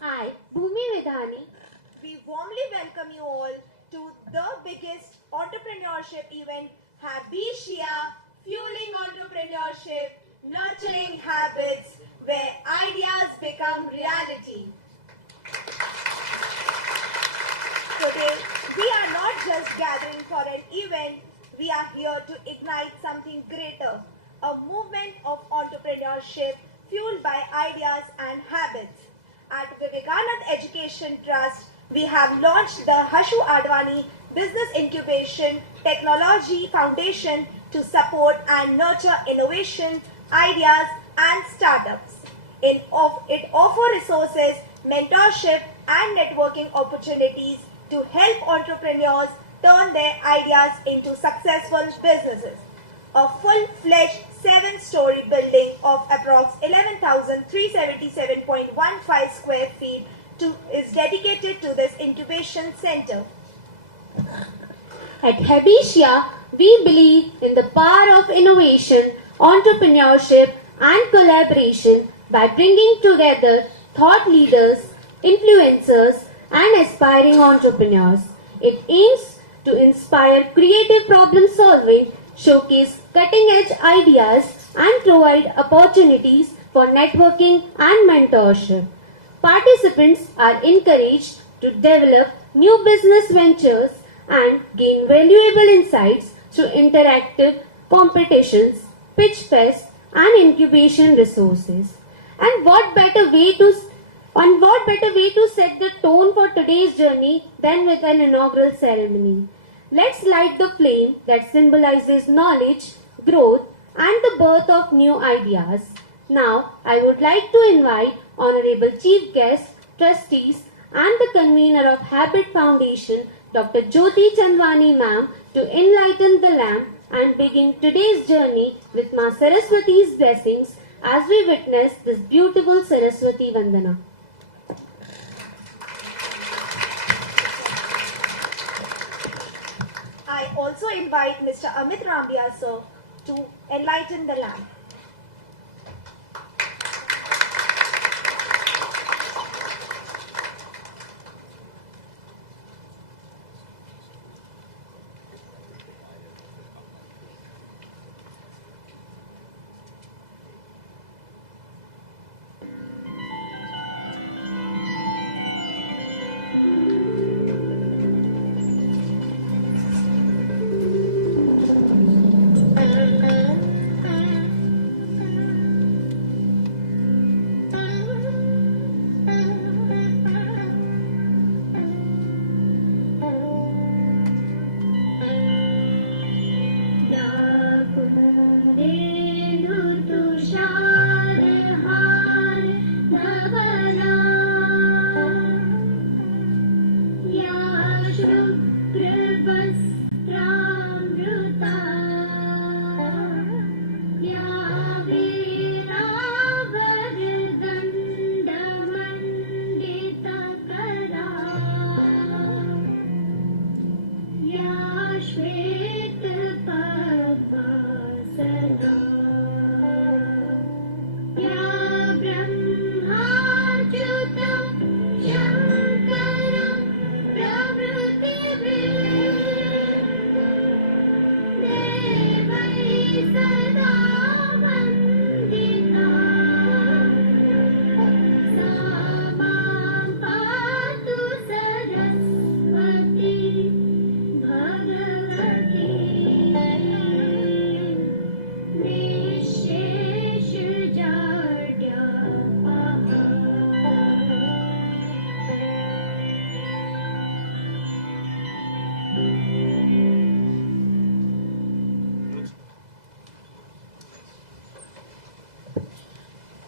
I, Bhumi Vedhani. We warmly welcome you all to the biggest entrepreneurship event, HABITia, fueling entrepreneurship, nurturing habits, where ideas become reality. Today, we are not just gathering for an event, we are here to ignite something greater, a movement of entrepreneurship fueled by ideas and habits. At Vivekanand Education Trust, we have launched the Hashu Advani Business Incubation Technology Foundation to support and nurture innovation, ideas and startups. It offers resources, mentorship and networking opportunities to help entrepreneurs turn their ideas into successful businesses. A full-fledged 7-story building of approx 11,377.15 square feet is dedicated to this incubation center. At HABITia, we believe in the power of innovation, entrepreneurship and collaboration by bringing together thought leaders, influencers and aspiring entrepreneurs. It aims to inspire creative problem solving, showcase cutting-edge ideas and provide opportunities for networking and mentorship. Participants are encouraged to develop new business ventures and gain valuable insights through interactive competitions, pitch fests and incubation resources. And what better way to set the tone for today's journey than with an inaugural ceremony? Let's light the flame that symbolizes knowledge, growth, and the birth of new ideas. Now, I would like to invite Honorable Chief Guest, Trustees, and the convener of Habit Foundation, Dr. Jyoti Chandwani Ma'am, to enlighten the lamp and begin today's journey with Ma Saraswati's blessings as we witness this beautiful Saraswati Vandana. I also invite Mr. Amit Rambia sir to enlighten the lamp.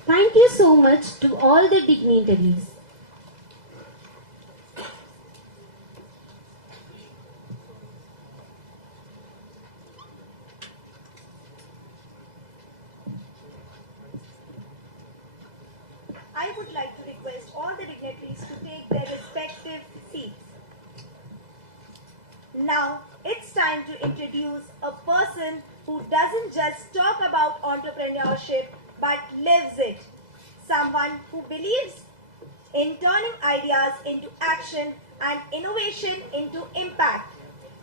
Thank you so much to all the dignitaries. I would like to request all the dignitaries to take their respective seats. Now, it's time to introduce a person who doesn't just talk about entrepreneurship but lives it. someone who believes in turning ideas into action and innovation into impact.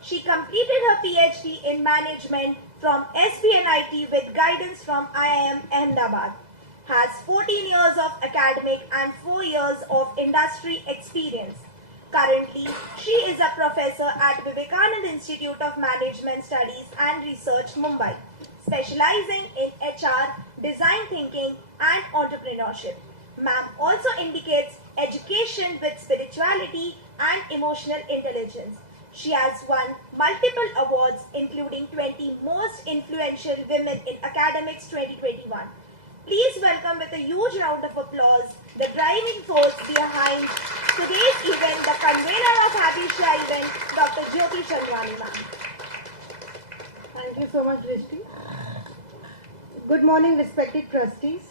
She completed her PhD in management from SPNIT with guidance from IIM Ahmedabad. Has 14 years of academic and 4 years of industry experience. Currently, she is a professor at Vivekananda Institute of Management Studies and Research, Mumbai, specializing in HR, design thinking, and entrepreneurship. Ma'am also indicates education with spirituality and emotional intelligence. She has won multiple awards, including 20 Most Influential Women in Academics 2021. Please welcome with a huge round of applause the driving force behind today's event, the convener of HABITia event, Dr. Jyoti Chandwani ma'am. Thank you so much, Drishti. Good morning, respected trustees,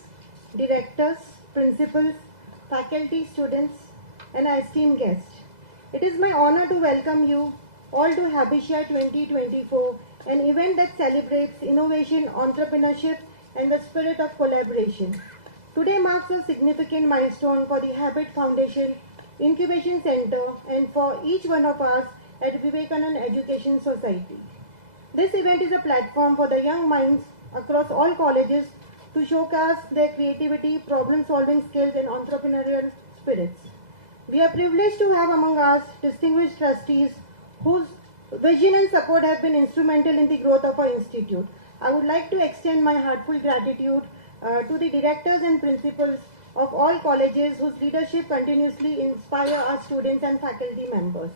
directors, principals, faculty, students, and our esteemed guests. It is my honor to welcome you all to HABITia 2024, an event that celebrates innovation, entrepreneurship, and the spirit of collaboration. Today marks a significant milestone for the Habit Foundation Incubation Center and for each one of us at Vivekananda Education Society. This event is a platform for the young minds across all colleges to showcase their creativity, problem-solving skills, and entrepreneurial spirits. We are privileged to have among us distinguished trustees whose vision and support have been instrumental in the growth of our institute. I would like to extend my heartfelt gratitude to the directors and principals of all colleges whose leadership continuously inspire our students and faculty members.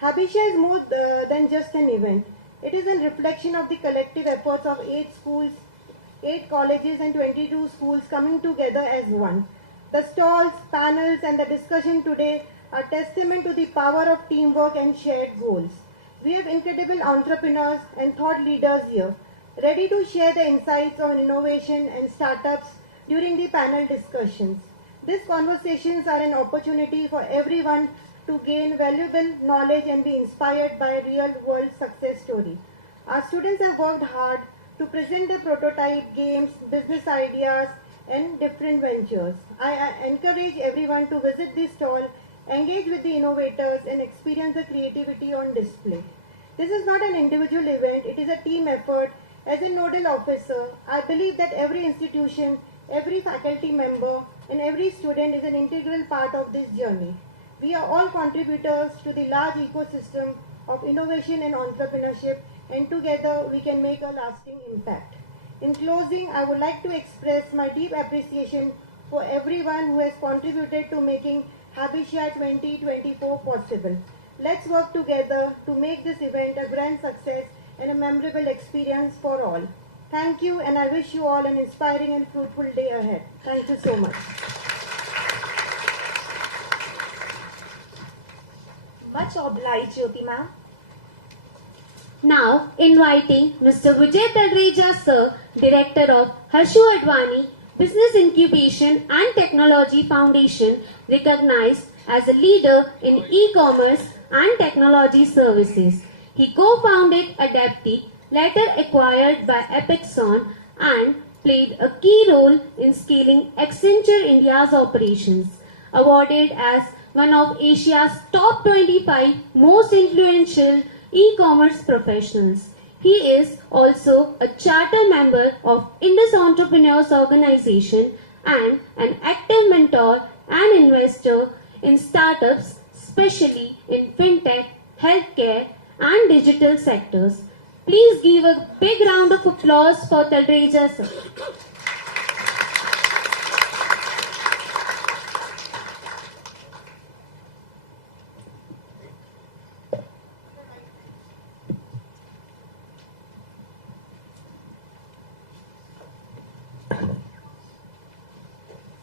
HABITia is more than just an event. It is a reflection of the collective efforts of 8 schools, 8 colleges and 22 schools coming together as one. The stalls, panels and the discussion today are testament to the power of teamwork and shared goals. We have incredible entrepreneurs and thought leaders here, ready to share the insights on innovation and startups during the panel discussions. These conversations are an opportunity for everyone to gain valuable knowledge and be inspired by a real-world success story. Our students have worked hard to present their prototype games, business ideas, and different ventures. I encourage everyone to visit this stall, engage with the innovators, and experience the creativity on display. This is not an individual event, it is a team effort. As a nodal officer, I believe that every institution, every faculty member, and every student is an integral part of this journey. We are all contributors to the large ecosystem of innovation and entrepreneurship, and together we can make a lasting impact. In closing, I would like to express my deep appreciation for everyone who has contributed to making HABITia 2024 possible. Let's work together to make this event a grand success and a memorable experience for all. Thank you, and I wish you all an inspiring and fruitful day ahead. Thank you so much. Much obliged, Jyoti ma'am. Now inviting Mr. Vijay Talreja Sir, Director of Harshu Advani Business Incubation and Technology Foundation, recognized as a leader in e-commerce and technology services. He co-founded Adapti, later acquired by Epixon, and played a key role in scaling Accenture India's operations. Awarded as one of Asia's top 25 most influential e-commerce professionals. He is also a charter member of Indus Entrepreneurs Organization and an active mentor and investor in startups, especially in fintech, healthcare, and digital sectors. Please give a big round of applause for Talreja sir.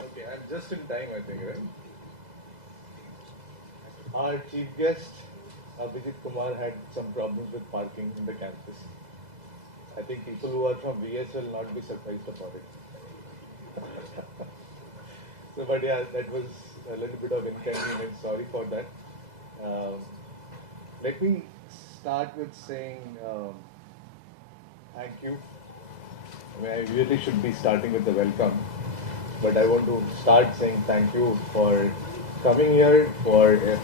Okay, I'm just in time, I think, right? Our chief guest, Abhijit Kumar, had some problems with parking in the campus. I think people who are from VES will not be surprised about it. So, but yeah, that was a little bit of inconvenience. Sorry for that. Let me start with saying thank you. I mean, I really should be starting with the welcome. but I want to start saying thank you for coming here, and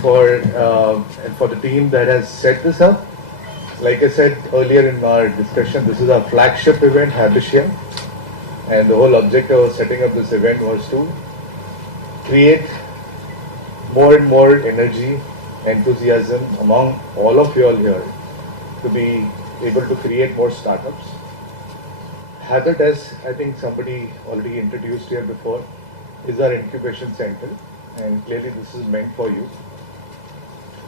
for the team that has set this up. Like I said earlier in our discussion, this is our flagship event, HABITia, and the whole objective of setting up this event was to create more and more energy, enthusiasm among all of you all here to be able to create more startups. Habit, as I think somebody already introduced here before, is our incubation center, and clearly this is meant for you.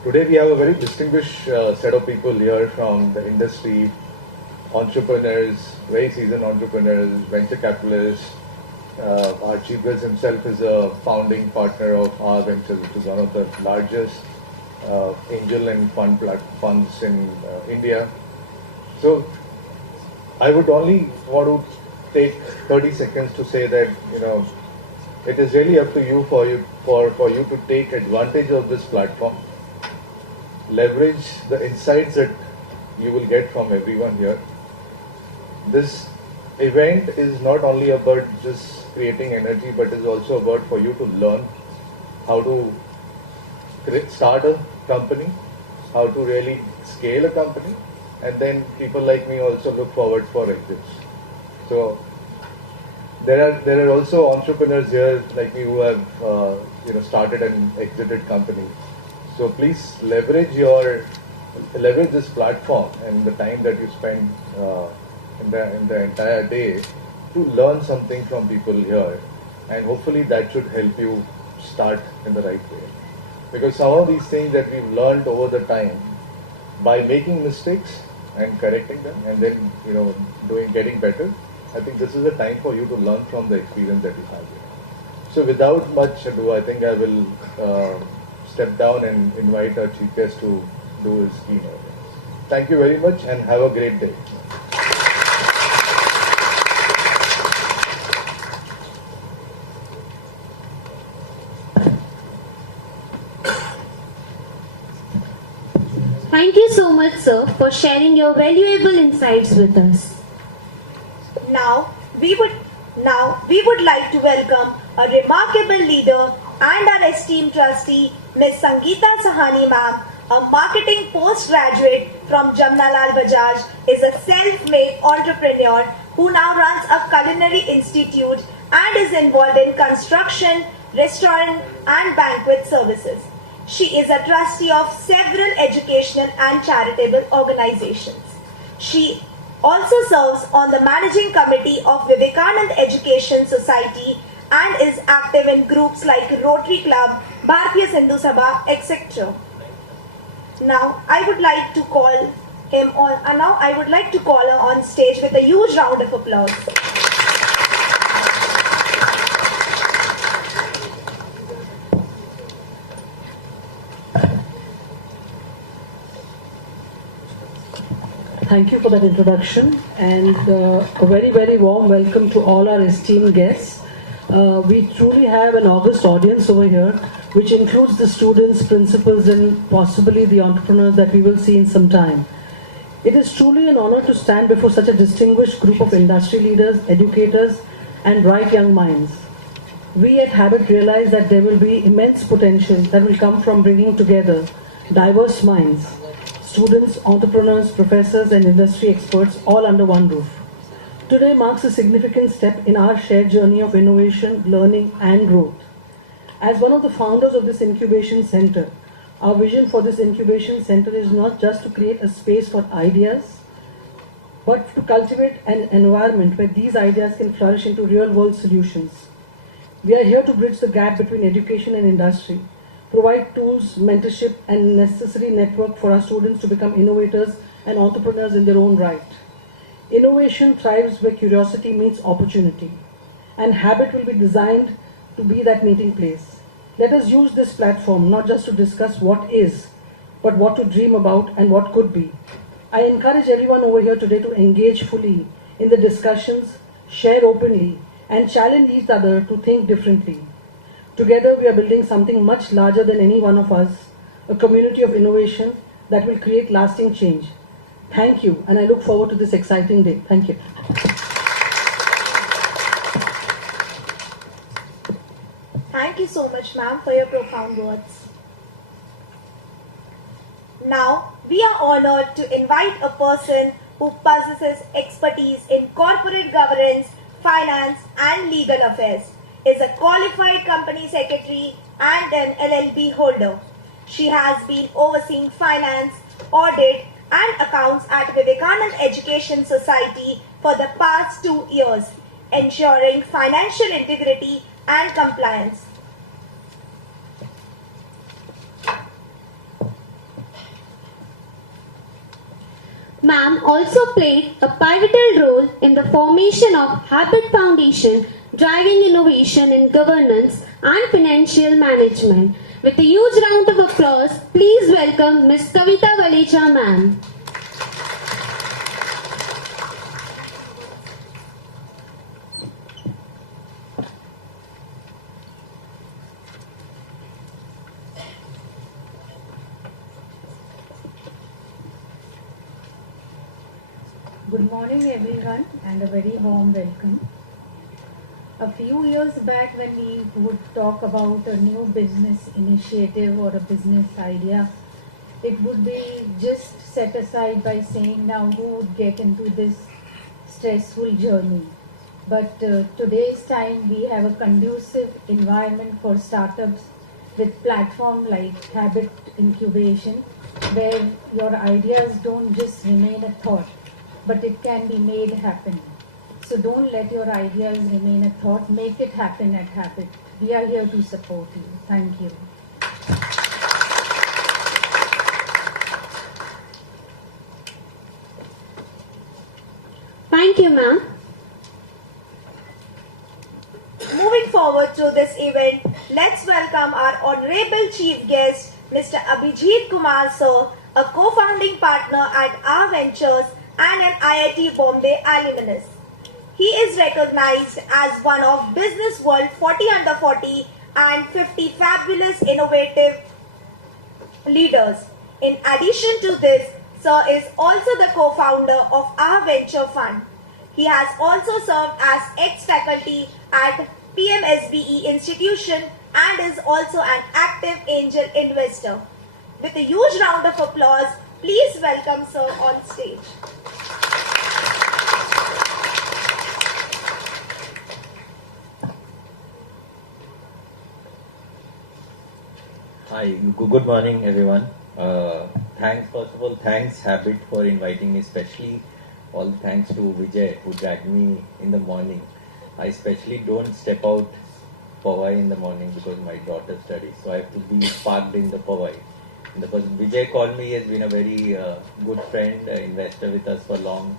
Today we have a very distinguished set of people here from the industry, entrepreneurs, very seasoned entrepreneurs, venture capitalists. Our chief guest himself is a founding partner of our ventures, which is one of the largest angel and funds in India. So I would only want to take 30 seconds to say that, it is really up to you for you to take advantage of this platform, leverage the insights that you will get from everyone here. This event is not only about just creating energy, but is also about for you to learn how to start a company, how to really scale a company, and then people like me also look forward for exits. So there are also entrepreneurs here like me who have started and exited companies. So please leverage this platform and the time that you spend in the entire day to learn something from people here, and hopefully that should help you start in the right way. Because some of these things that we've learned over the time, by making mistakes and correcting them, and then getting better, I think this is the time for you to learn from the experience that you have here. So without much ado, I think I will step down and invite our chief guest to do his keynote. Thank you very much and have a great day. Thank you so much, sir, for sharing your valuable insights with us. Now we would like to welcome a remarkable leader and our esteemed trustee, Ms. Sangeeta Sahani ma'am, a marketing postgraduate from Jamnalal Bajaj, is a self-made entrepreneur who now runs a culinary institute and is involved in construction, restaurant and banquet services. She is a trustee of several educational and charitable organizations. She also serves on the managing committee of Vivekanand Education Society and is active in groups like Rotary Club, Bharatiya Sindhu Sabha, etc. Now I would like to call her on stage with a huge round of applause. Thank you for that introduction, and a very, very warm welcome to all our esteemed guests. We truly have an august audience over here, which includes the students, principals, and possibly the entrepreneurs that we will see in some time. It is truly an honor to stand before such a distinguished group of industry leaders, educators, and bright young minds. We at Habit realize that there will be immense potential that will come from bringing together diverse minds, students, entrepreneurs, professors, and industry experts all under one roof. Today marks a significant step in our shared journey of innovation, learning, and growth. As one of the founders of this incubation center, our vision for this incubation center is not just to create a space for ideas, but to cultivate an environment where these ideas can flourish into real-world solutions. We are here to bridge the gap between education and industry, provide tools, mentorship, and necessary network for our students to become innovators and entrepreneurs in their own right. Innovation thrives where curiosity meets opportunity, and Habit will be designed to be that meeting place. Let us use this platform not just to discuss what is, but what to dream about and what could be. I encourage everyone over here today to engage fully in the discussions, share openly, and challenge each other to think differently. Together we are building something much larger than any one of us, a community of innovation that will create lasting change. Thank you, and I look forward to this exciting day. Thank you. Thank you so much, ma'am, for your profound words. Now, we are honored to invite a person who possesses expertise in corporate governance, finance, and legal affairs, is a qualified company secretary and an LLB holder. She has been overseeing finance, audit, and accounts at Vivekanand Education Society for the past 2 years, ensuring financial integrity and compliance. Ma'am also played a pivotal role in the formation of Habit Foundation, driving innovation in governance and financial management. With a huge round of applause, please welcome Ms. Kavita Valecha, ma'am. Good morning everyone and a very warm welcome. A few years back when we would talk about a new business initiative or a business idea, it would be just set aside by saying now who would get into this stressful journey. But today's time we have a conducive environment for startups with platform like Habit Incubation where your ideas don't just remain a thought but it can be made happen. So don't let your ideas remain a thought, make it happen at Habit. We are here to support you. Thank you. Thank you, ma'am. Moving forward to this event, let's welcome our honorable chief guest, Mr. Abhijit Kumar Sir, a co-founding partner at our Ventures and an IIT Bombay alumnus. He is recognized as one of Business World 40 Under 40 and 50 Fabulous Innovative Leaders. In addition to this, Sir is also the co-founder of our Venture Fund. He has also served as ex-faculty at PMSBE institution and is also an active angel investor. With a huge round of applause, please welcome Sir on stage. Hi, good morning everyone. First of all, thanks Habit for inviting me, especially all thanks to Vijay who dragged me in the morning. I especially don't step out Powai in the morning because my daughter studies, so I have to be parked in the Powai. Vijay called me, he has been a very good friend, investor with us for long,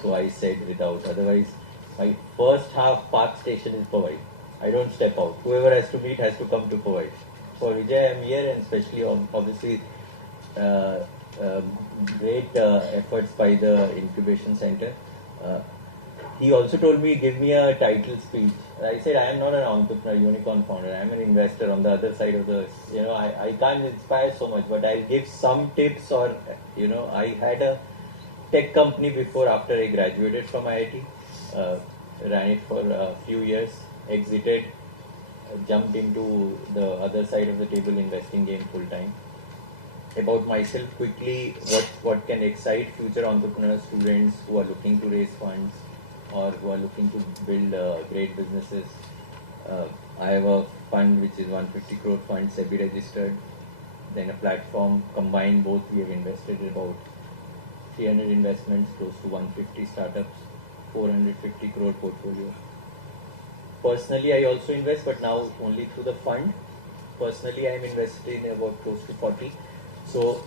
so I said without. Otherwise, my first half park station is Powai. I don't step out. Whoever has to meet has to come to Powai. For Vijay, I'm here, and especially obviously great efforts by the incubation center. He also told me, give me a title speech. I said, I am not an entrepreneur, unicorn founder. I am an investor on the other side of the, I can't inspire so much, but I'll give some tips or, I had a tech company before, after I graduated from IIT, ran it for a few years, exited, jumped into the other side of the table investing game full time. About myself quickly, what can excite future entrepreneurs, students who are looking to raise funds or who are looking to build great businesses. I have a fund which is 150 crore fund, SEBI registered. Then a platform, combined both, we have invested in about 300 investments, close to 150 startups, 450 crore portfolio. Personally, I also invest, but now only through the fund. Personally, I am invested in about close to 40. So,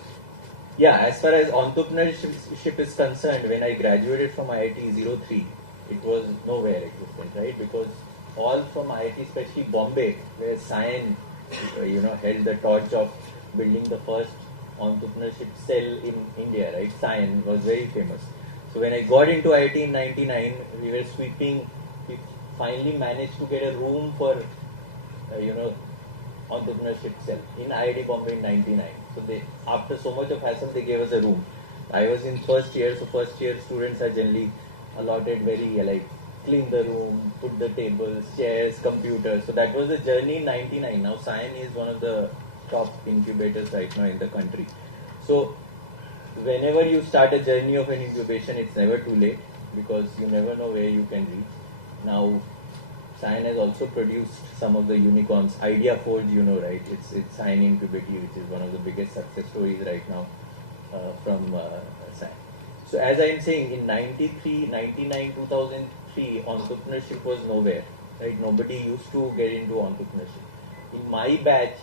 yeah, as far as entrepreneurship is concerned, when I graduated from IIT 03, it was nowhere existent, right? Because all from IIT, especially Bombay, where Sion, held the torch of building the first entrepreneurship cell in India, right? Sion was very famous. So when I got into IIT in 99, we were sweeping. We finally managed to get a room for, entrepreneurship cell in IIT Bombay in 99. So after so much of hassle, they gave us a room. I was in first year, so first year students are generally allotted very clean the room, put the tables, chairs, computers. So that was the journey in 99. Now Sion is one of the top incubators right now in the country. So whenever you start a journey of an incubation, it's never too late because you never know where you can reach. Now Sion has also produced some of the unicorns. Idea Forge, you know, right? It's Sion Incubity, which is one of the biggest success stories right now from Sion. So as I am saying, in 93, 99, 2003, entrepreneurship was nowhere, right? Nobody used to get into entrepreneurship. In my batch,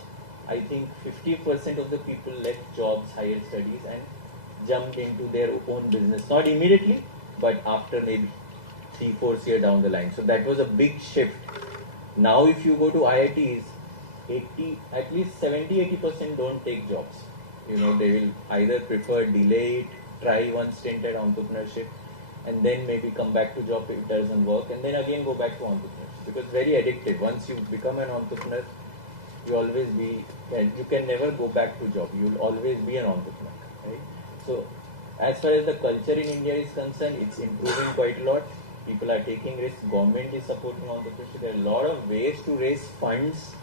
I think 50% of the people left jobs, higher studies, and jumped into their own business. Not immediately, but after maybe 3-4 years down the line. So that was a big shift. Now if you go to IITs, at least 70-80% don't take jobs. You know, they will either prefer delay it, try one stint at entrepreneurship, and then maybe come back to job if it doesn't work, and then again go back to entrepreneurship, because it's very addictive. Once you become an entrepreneur, you can never go back to job. You'll always be an entrepreneur, right? So as far as the culture in India is concerned, it's improving quite a lot. People are taking risks. Government is supporting entrepreneurship. There are a lot of ways to raise funds.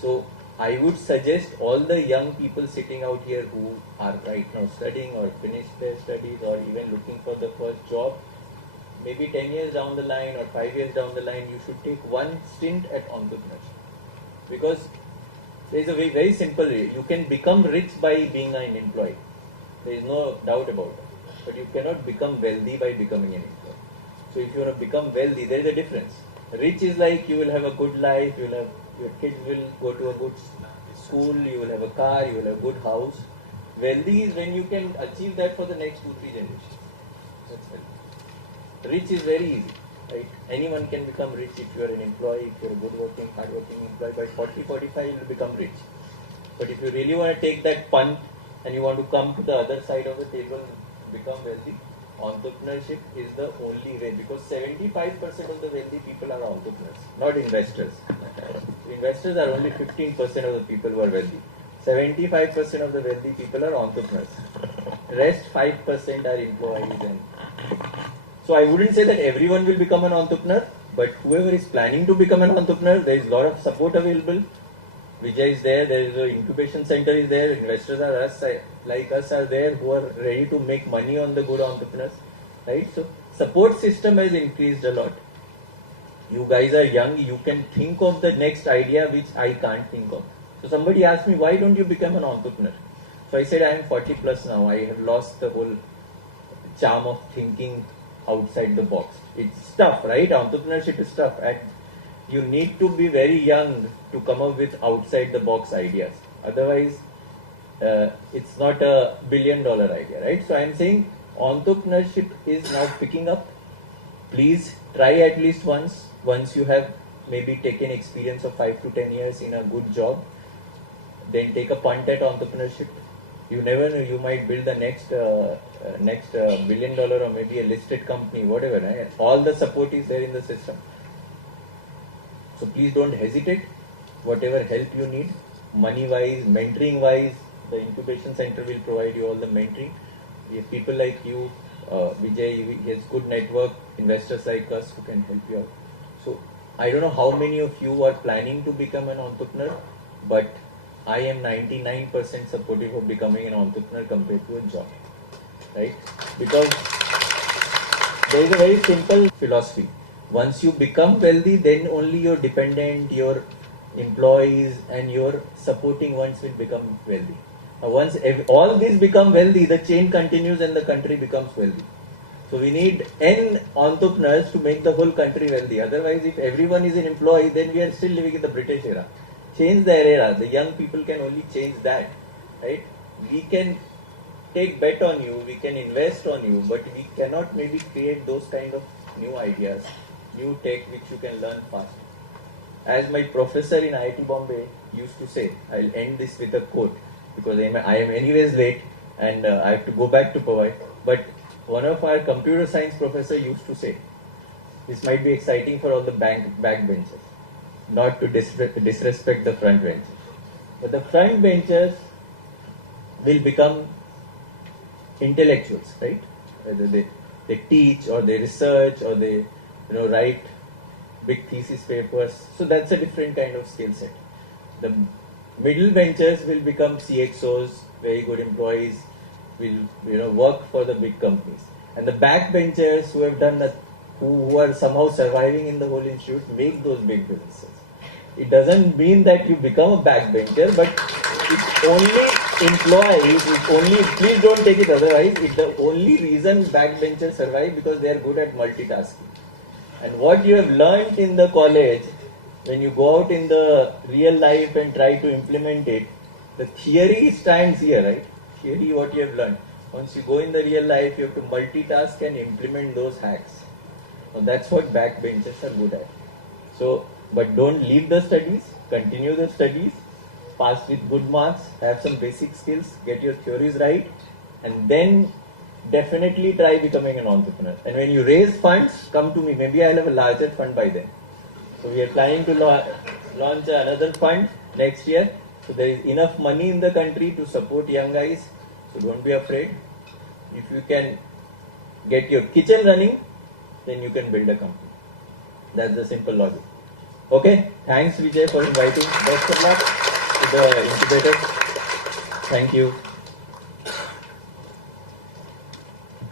So I would suggest all the young people sitting out here who are right now studying or finished their studies or even looking for the first job, maybe 10 years down the line or 5 years down the line, you should take one stint at entrepreneurship. Because there is a very simple way. You can become rich by being an employee. There is no doubt about it. But you cannot become wealthy by becoming an employee. So if you want to become wealthy, there is a difference. Rich is like you will have a good life, your kids will go to a good school, you will have a car, you will have a good house. Wealthy is when you can achieve that for the next 2-3 generations. That's wealthy. Rich is very easy, right? Anyone can become rich if you are an employee, if you are a good working, hard working employee. By 40-45 you will become rich. But if you really want to take that punt and you want to come to the other side of the table and become wealthy, entrepreneurship is the only way, because 75% of the wealthy people are entrepreneurs, not investors. Investors are only 15% of the people who are wealthy. 75% of the wealthy people are entrepreneurs. Rest 5% are employees. And so I wouldn't say that everyone will become an entrepreneur, but whoever is planning to become an entrepreneur, there is a lot of support available. Vijay is there, there is an incubation center is there, investors are like us are there who are ready to make money on the good entrepreneurs, right? So support system has increased a lot. You guys are young, you can think of the next idea which I can't think of. So somebody asked me, why don't you become an entrepreneur? So I said, I am 40 plus now, I have lost the whole charm of thinking outside the box. It's tough, right? Entrepreneurship is tough. And you need to be very young to come up with outside the box ideas. Otherwise, it's not a $1 billion idea, right? So I'm saying entrepreneurship is now picking up. Please try at least once you have maybe taken experience of 5 to 10 years in a good job, then take a punt at entrepreneurship. You never know, you might build the next $1 billion or maybe a listed company, whatever. Right? All the support is there in the system. So please don't hesitate. Whatever help you need, money-wise, mentoring-wise, the incubation center will provide you all the mentoring. We have people like you, Vijay, he has good network, investors like us who can help you out. So I don't know how many of you are planning to become an entrepreneur, but I am 99% supportive of becoming an entrepreneur compared to a job, right? Because there is a very simple philosophy. Once you become wealthy, then only your dependent, your employees and your supporting ones will become wealthy. Once all these become wealthy, the chain continues and the country becomes wealthy. So we need N entrepreneurs to make the whole country wealthy. Otherwise, if everyone is an employee, then we are still living in the British era. Change the era. The young people can only change that, right? We can take bet on you, we can invest on you, but we cannot maybe create those kind of new ideas, new tech which you can learn fast. As my professor in IIT Bombay used to say, I'll end this with a quote because I am anyways late and I have to go back to Powai. But one of our computer science professor used to say, this might be exciting for all the backbenchers, not to disrespect the front benchers. But the front benchers will become intellectuals, right? Whether they teach or they research or they write big thesis papers. So that's a different kind of skill set. The middle benchers will become CXOs, very good employees, will work for the big companies. And the backbenchers who have done that, who are somehow surviving in the whole institute, make those big businesses. It doesn't mean that you become a backbencher, but it's only employees, please don't take it otherwise, it's the only reason backbenchers survive because they are good at multitasking. And what you have learned in the college, when you go out in the real life and try to implement it, the theory stands here, right? Theory, what you have learned. Once you go in the real life, you have to multitask and implement those hacks. Now that's what backbenchers are good at. So, but don't leave the studies, continue the studies, pass with good marks, have some basic skills, get your theories right, and then definitely try becoming an entrepreneur. And when you raise funds, come to me. Maybe I'll have a larger fund by then. So we are planning to launch another fund next year. So there is enough money in the country to support young guys. So don't be afraid. If you can get your kitchen running, then you can build a company. That's the simple logic. Okay, thanks Vijay for inviting. Best of luck to the incubator. Thank you.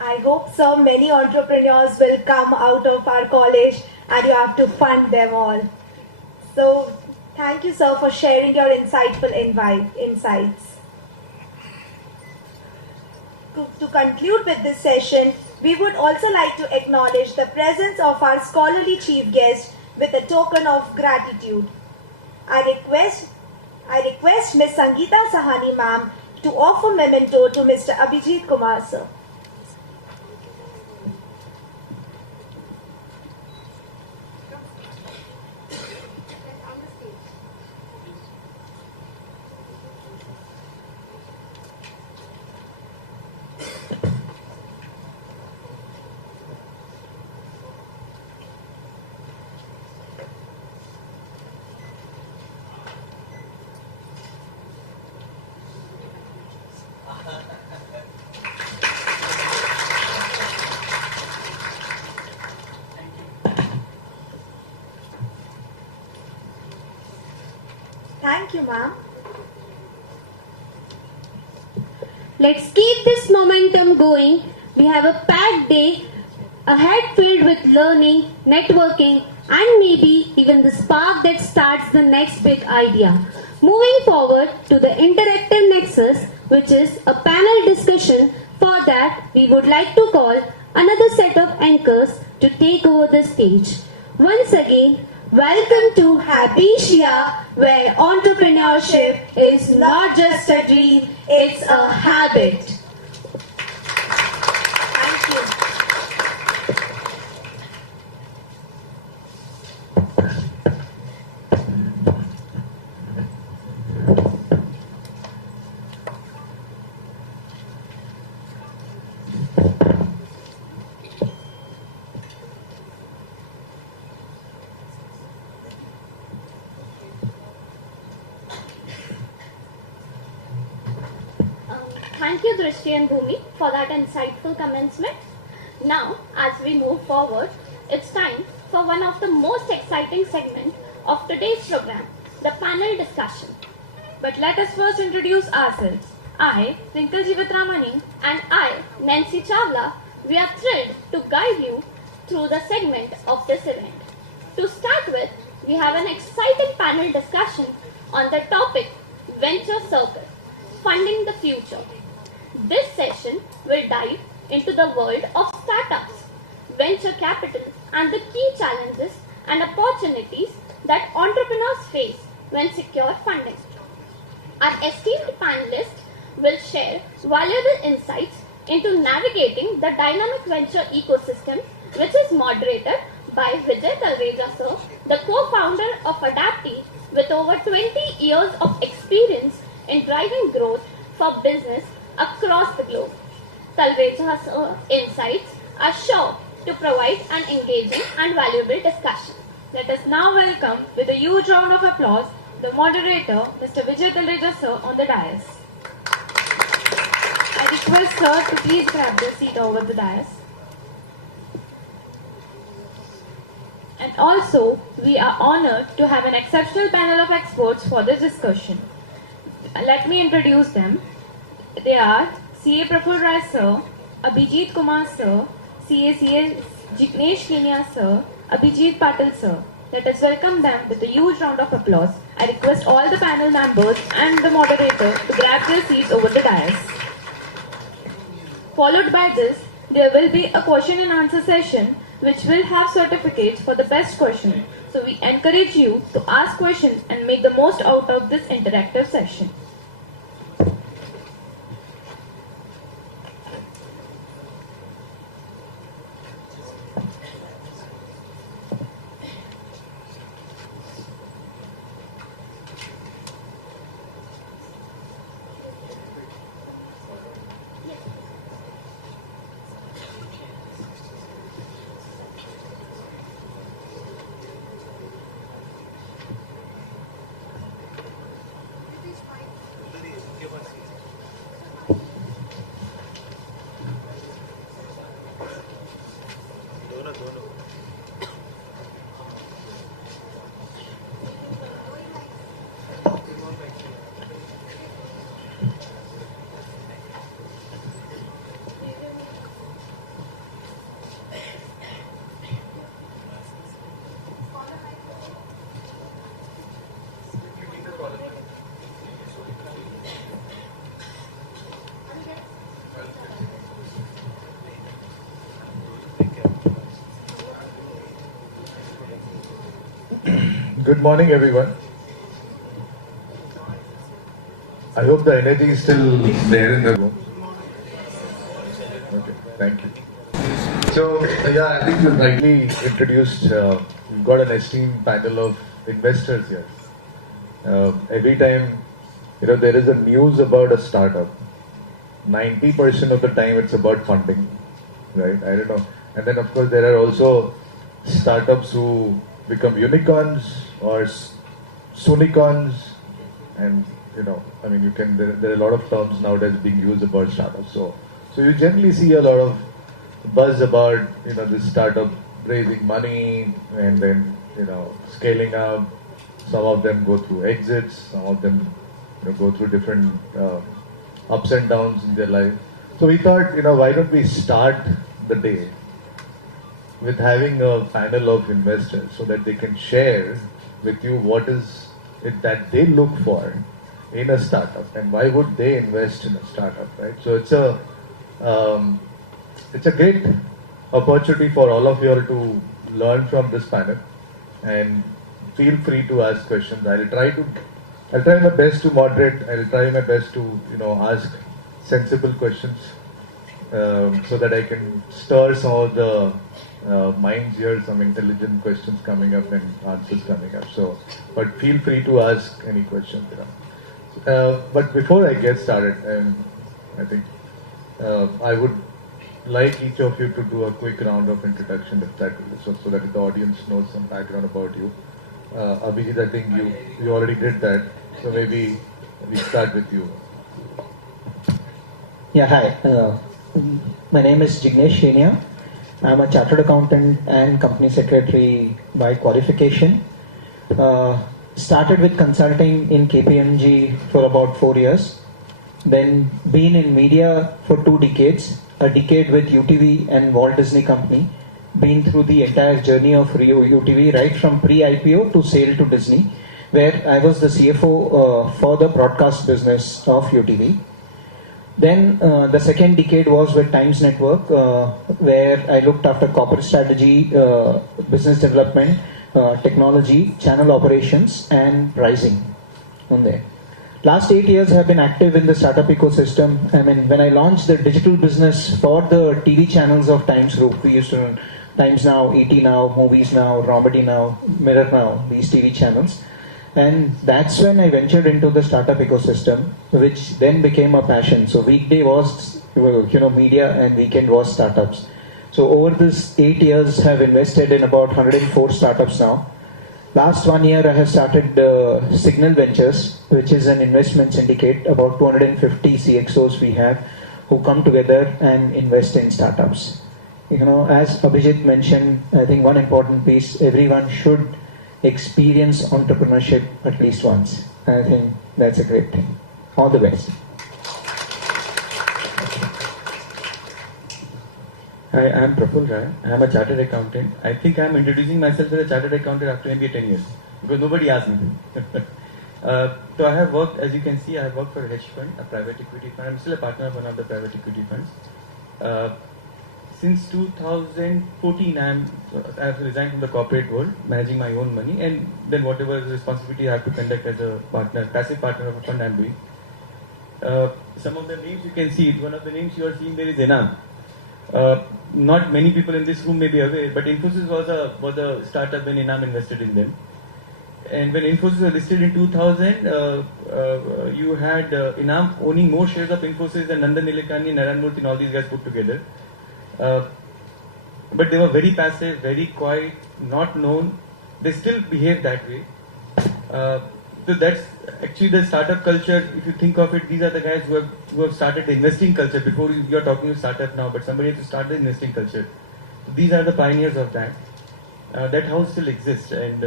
I hope so many entrepreneurs will come out of our college and you have to fund them all. So thank you, sir, for sharing your insightful insights. To conclude with this session, we would also like to acknowledge the presence of our scholarly chief guest with a token of gratitude. I request Ms. Sangeeta Sahani ma'am to offer memento to Mr. Abhijit Kumar sir. Thank you, ma'am. Let's keep this momentum going. We have a packed day ahead filled with learning, networking, and maybe even the spark that starts the next big idea. Moving forward to the interactive nexus, which is a panel discussion. For that, we would like to call another set of anchors to take over the stage. Once again, welcome to HABITia, where entrepreneurship is not just a dream, it's a habit. Thank you. Thank you, Trustee and Bhumi, for that insightful commencement. Now, as we move forward, it's time for one of the most exciting segments of today's program, the panel discussion. But let us first introduce ourselves. I, Twinkle Jeevitramani, And I, Nancy Chawla, we are thrilled to guide you through the segment of this event. To start with, we have an exciting panel discussion on the topic Venture Circle, Funding the Future. This session will dive into the world of startups, venture capital, and the key challenges and opportunities that entrepreneurs face when secure funding. Our esteemed panelists will share valuable insights into navigating the dynamic venture ecosystem, which is moderated by Vijay Talreja sir, the co-founder of HABITia with over 20 years of experience in driving growth for business across the globe. Talreja's insights are sure to provide an engaging and valuable discussion. let us now welcome with a huge round of applause the moderator, Mr. Vijay Talreja sir, on the dais. I request sir to please grab the seat over the dais. also, we are honored to have an exceptional panel of experts for this discussion. Let me introduce them. They are CA Praful Rai Sir, Abhijit Kumar Sir, CA Jignesh Kenya Sir, Abhijit Patil Sir. Let us welcome them with a huge round of applause. I request all the panel members and the moderator to grab their seats over the dais. Followed by this, there will be a question and answer session which will have certificates for the best question. So we encourage you to ask questions and make the most out of this interactive session. Good morning, everyone. I hope the energy is still there in the room. Okay, thank you. So, yeah, I think you rightly introduced, we've got an esteemed panel of investors here. Every time, there is a news about a startup, 90% of the time it's about funding, right? I don't know. And then, of course, there are also startups who become unicorns or soonicorns, and there are a lot of terms nowadays being used about startups. So you generally see a lot of buzz about this startup raising money and then scaling up. Some of them go through exits, some of them go through different ups and downs in their life. So we thought, why don't we start the day with having a panel of investors so that they can share with you what is it that they look for in a startup and why would they invest in a startup, right? So it's a great opportunity for all of you all to learn from this panel, and feel free to ask questions. I'll try my best to moderate. I'll try my best to ask sensible questions so that I can stir some of the minds here, some intelligent questions coming up and answers coming up. So, but feel free to ask any questions. But before I get started, I think I would like each of you to do a quick round of introduction, if that so that the audience knows some background about you. Abhijit, I think you already did that, so maybe we start with you. Yeah, hi. My name is Jignesh Kenya. I'm a chartered accountant and company secretary by qualification. Started with consulting in KPMG for about 4 years. Then been in media for 2 decades, a decade with UTV and Walt Disney Company. Been through the entire journey of UTV, right from pre-IPO to sale to Disney, where I was the CFO for the broadcast business of UTV. Then the second decade was with Times Network, where I looked after corporate strategy, business development, technology, channel operations, and pricing on there. Last 8 years I have been active in the startup ecosystem. When I launched the digital business for the TV channels of Times Group, we used to run Times Now, ET Now, Movies Now, Romedy Now, Mirror Now, these TV channels. And that's when I ventured into the startup ecosystem, which then became a passion. So weekday was media and weekend was startups. So over this 8 years, have invested in about 104 startups now. Last 1 year, I have started Signal Ventures, which is an investment syndicate. About 250 CXOs we have who come together and invest in startups. as Abhijit mentioned, I think one important piece, everyone should experience entrepreneurship at least once. I think that's a great thing. All the best. Hi, I'm Praful Rai. I'm a chartered accountant. I think I'm introducing myself as a chartered accountant after maybe 10 years because nobody asked me. So I have worked, as you can see, I have worked for a hedge fund, a private equity fund. I'm still a partner of one of the private equity funds. Since 2014, I have resigned from the corporate world, managing my own money, and then whatever responsibility I have to conduct as a partner, passive partner of a fund, I'm doing. Some of the names you can see, one of the names you are seeing there is Enam. Not many people in this room may be aware, but Infosys was a startup when Enam invested in them. And when Infosys was listed in 2000, you had Enam owning more shares of Infosys than Nandan Nilekani, Narayan Murthy and all these guys put together. But they were very passive, very quiet, not known. They still behave that way. So that's actually the startup culture. If you think of it, these are the guys who have started the investing culture. Before you're talking to startup now, but somebody has to start the investing culture. So these are the pioneers of that. That house still exists, and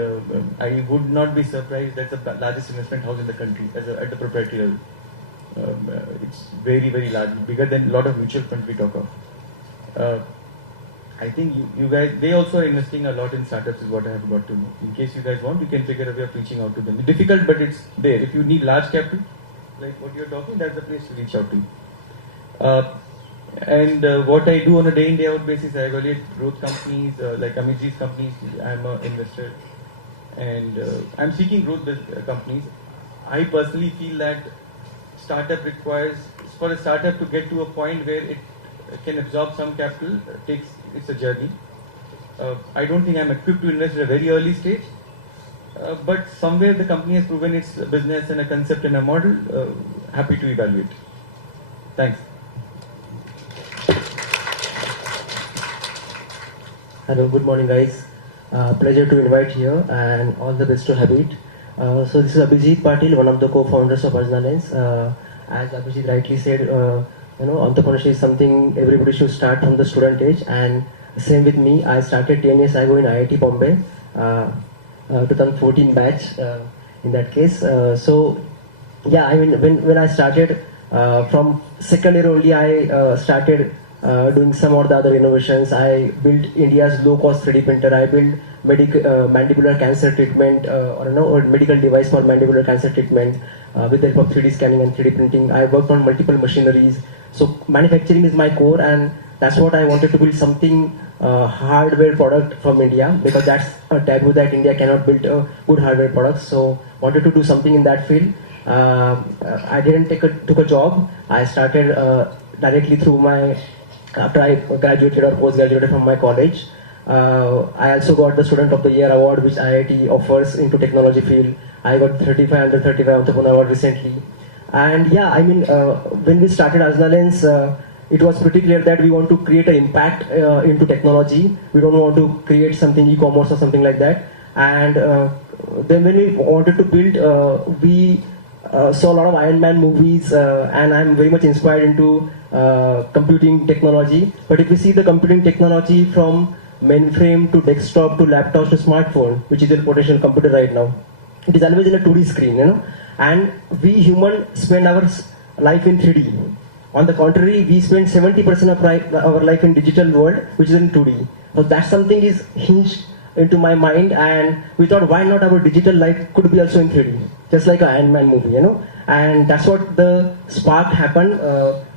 I would not be surprised. That's the largest investment house in the country at the proprietary level. It's very, very large, bigger than a lot of mutual funds we talk of. I think you guys, they also are investing a lot in startups is what I have got to know. In case you guys want, you can figure a way of reaching out to them. It's difficult, but it's there. If you need large capital, like what you're talking, that's the place to reach out to. And what I do on a day in, day out basis, I evaluate growth companies, like Amitji's companies. I'm an investor. And I'm seeking growth companies. I personally feel that startup requires, for a startup to get to a point where it can absorb some capital, it's a journey. I don't think I'm equipped to invest at a very early stage, but somewhere the company has proven its business and a concept and a model. Happy to evaluate. Thanks. Hello, good morning guys. Pleasure to invite here and all the best to Habit. So this is Abhijit Patil, one of the co-founders of Ajnalens. As Abhijit rightly said, entrepreneurship is something everybody should start from the student age, and same with me. I started 10 years ago in IIT Bombay, 2014 batch in that case. So yeah, I mean when I started from second year only, I started doing some of the other innovations. I built India's low-cost 3D printer. I built mandibular cancer treatment, or medical device for mandibular cancer treatment with the help of 3D scanning and 3D printing. I worked on multiple machineries. So manufacturing is my core, and that's what I wanted to build, something hardware product from India, because that's a taboo that India cannot build a good hardware product. So wanted to do something in that field. I didn't took a job. I started directly through after I graduated or post-graduated from my college. I also got the Student of the Year award, which IIT offers into technology field. I got 35 under 35 entrepreneur award recently. And yeah, I mean, when we started Ajnalens, it was pretty clear that we want to create an impact into technology. We don't want to create something e-commerce or something like that. And then when we wanted to build, we saw a lot of Iron Man movies, and I'm very much inspired into computing technology. But if we see the computing technology from mainframe to desktop to laptop to smartphone, which is a potential computer right now, it is always in a 2D screen, and we humans spend our life in 3D. On the contrary, we spend 70% of our life in digital world, which is in 2D. So that something is hinged into my mind, and we thought, why not our digital life could be also in 3D, just like an Iron Man movie, And that's what the spark happened.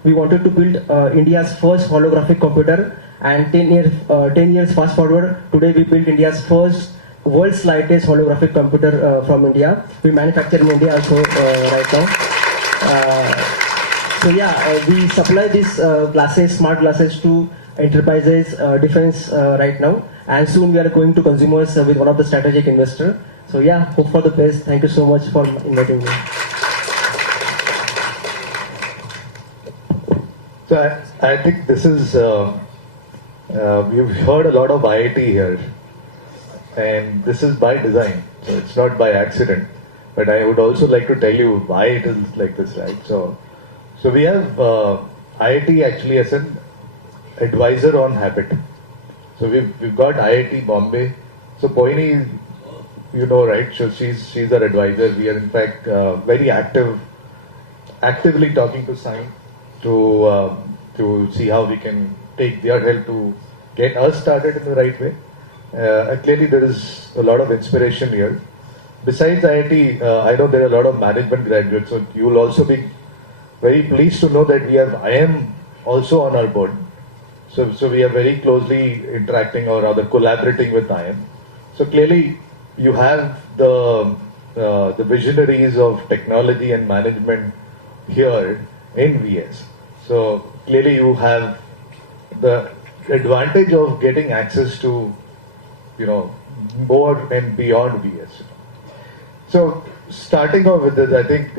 We wanted to build India's first holographic computer, and 10 years fast forward, today we built India's first world's lightest holographic computer from India. We manufacture in India also right now. So yeah, we supply these glasses, smart glasses to enterprises, defense right now, and soon we are going to consumers with one of the strategic investor. So yeah, hope for the best. Thank you so much for inviting me. So I think this is, we've heard a lot of IIT here, and this is by design, so it's not by accident. But I would also like to tell you why it is like this, right? So we have IIT actually as an advisor on Habit. So we've got IIT Bombay. So Poini, you know, right? So she's our advisor. We are in fact very actively talking to Sign to see how we can take their help to get us started in the right way. Clearly, there is a lot of inspiration here. Besides IIT, I know there are a lot of management graduates, so you will also be very pleased to know that I am also on our board. So we are very closely interacting or rather collaborating with IM. So clearly, you have the visionaries of technology and management here in VS. So clearly, you have the advantage of getting access to, more and beyond VS. So starting off with this, I think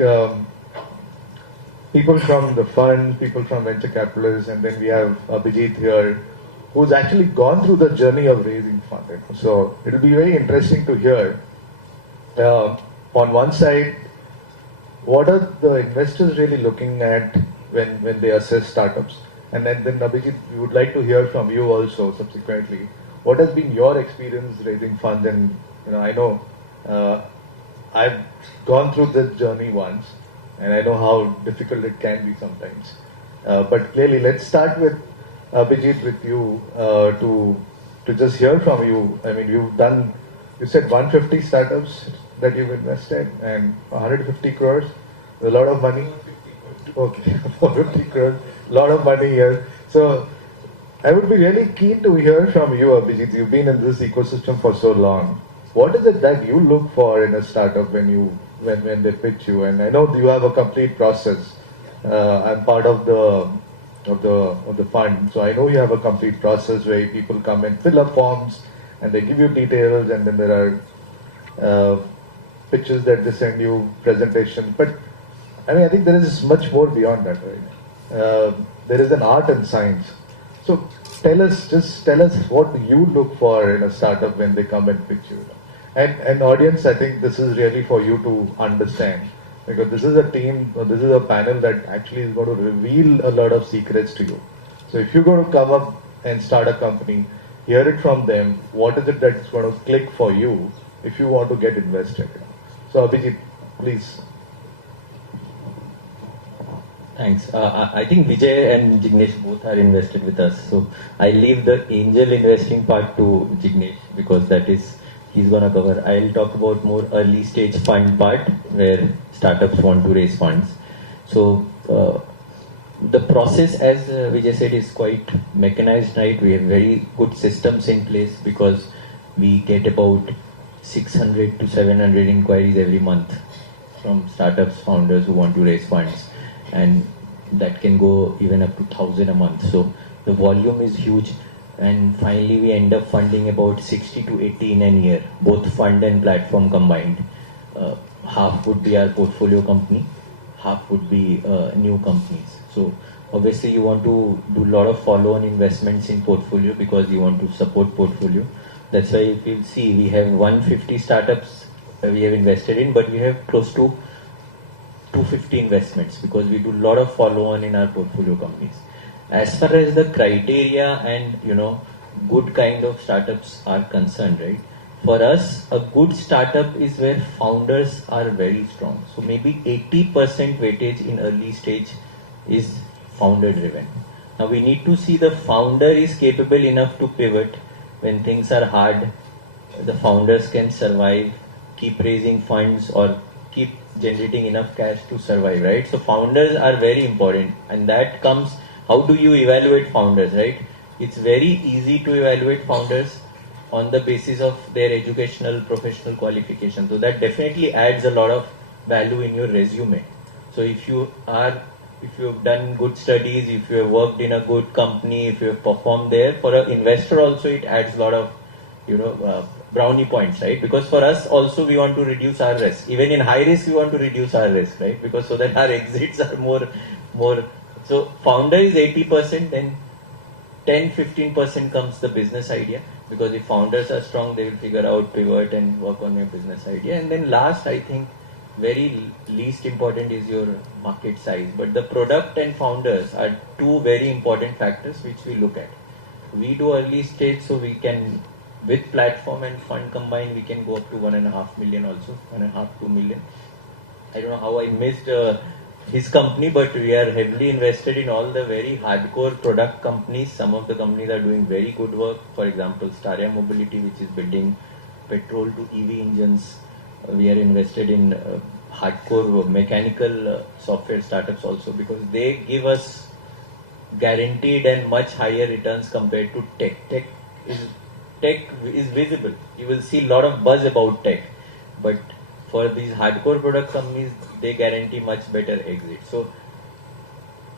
people from the fund, people from venture capitalists, and then we have Abhijit here, who's actually gone through the journey of raising funding. So it'll be very interesting to hear, on one side, what are the investors really looking at when they assess startups? And then Abhijit, we would like to hear from you also subsequently. What has been your experience raising funds? And I know I've gone through this journey once, and I know how difficult it can be sometimes. But clearly, let's start with Abhijit, with you, to just hear from you. I mean, you said 150 startups that you've invested and 150 crores, a lot of money. Okay, 450 crores, a lot of money here. So I would be really keen to hear from you, Abhijit. You've been in this ecosystem for so long. What is it that you look for in a startup when they pitch you? And I know you have a complete process. I'm part of the fund, so I know you have a complete process where people come and fill up forms, and they give you details, and then there are pitches that they send you, presentations. But I think there is much more beyond that, right? There is an art and science. So tell us what you look for in a startup when they come and pitch you. And audience, I think this is really for you to understand, because this is a team, or this is a panel that actually is going to reveal a lot of secrets to you. So if you're going to come up and start a company, hear it from them. What is it that's going to click for you if you want to get invested? So Abhijit, please. Thanks. I think Vijay and Jignesh both are invested with us. So I leave the angel investing part to Jignesh, because he's going to cover. I'll talk about more early stage fund part where startups want to raise funds. So the process, as Vijay said, is quite mechanized, right? We have very good systems in place, because we get about 600 to 700 inquiries every month from startups, founders who want to raise funds. And that can go even up to 1,000 a month. So the volume is huge. And finally, we end up funding about 60 to 80 in a year, both fund and platform combined. Half would be our portfolio company, half would be new companies. So obviously, you want to do a lot of follow-on investments in portfolio, because you want to support portfolio. That's why if you'll see, we have 150 startups we have invested in, but we have close to 250 investments, because we do a lot of follow-on in our portfolio companies. As far as the criteria and good kind of startups are concerned, right? For us, a good startup is where founders are very strong. So maybe 80% weightage in early stage is founder driven. Now we need to see the founder is capable enough to pivot when things are hard. The founders can survive, keep raising funds, or keep generating enough cash to survive, right? So founders are very important, and that comes, how do you evaluate founders, right? It's very easy to evaluate founders on the basis of their educational, professional qualification. So that definitely adds a lot of value in your resume. So if you've done good studies, if you have worked in a good company, if you have performed there, for an investor also it adds a lot of brownie points, right? Because for us also, we want to reduce our risk. Even in high risk, we want to reduce our risk, right? Because so that our exits are more. So founder is 80%, then 10-15% comes the business idea. Because if founders are strong, they will figure out, pivot and work on your business idea. And then last, I think, very least important is your market size. But the product and founders are two very important factors which we look at. we do early stage, so we can, with platform and fund combined, we can go up to 1.5 million also, 1.5 2 million. I don't know how I missed his company, but we are heavily invested in all the very hardcore product companies. Some of the companies are doing very good work. For example, Staria Mobility, which is building petrol to EV engines. We are invested in hardcore mechanical software startups also, because they give us guaranteed and much higher returns compared to tech. Tech is visible. You will see a lot of buzz about tech, but for these hardcore product companies, they guarantee much better exit. So,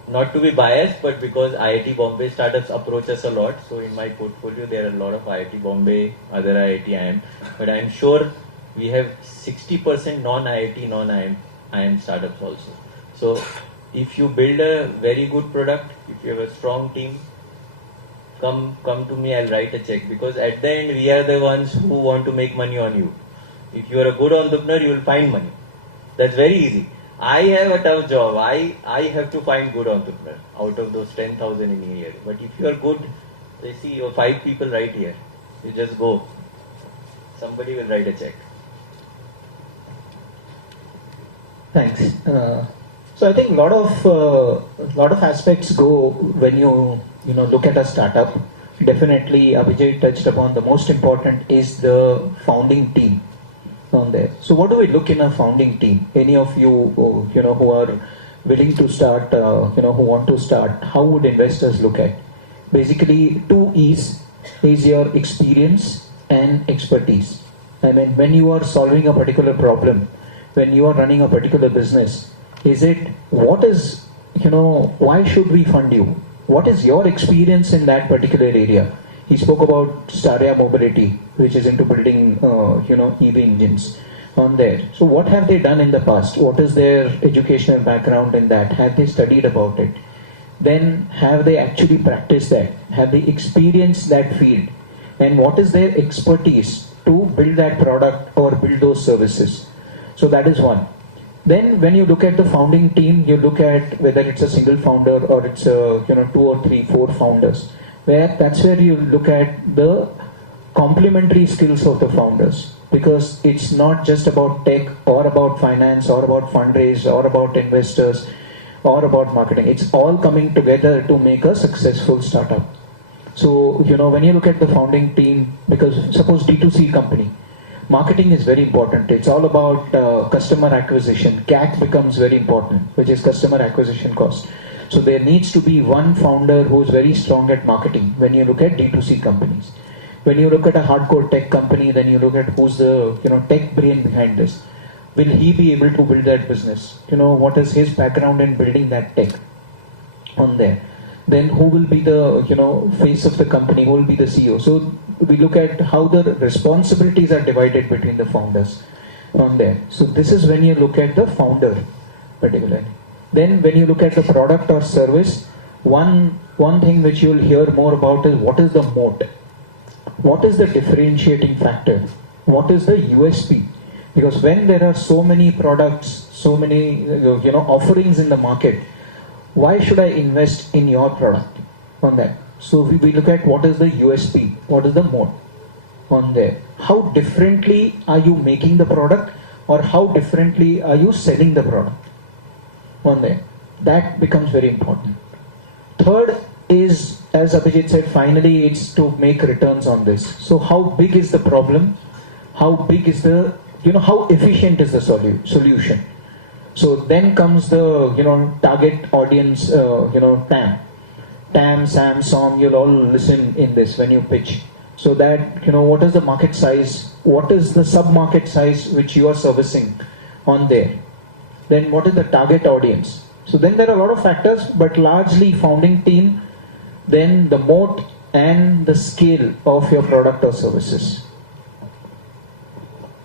not to be biased, but because IIT Bombay startups approach us a lot, so in my portfolio there are a lot of IIT Bombay, other IIT IIM, but I am sure we have 60% non-IIT, non-IIM startups also. So, if you build a very good product, if you have a strong team, come to me, I'll write a check, because at the end we are the ones who want to make money on you. If you are a good entrepreneur, you will find money. That's very easy. I have a tough job. I have to find good entrepreneur out of those 10,000 in a year. But if you are good, they see you 5 people right here. You just go. Somebody will write a check. Thanks. So I think a lot of aspects go when you look at a startup. Definitely, Abhijay touched upon the most important is the founding team on there. So what do we look in a founding team? Any of you who are willing to start, who want to start, how would investors look at? Basically, 2 E's is your experience and expertise. I mean, when you are solving a particular problem, when you are running a particular business, is it, what is, why should we fund you? What is your experience in that particular area? He spoke about Staria Mobility, which is into building, EV engines on there. So what have they done in the past? What is their educational background in that? Have they studied about it? Then have they actually practiced that? Have they experienced that field? And what is their expertise to build that product or build those services? So that is one. Then when you look at the founding team, you look at whether it's a single founder or it's a, 2 or 3, 4 founders. That's where you look at the complementary skills of the founders, because it's not just about tech or about finance or about fundraise or about investors or about marketing. It's all coming together to make a successful startup. So, when you look at the founding team, because suppose D2C company, marketing is very important. It's all about customer acquisition. CAC becomes very important, which is customer acquisition cost. So there needs to be one founder who's very strong at marketing when you look at D2C companies. When you look at a hardcore tech company, then you look at who's the tech brain behind this. Will he be able to build that business? What is his background in building that tech on there? Then who will be the face of the company? Who will be the CEO? So we look at how the responsibilities are divided between the founders on there. So this is when you look at the founder particularly. Then when you look at the product or service, one thing which you will hear more about is what is the moat? What is the differentiating factor? What is the USP? Because when there are so many products, so many offerings in the market, why should I invest in your product on that? So we look at what is the USP, what is the moat on there. How differently are you making the product, or how differently are you selling the product on there? That becomes very important. Third is, as Abhijit said, finally it's to make returns on this. So how big is the problem? How big is the, how efficient is the solution? So then comes the, target audience, TAM, SAM, SOM, you'll all listen in this when you pitch. So that, what is the market size? What is the sub-market size which you are servicing on there? Then what is the target audience? So then there are a lot of factors, but largely founding team, then the moat and the scale of your product or services.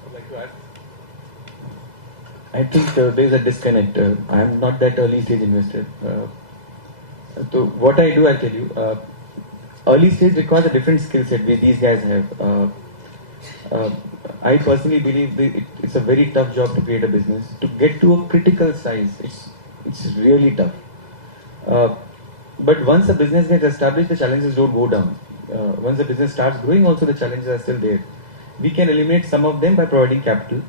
I'd like to add. I think there's a disconnect. I am not that early stage investor. So what I do, I'll tell you. Early stage requires a different skill set where these guys have. I personally believe it's a very tough job to create a business. To get to a critical size, it's really tough. But once a business gets established, the challenges don't go down. once the business starts growing, also the challenges are still there. We can eliminate some of them by providing capital.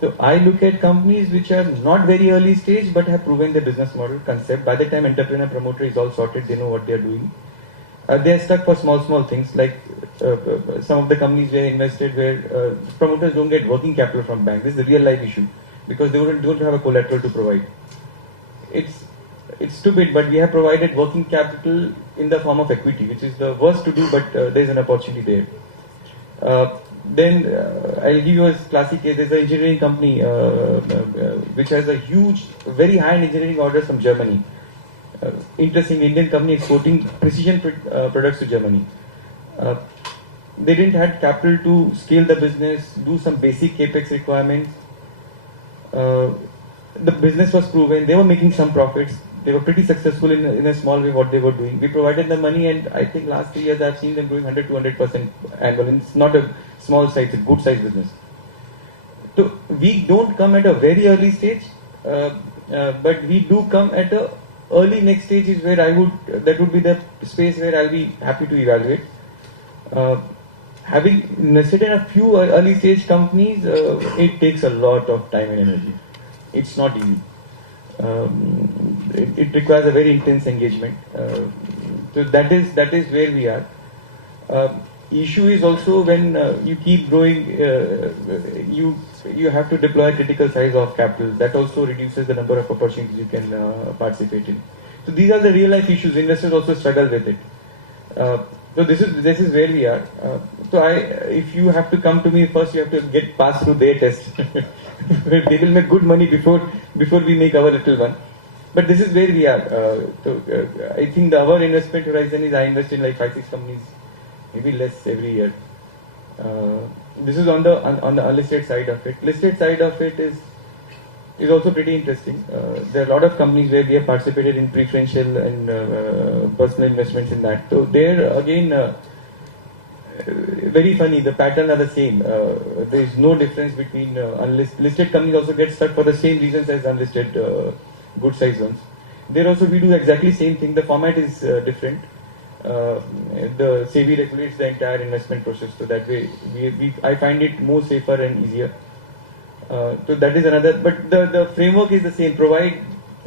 So I look at companies which are not very early stage but have proven their business model concept. By the time entrepreneur promoter is all sorted, they know what they are doing. They are stuck for small things like some of the companies where invested where promoters don't get working capital from bank. This is a real life issue because they don't have a collateral to provide. It's stupid, but we have provided working capital in the form of equity, which is the worst to do, but there is an opportunity there. Then I'll give you a classic case. There's an engineering company which has a huge, very high-end engineering orders from Germany. Interesting, Indian company exporting precision products to Germany. They didn't have capital to scale the business, do some basic capex requirements. The business was proven. They were making some profits. They were pretty successful in a small way what they were doing. We provided the money, and I think last 3 years I've seen them growing 100-200% annual. And it's not a small size, it's a good size business. So we don't come at a very early stage, but we do come at a early next stage is where that would be the space where I'll be happy to evaluate. Having invested in a few early stage companies, it takes a lot of time and energy. It's not easy. It requires a very intense engagement. So that is where we are. Issue is also when you keep growing, you have to deploy critical size of capital. That also reduces the number of opportunities you can participate in. So these are the real life issues. Investors also struggle with it. So this is where we are. So if you have to come to me first, you have to get passed through their test. They will make good money before we make our little one. But this is where we are. I think our investment horizon is I invest in like 5-6 companies, maybe less every year. This is on the unlisted side of it. Listed side of it is also pretty interesting. There are a lot of companies where we have participated in preferential and personal investments in that. So there again, very funny. The pattern are the same. There is no difference between listed companies also get stuck for the same reasons as unlisted good size ones. There also we do exactly same thing. The format is different. The SEBI regulates the entire investment process, so that way I find it more safer and easier. So that is another, but the framework is the same. Provide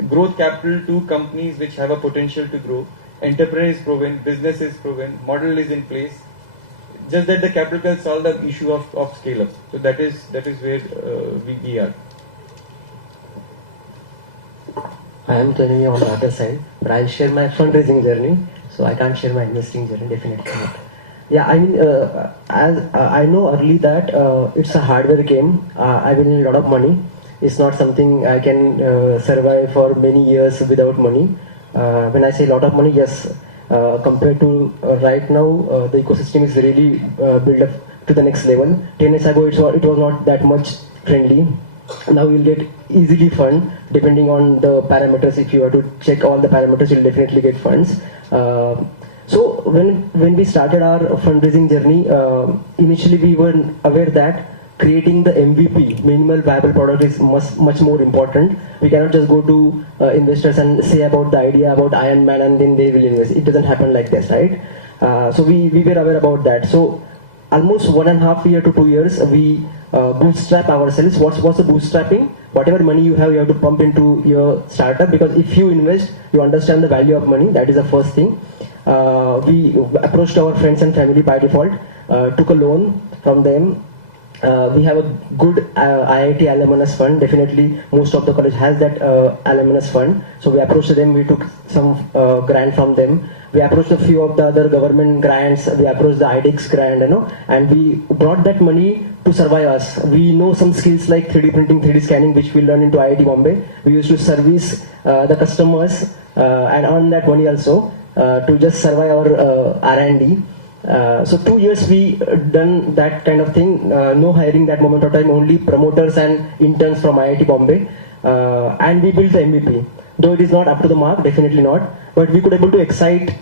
growth capital to companies which have a potential to grow. Entrepreneur is proven, business is proven, model is in place. Just that the capital can solve the issue of scale up. So that is where we are. I am telling you on the other side, but I'll share my fundraising journey. So I can't share my investing journey, definitely not. Yeah, I mean, as I know early that it's a hardware game. I will need a lot of money. It's not something I can survive for many years without money. When I say a lot of money, yes, compared to right now, the ecosystem is really built up to the next level. 10 years ago, it was not that much friendly. Now you'll get easily fund depending on the parameters. If you have to check all the parameters, you'll definitely get funds. So when we started our fundraising journey, initially we were aware that creating the MVP, minimal viable product, is much more important. We cannot just go to investors and say about the idea about Iron Man and then they will invest. It doesn't happen like this, right? So we were aware about that. So almost 1.5 years to 2 years, we bootstrap ourselves. What's the bootstrapping? Whatever money you have to pump into your startup, because if you invest, you understand the value of money. That is the first thing. We approached our friends and family by default, took a loan from them. We have a good IIT alumnus fund. Definitely, most of the college has that alumnus fund. So we approached them. We took some grant from them. We approached a few of the other government grants. We approached the IDEX grant, and we brought that money to survive us. We know some skills like 3D printing, 3D scanning, which we learned into IIT Bombay. We used to service the customers and earn that money also to just survive our R&D. So 2 years we done that kind of thing. No hiring that moment of time, only promoters and interns from IIT Bombay. And we built the MVP. Though it is not up to the mark, definitely not. But we could able to excite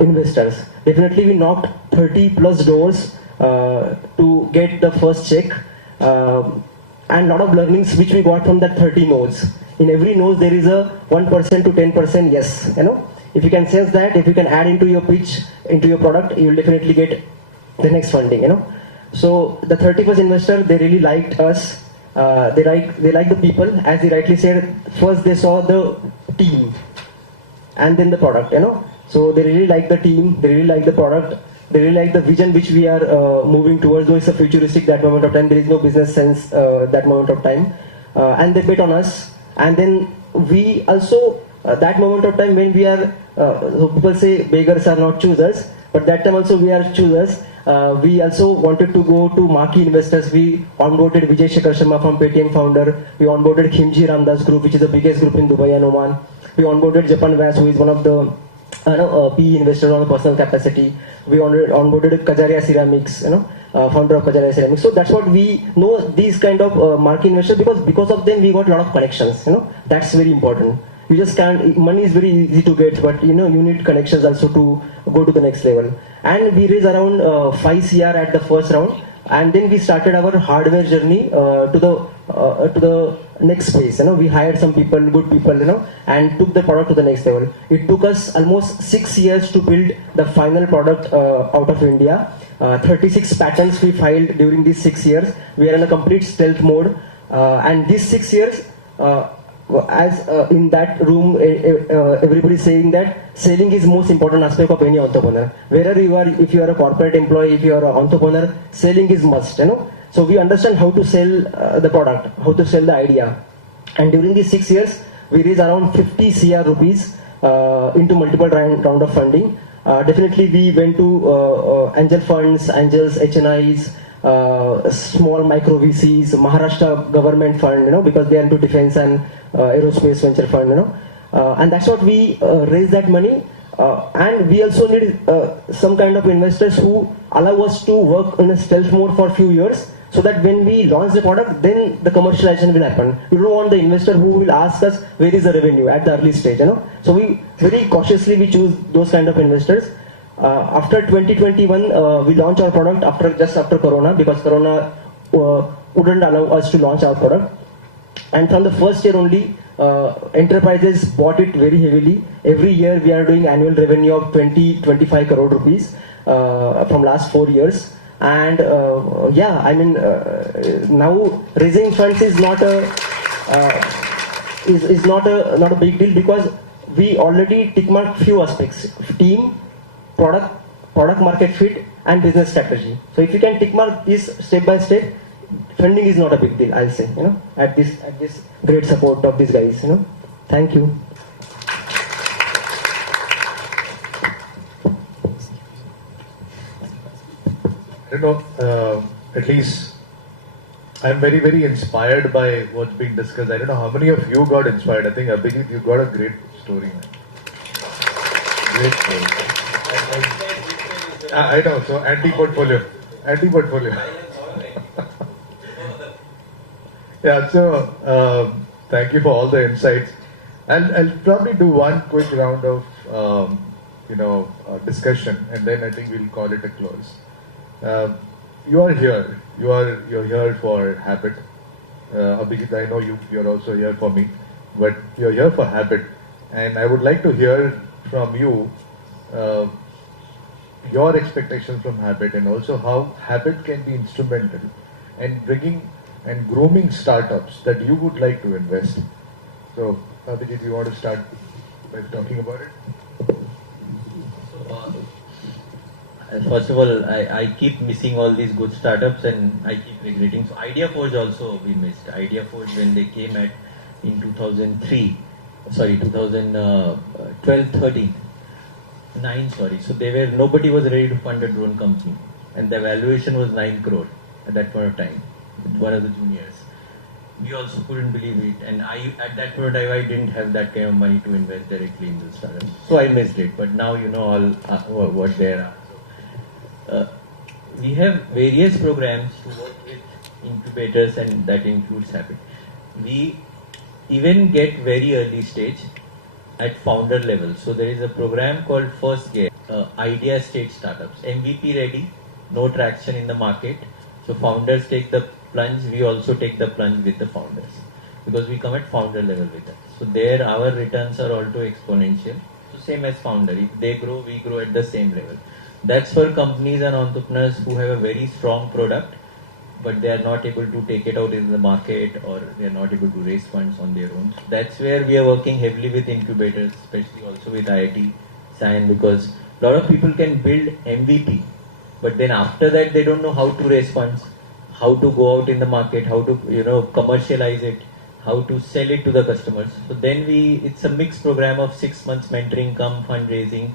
investors. Definitely we knocked 30 plus doors to get the first check. And a lot of learnings which we got from that 30 no's. In every no there is a 1% to 10% yes. If you can sense that, if you can add into your pitch, into your product, you will definitely get the next funding, you know. So the 31st investor, they really liked us. They like the people, as he rightly said. First they saw the team and then the product, you know. So they really like the team, they really like the product, they really like the vision which we are moving towards. Though it's a futuristic that moment of time, there is no business sense that moment of time, and they bet on us. And then we also that moment of time when we are so people say beggars are not choosers, but that time also we are choosers. We also wanted to go to marquee investors. We onboarded Vijay Shekhar Sharma from Paytm founder. We onboarded Khimji Ramdas Group, which is the biggest group in Dubai and Oman. We onboarded Japan VES, who is one of the PE investors on a personal capacity. We onboarded Kajaria Ceramics, founder of Kajaria Ceramics. So that's what we know, these kind of marquee investors, because of them we got a lot of connections. That's very important. You just can't, money is very easy to get, but you need connections also to go to the next level. And we raised around 5 CR at the first round, and then we started our hardware journey to the next phase. We hired some people, good people, and took the product to the next level. It took us almost 6 years to build the final product out of India. 36 patents we filed during these 6 years. We are in a complete stealth mode, and these 6 years, as in that room, everybody is saying that selling is most important aspect of any entrepreneur. Wherever you are, if you are a corporate employee, if you are an entrepreneur, selling is must. So we understand how to sell the product, how to sell the idea. And during these 6 years, we raised around 50 CR rupees into multiple round of funding. Definitely we went to angel funds, angels, HNIs, small micro VCs, Maharashtra government fund, because they are into defense and aerospace venture fund, and that's what we raised that money. And we also need some kind of investors who allow us to work in a stealth mode for a few years, so that when we launch the product, then the commercialization will happen. You don't want the investor who will ask us where is the revenue at the early stage, So we very cautiously we choose those kind of investors. After 2021, we launched our product just after Corona, because Corona wouldn't allow us to launch our product. And from the first year only, enterprises bought it very heavily. Every year we are doing annual revenue of 20-25 crore rupees from last 4 years. And now raising funds is not a big deal, because we already tick mark few aspects: team, product market fit, and business strategy. So if you can tick mark this step by step, funding is not a big deal, I'll say, at this great support of these guys, Thank you. I don't know, at least I'm very, very inspired by what's being discussed. I don't know how many of you got inspired. I think, Abhijit, you got a great story, man. Great story. I know, so anti-portfolio. Yeah, so thank you for all the insights. I'll probably do one quick round of discussion, and then I think we'll call it a close. You are here. You're here for Habit. Abhijit, I know you're also here for me, but you're here for Habit, and I would like to hear from you your expectations from Habit, and also how Habit can be instrumental in bringing and grooming startups that you would like to invest. So, Abhijit, you want to start by talking about it? First of all, I keep missing all these good startups, and I keep regretting. So Idea Forge also we missed. Idea Forge, when they came in 2013. So nobody was ready to fund a drone company, and the valuation was 9 crore at that point of time. One of the juniors. We also couldn't believe it, and at that point of time I didn't have that kind of money to invest directly in the startup. So I missed it. But now all what there are. So, we have various programs to work with incubators, and that includes Habit. We even get very early stage at founder level. So there is a program called First Gear, idea stage startups, MVP ready, no traction in the market. So founders take the plunge, we also take the plunge with the founders, because we come at founder level with that. So there our returns are also exponential. So same as founder. If they grow, we grow at the same level. That's for companies and entrepreneurs who have a very strong product, but they are not able to take it out in the market, or they are not able to raise funds on their own. That's where we are working heavily with incubators, especially also with IIT, SAN, because a lot of people can build MVP, but then after that they don't know how to raise funds, how to go out in the market, how to commercialize it, how to sell it to the customers. So then it's a mixed program of 6 months mentoring come fundraising.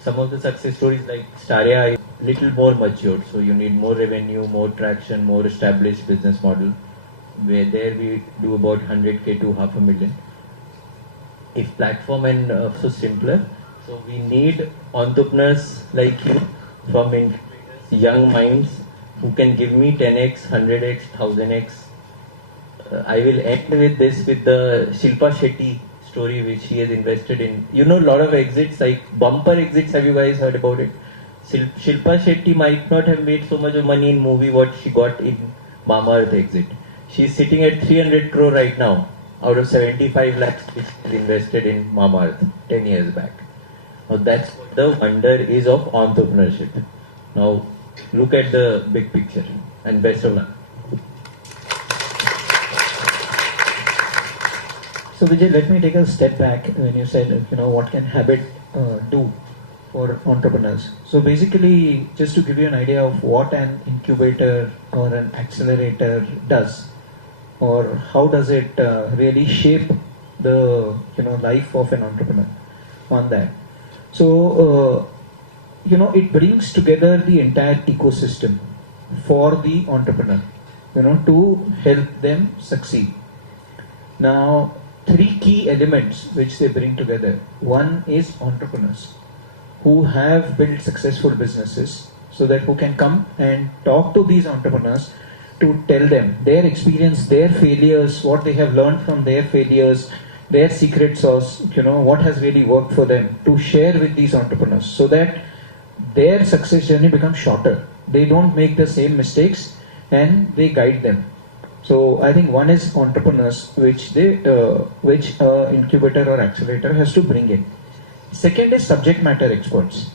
Some of the success stories like Staria is little more matured, so you need more revenue, more traction, more established business model, where there we do about 100K to $500,000. If platform and so simpler, so we need entrepreneurs like you from young minds who can give me 10x, 100x, 1000x. I will end with this, with the Shilpa Shetty story which he has invested in. A lot of exits, like bumper exits, have you guys heard about it? Shilpa Shetty might not have made so much of money in movie what she got in Mamaearth exit. She's sitting at 300 crore right now out of 75 lakhs which is invested in Mamaearth 10 years back. Now that's what the wonder is of entrepreneurship. Now look at the big picture, and best of luck. So Vijay, let me take a step back when you said, what can Habit do for entrepreneurs. So basically, just to give you an idea of what an incubator or an accelerator does, or how does it really shape the life of an entrepreneur on that. So it brings together the entire ecosystem for the entrepreneur, to help them succeed. Now, 3 key elements which they bring together. One is entrepreneurs who have built successful businesses, so that who can come and talk to these entrepreneurs to tell them their experience, their failures, what they have learned from their failures, their secret sauce, what has really worked for them, to share with these entrepreneurs so that their success journey becomes shorter. They don't make the same mistakes and they guide them. So I think one is entrepreneurs, which incubator or accelerator has to bring in. Second is subject matter experts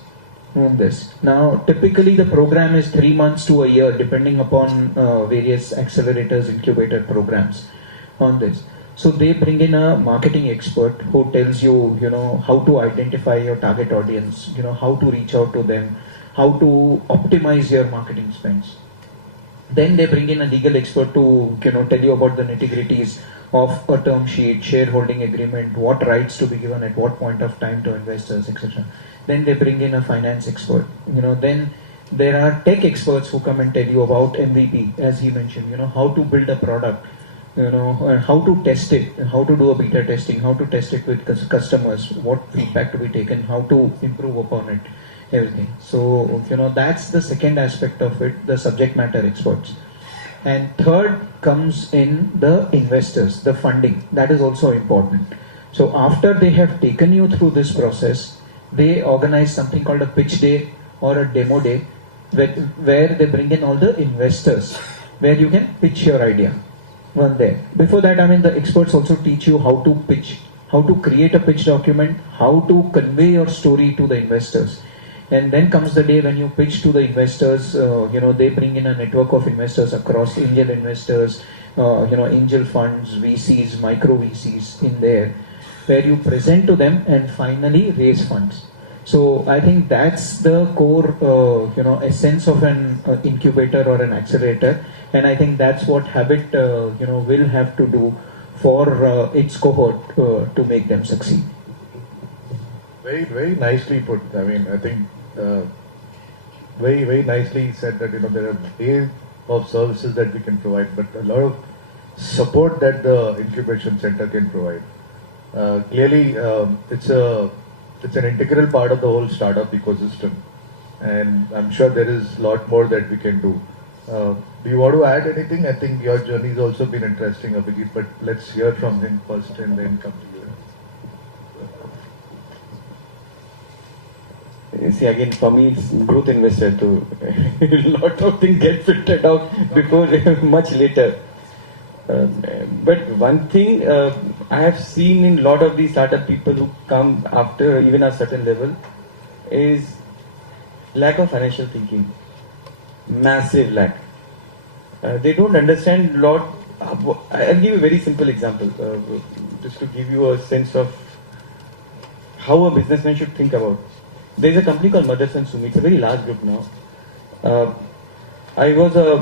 on this. Now, typically the program is 3 months to a year, depending upon various accelerators, incubator programs on this. So they bring in a marketing expert who tells you, how to identify your target audience, how to reach out to them, how to optimize your marketing spends. Then they bring in a legal expert to, tell you about the nitty-gritties of a term sheet, shareholding agreement, what rights to be given at what point of time to investors, etc. Then they bring in a finance expert. Then there are tech experts who come and tell you about MVP, as he mentioned, how to build a product, how to test it, how to do a beta testing, how to test it with customers, what feedback to be taken, how to improve upon it, everything. So, that's the second aspect of it, the subject matter experts. And third comes in the investors, the funding. That is also important. So after they have taken you through this process, they organize something called a pitch day or a demo day, where they bring in all the investors, where you can pitch your idea. One there. Before that, the experts also teach you how to pitch, how to create a pitch document, how to convey your story to the investors. And then comes the day when you pitch to the investors. They bring in a network of investors across, angel investors, angel funds, VCs, micro VCs in there, where you present to them and finally raise funds. So I think that's the core, essence of an incubator or an accelerator, and I think that's what Habit, will have to do for its cohort to make them succeed. Very, very nicely put. I think very, very nicely said that there are ways of services that we can provide, but a lot of support that the incubation center can provide. Clearly, it's an integral part of the whole startup ecosystem, and I'm sure there is a lot more that we can do. Do you want to add anything? I think your journey has also been interesting, Abhijit, but let's hear from him first and then come to you. See, again, for me, it's growth investor too. A lot of things get filtered out before much later. But one thing I have seen in a lot of these startup people who come after even a certain level is lack of financial thinking, massive lack. They don't understand lot. I'll give you a very simple example, just to give you a sense of how a businessman should think about. There is a company called Mothers and Sumi. It's a very large group now. I was a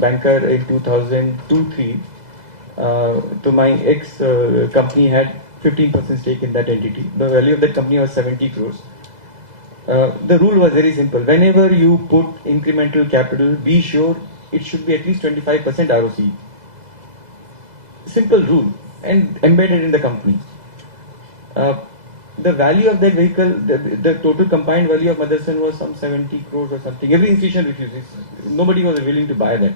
banker in 2002-3. So my ex company had 15% stake in that entity. The value of that company was 70 crores. The rule was very simple. Whenever you put incremental capital, be sure it should be at least 25% ROC. Simple rule and embedded in the company. The value of that vehicle, the total combined value of Motherson was some 70 crores or something. Every institution refused it. Nobody was willing to buy that.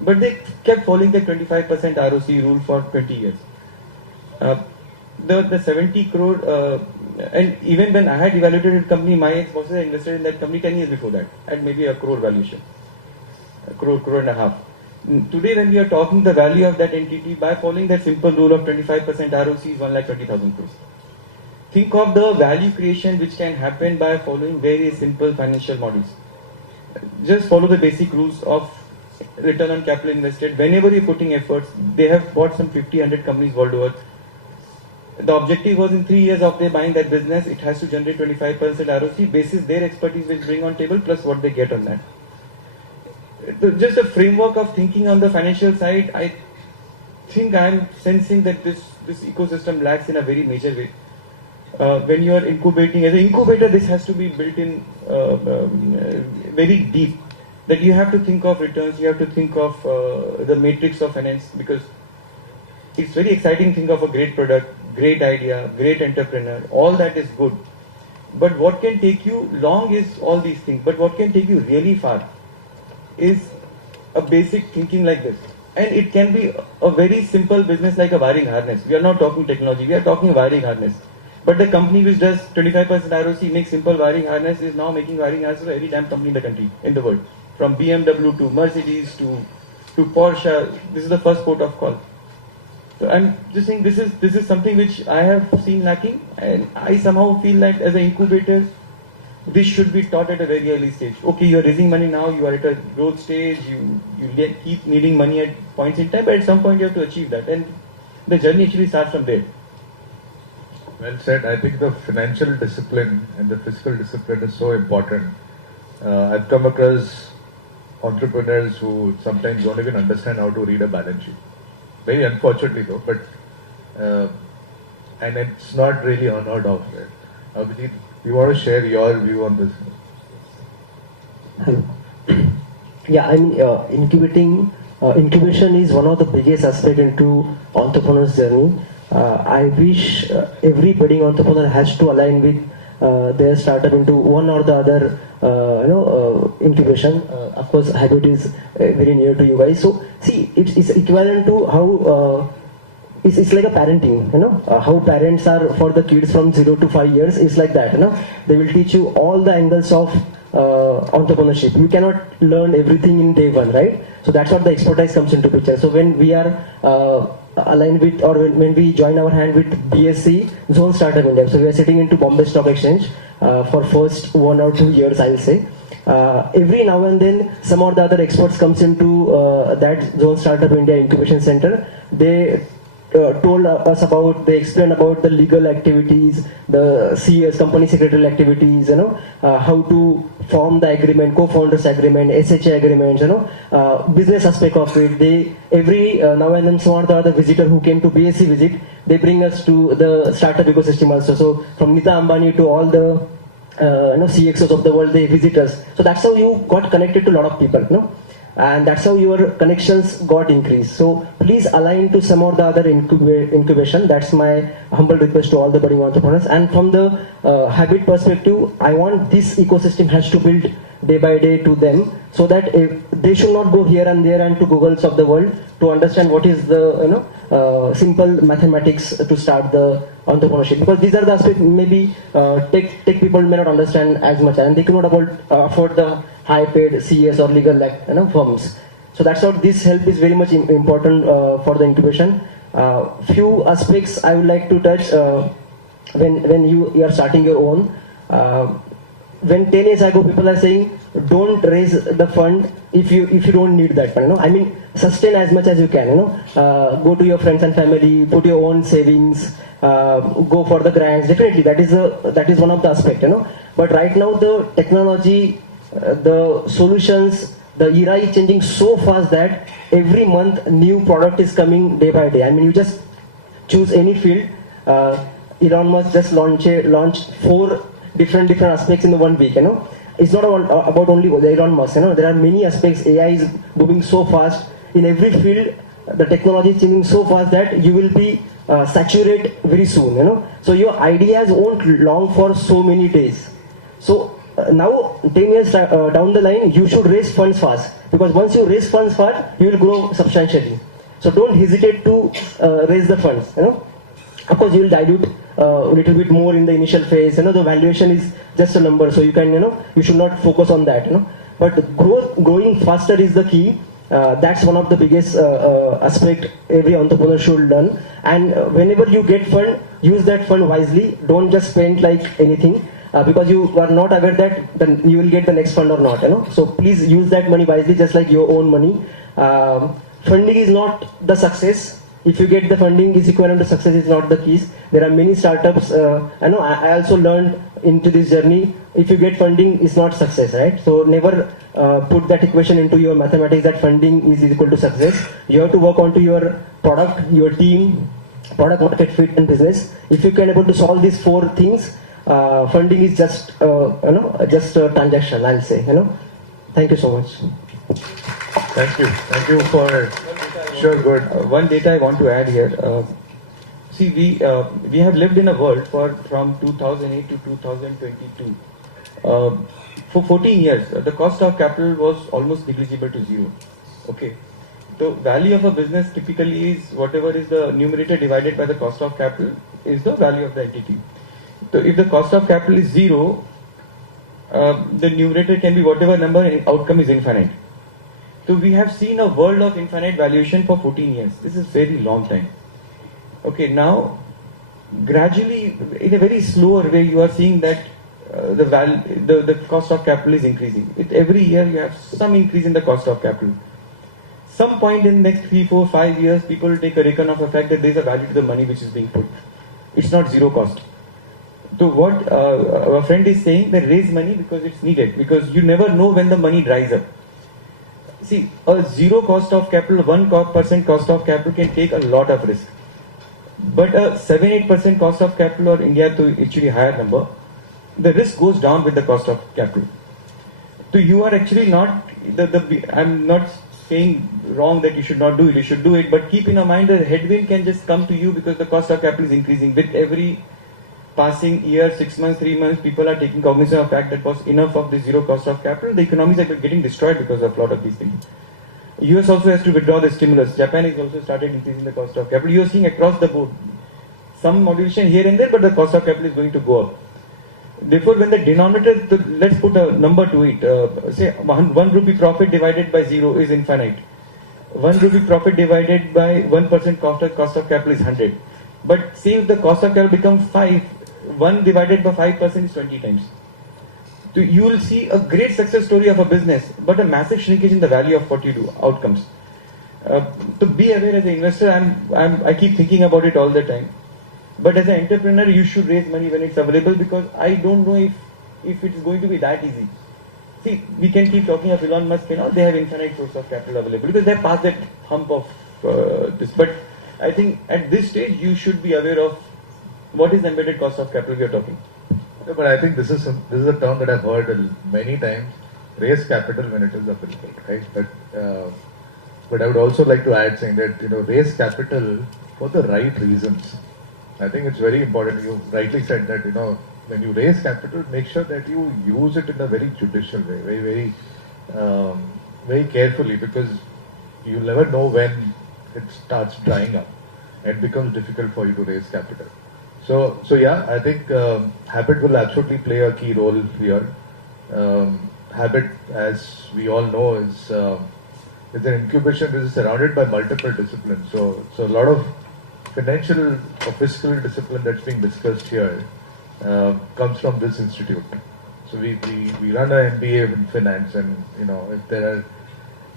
But they kept following the 25% ROC rule for 20 years. The 70 crore, and even when I had evaluated the company, my ex-bosses had invested in that company 10 years before that, at maybe a crore valuation, a crore and a half. Today when we are talking the value of that entity, by following that simple rule of 25% ROC is 1,20,000 crores. Think of the value creation which can happen by following very simple financial models. Just follow the basic rules of return on capital invested. Whenever you're putting efforts, they have bought some 50-100 companies world over. The objective was in 3 years of their buying that business, it has to generate 25% ROC basis their expertise will bring on table plus what they get on that. Just a framework of thinking on the financial side, I think I'm sensing that this ecosystem lacks in a very major way. When you are incubating, as an incubator, this has to be built in very deep. That you have to think of returns, you have to think of the matrix of finance, because it's very exciting to think of a great product, great idea, great entrepreneur, all that is good. But what can take you long is all these things. But what can take you really far is a basic thinking like this. And it can be a very simple business like a wiring harness. We are not talking technology, we are talking wiring harness. But the company which does 25% ROC, makes simple wiring harness, is now making wiring harness for every damn company in the country, in the world. From BMW to Mercedes to Porsche, this is the first port of call. So I'm just saying this is something which I have seen lacking, and I somehow feel like as an incubator, this should be taught at a very early stage. Okay, you are raising money now, you are at a growth stage, you keep needing money at points in time, but at some point you have to achieve that, and the journey actually starts from there. Well said. I think the financial discipline and the fiscal discipline is so important. I've come across entrepreneurs who sometimes don't even understand how to read a balance sheet. Very unfortunately though, but and it's not really unheard of. Right? Abhijit, you want to share your view on this? Yeah, I mean, incubation is one of the biggest aspects into entrepreneur's journey. I wish every budding entrepreneur has to align with their startup into one or the other, incubation. Of course, Habit is very near to you guys. So, see, it's equivalent to how it's like a parenting. How parents are for the kids from 0 to 5 years. It's like that. They will teach you all the angles of entrepreneurship. You cannot learn everything in day one, right? So that's what the expertise comes into picture. So when we are aligned with, or when we join our hand with BSC Zone Startup India, so we are sitting into Bombay Stock Exchange for first 1 or 2 years, I'll say. Every now and then some or the other experts comes into that Zone Startup India Incubation Center. They told us about, they explained about the legal activities, the CS, company secretarial activities, how to form the agreement, co-founders agreement, SHA agreements, business aspect of it. They, every now and then some or the other visitor who came to BSC visit, they bring us to the startup ecosystem also. So from Nita Ambani to all the CXOs of the world, they visit us. So that's how you got connected to a lot of people, and that's how your connections got increased. So please align to some or the other incubation. That's my humble request to all the budding entrepreneurs. And from the Habit perspective, I want this ecosystem has to build day by day to them, so that if they should not go here and there and to Googles of the world to understand what is the simple mathematics to start the entrepreneurship, because these are the aspects maybe tech people may not understand as much, and they cannot afford the high paid CS or legal firms. So that's how this help is very much important for the incubation. Few aspects I would like to touch when you are starting your own. When 10 years ago people are saying don't raise the fund if you don't need that fund, I mean sustain as much as you can, go to your friends and family, put your own savings, go for the grants. Definitely that is one of the aspect, but right now the technology, the solutions, the era is changing so fast that every month new product is coming day by day. I mean, you just choose any field. Elon Musk just launched 4 different aspects in the 1 week. It's not about only Elon Musk. There are many aspects. AI is moving so fast in every field. The technology is changing so fast that you will be saturated very soon. So your ideas won't long for so many days. So now 10 years down the line, you should raise funds fast, because once you raise funds fast, you will grow substantially. So don't hesitate to raise the funds. Of course, you will dilute a little bit more in the initial phase. The valuation is just a number, so you can, you should not focus on that. But growing faster is the key. That's one of the biggest aspect every entrepreneur should learn. And whenever you get fund, use that fund wisely. Don't just spend like anything, because you are not aware that you will get the next fund or not. So please use that money wisely, just like your own money. Funding is not the success. If you get the funding is equivalent to success is not the keys. There are many startups. I also learned into this journey. If you get funding, it's not success, right? So never put that equation into your mathematics that funding is equal to success. You have to work onto your product, your team, product market fit, and business. If you can able to solve these 4 things, funding is just just a transaction, I'll say. Thank you so much. Thank you for. Sure, good. One data I want to add here. See, we have lived in a world from 2008 to 2022. For 14 years, the cost of capital was almost negligible to zero. Okay. The value of a business typically is whatever is the numerator divided by the cost of capital is the value of the entity. So if the cost of capital is zero, the numerator can be whatever number and outcome is infinite. So we have seen a world of infinite valuation for 14 years. This is very long time. Okay, now gradually, in a very slower way, you are seeing that the cost of capital is increasing. Every year you have some increase in the cost of capital. Some point in the next 3, 4, 5 years, people will take a reckon of the fact that there is a value to the money which is being put. It's not zero cost. So what our friend is saying, that raise money because it's needed, because you never know when the money dries up. See, a zero cost of capital, 1% cost of capital can take a lot of risk. But a 7-8% cost of capital, or India to actually higher number, the risk goes down with the cost of capital. So you are actually not, I'm not saying wrong that you should not do it, you should do it, but keep in mind that headwind can just come to you because the cost of capital is increasing. With every passing year, 6 months, 3 months, people are taking cognizance of the fact that was enough of the zero cost of capital. The economies are getting destroyed because of a lot of these things. US also has to withdraw the stimulus. Japan has also started increasing the cost of capital. You are seeing across the board some modulation here and there, but the cost of capital is going to go up. Therefore, when the denominator, let's put a number to it. Say 1 rupee profit divided by 0 is infinite. 1 rupee profit divided by 1% cost of capital is 100. But say if the cost of capital becomes 5, 1 divided by 5% is 20 times. So you will see a great success story of a business, but a massive shrinkage in the value of what you do, outcomes. To be aware as an investor, I keep thinking about it all the time. But as an entrepreneur, you should raise money when it's available, because I don't know if it's going to be that easy. See, we can keep talking of Elon Musk and all, they have infinite source of capital available because they're past that hump of this. But I think at this stage, you should be aware of what is the embedded cost of capital we are talking. No, but I think this is a term that I've heard many times. Raise capital when it is available, right? But I would also like to add saying that raise capital for the right reasons. I think it's very important. You rightly said that when you raise capital, make sure that you use it in a very judicial way, very very carefully, because you never know when it starts drying up and becomes difficult for you to raise capital. So yeah, I think habit will absolutely play a key role here. Habit, as we all know, is an incubation which is surrounded by multiple disciplines. So a lot of financial or fiscal discipline that's being discussed here comes from this institute. So we run an MBA in finance, and if there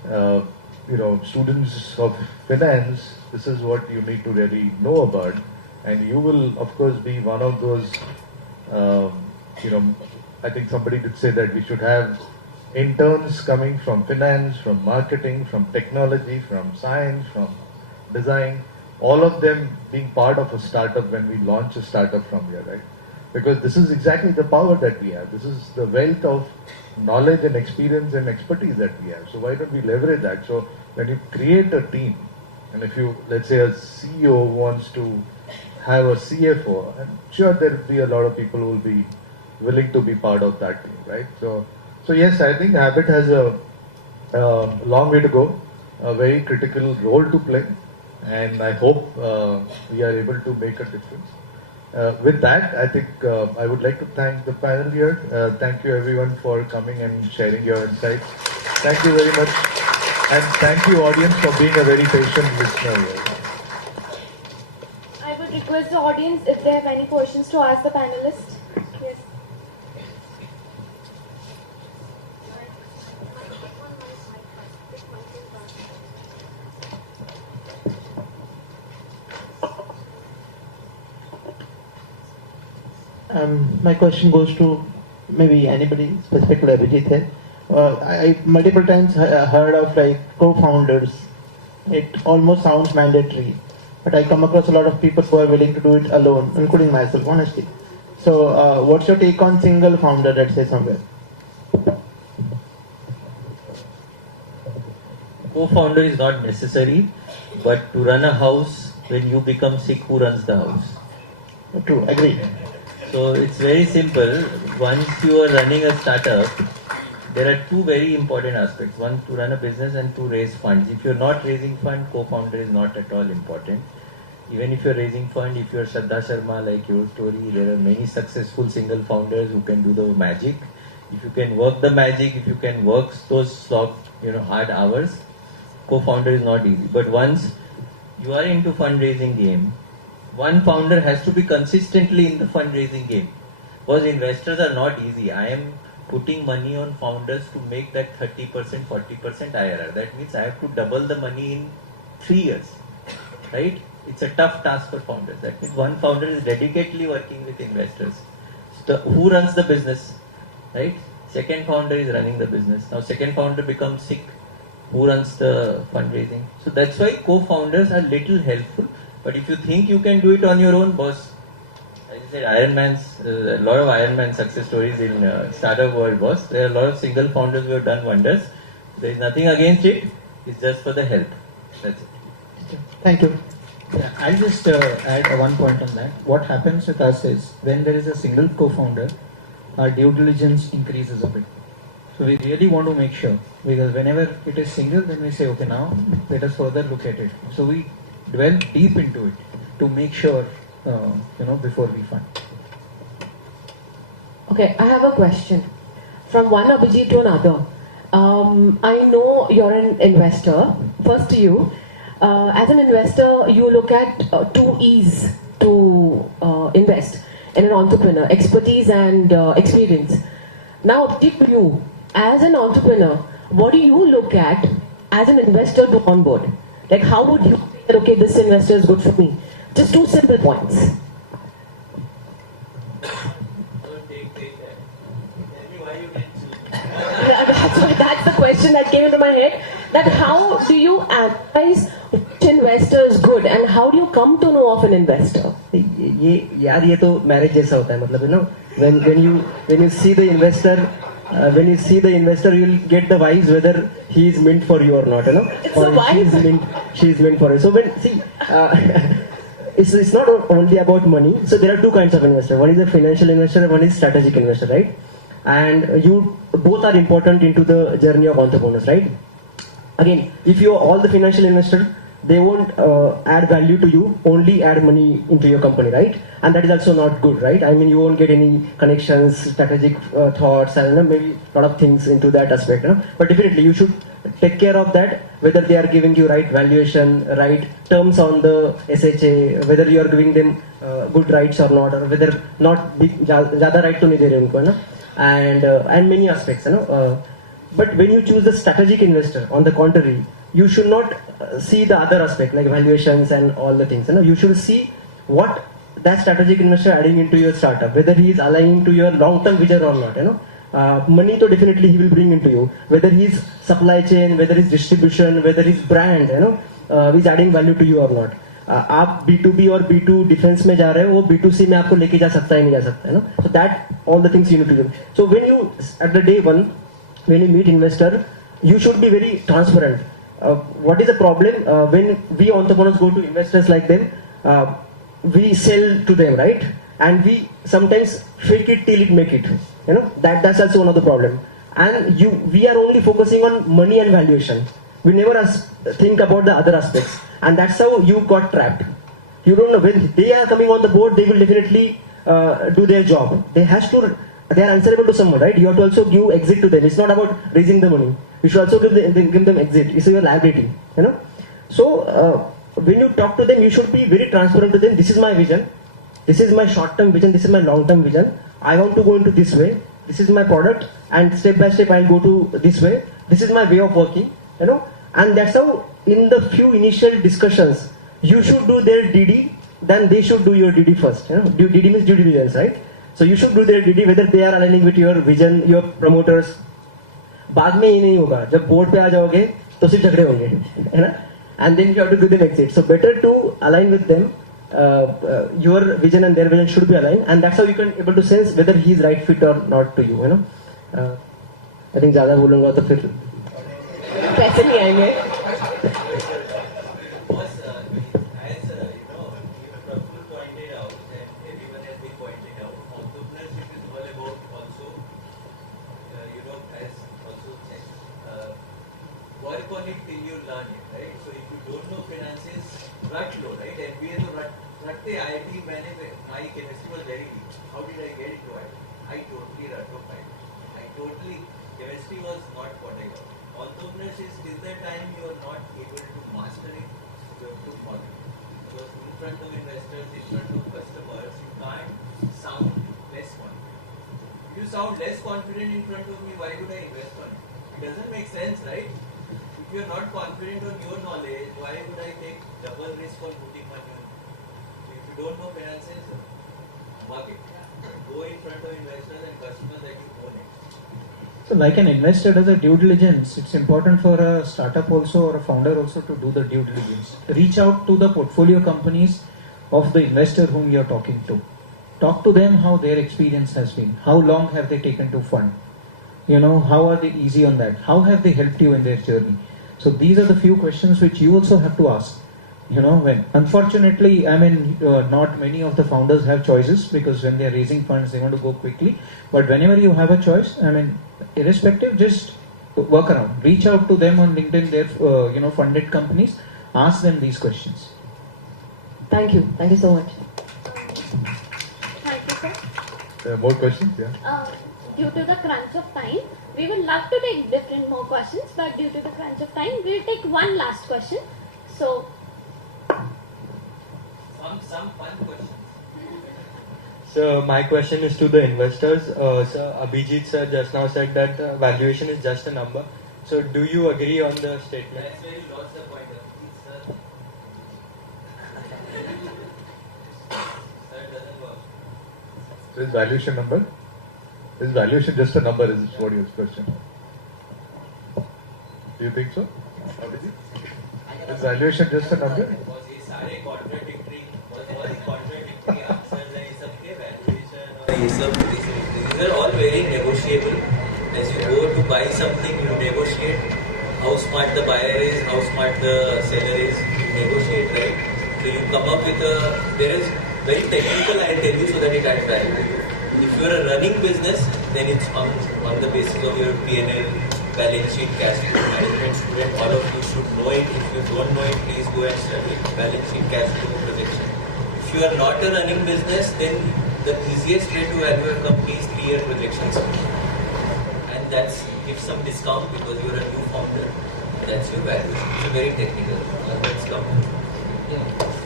are students of finance, this is what you need to really know about, and you will of course be one of those. I think somebody did say that we should have interns coming from finance, from marketing, from technology, from science, from design, all of them being part of a startup when we launch a startup from here, right? Because this is exactly the power that we have. This is the wealth of knowledge and experience and expertise that we have. So why don't we leverage that? So when you create a team, and if you, let's say a CEO wants to have a CFO, I'm sure there will be a lot of people who will be willing to be part of that team, right? So yes, I think Habit has a long way to go, a very critical role to play, and I hope we are able to make a difference. With that, I think I would like to thank the panel here. Thank you everyone for coming and sharing your insights. Thank you very much, and thank you audience for being a very patient listener here. I would request the audience if they have any questions to ask the panelists. Yes. My question goes to maybe anybody, specifically Abhijit. I multiple times heard of like co-founders. It almost sounds mandatory, but I come across a lot of people who are willing to do it alone, including myself, honestly. So, what's your take on single founder, let's say somewhere? Co-founder is not necessary, but to run a house, when you become sick, who runs the house? True, agree. So it's very simple. Once you are running a startup, there are two very important aspects. One, to run a business, and to raise funds. If you're not raising fund, co-founder is not at all important. Even if you're raising fund, if you're Shraddha Sharma, like your story, there are many successful single founders who can do the magic. If you can work the magic, if you can work those hard hours, co-founder is not easy. But once you are into fundraising game, one founder has to be consistently in the fundraising game. Because investors are not easy. I am putting money on founders to make that 30%, 40% IRR. That means I have to double the money in 3 years. Right? It's a tough task for founders. That means one founder is dedicatedly working with investors. So who runs the business? Right? Second founder is running the business. Now second founder becomes sick. Who runs the fundraising? So that's why co-founders are little helpful. But if you think you can do it on your own, boss, as I said, a lot of Ironman success stories in startup world, boss. There are a lot of single founders who have done wonders. There is nothing against it. It's just for the help. That's it. Thank you. Yeah, I'll just add one point on that. What happens with us is when there is a single co-founder, our due diligence increases a bit. So we really want to make sure, because whenever it is single, then we say, okay, now let us further look at it. So we dwell deep into it to make sure, before we fund. Okay, I have a question. From one Abhijit to another. I know you're an investor. First to you. As an investor, you look at two E's to invest in an entrepreneur: expertise and experience. Now, Abhijit, to you, as an entrepreneur, what do you look at as an investor to onboard? Like, how would you say, okay, this investor is good for me? Just two simple points. That's the question that came into my head. That how do you analyze which investor is good and how do you come to know of an investor? ये तो marriage जैसा होता है, मतलब when you see the investor, you'll get the vibes whether he is meant for you or not, or she is meant for you. So it's not only about money. So there are two kinds of investor. One is a financial investor, and one is strategic investor, right? And you both are important into the journey of entrepreneurs, right? Again, if you are all the financial investors, they won't add value to you, only add money into your company, right? And that is also not good, right? I mean, you won't get any connections, strategic thoughts, and maybe a lot of things into that aspect. But definitely, you should take care of that, whether they are giving you right valuation, right terms on the SHA, whether you are giving them good rights or not, or whether not ज़्यादा right तो नहीं दे रहे उनको, है ना, and many aspects, you know. But when you choose the strategic investor, on the contrary, you should not see the other aspect like valuations and all the things. You know, you should see what that strategic investor adding into your startup, whether he is aligning to your long-term vision or not. You know, money to definitely he will bring into you. Whether his supply chain, whether his distribution, whether his brand, you know, is adding value to you or not. आप B2B और B2 defence में जा रहे हो, वो B2C में आपको लेके जा सकता है नहीं जा सकता है ना. So that all the things you need to do. So when you at the day one, when you meet investor, you should be very transparent. What is the problem when we entrepreneurs go to investors like them? We sell to them, right? And we sometimes fake it till it make it. You know, that's also one of the problem. And we are only focusing on money and valuation. We never think about the other aspects, and that's how you got trapped. You don't know when they are coming on the board, they will definitely do their job. They are answerable to someone, right? You have to also give exit to them. It's not about raising the money. You should also give them exit. It's your liability, you know. So when you talk to them, you should be very transparent to them. This is my vision. This is my short-term vision. This is my long-term vision. I want to go into this way. This is my product, and step by step I'll go to this way. This is my way of working, you know. And that's how in the few initial discussions, you should do their DD, then they should do your DD first. You know, DD means due diligence, right? So you should do their DD, whether they are aligning with your vision, your promoters. बाद में ये नहीं होगा, जब board पे आ जाओगे तो सिर्फ झगड़े होंगे, है ना? And then you have to give them exit. So better to align with them. Your vision and their vision should be aligned, and that's how you can able to sense whether he is right fit or not to you. You know, I think ज़्यादा बोलूँगा तो फिर पैसे नहीं आएंगे. Work on it till you learn it, right? So if you don't know finances, rut low, right? MBA to ratte IIT मैंने my chemistry was very weak. How did I get into it? I totally chemistry was not what I got. Entrepreneurship till the time you are not able to master it, you have to follow it. Because in front of investors, in front of customers, you can't sound less confident. If you sound less confident in front of me, why would I invest on it? It doesn't make sense, right? If you are not confident on your knowledge, why would I take double risk on putting money on it? So if you don't know finances, market. Go in front of investors and customers that you own it. So like an investor does a due diligence, it's important for a startup also or a founder also to do the due diligence. Reach out to the portfolio companies of the investor whom you are talking to. Talk to them how their experience has been. How long have they taken to fund? You know, how are they easy on that? How have they helped you in their journey? So these are the few questions which you also have to ask. You know, when unfortunately, I mean, not many of the founders have choices because when they are raising funds, they want to go quickly. But whenever you have a choice, I mean, irrespective, just work around. Reach out to them on LinkedIn, their funded companies. Ask them these questions. Thank you. Thank you so much. Thank you, sir. More questions? Yeah. Due to the crunch of time, we would love to take different more questions, but due to the crunch of time, we'll take one last question. So, some fun questions. So my question is to the investors. Sir, Abhijit sir just now said that valuation is just a number. So do you agree on the statement? That's where you lost the point. Sir, it doesn't work. So is valuation number? Is valuation just a number? Is what your question? Do you think so? Abhijit? Is valuation just a number? These are all very negotiable. As you go to buy something, you negotiate how smart the buyer is, how smart the seller is. You negotiate, right? So you come up with there is very technical, I'll tell you so that it adds value to you. If you are a running business, then it's on the basis of your P&L, balance sheet, cash flow management. Student, all of you should know it. If you don't know it, please go and study balance sheet, cash flow projection. If you are not a running business, then the easiest way to value a company is 3-year projections. And that's give some discount because you're a new founder. That's your valuation. It's a very technical. Let's come.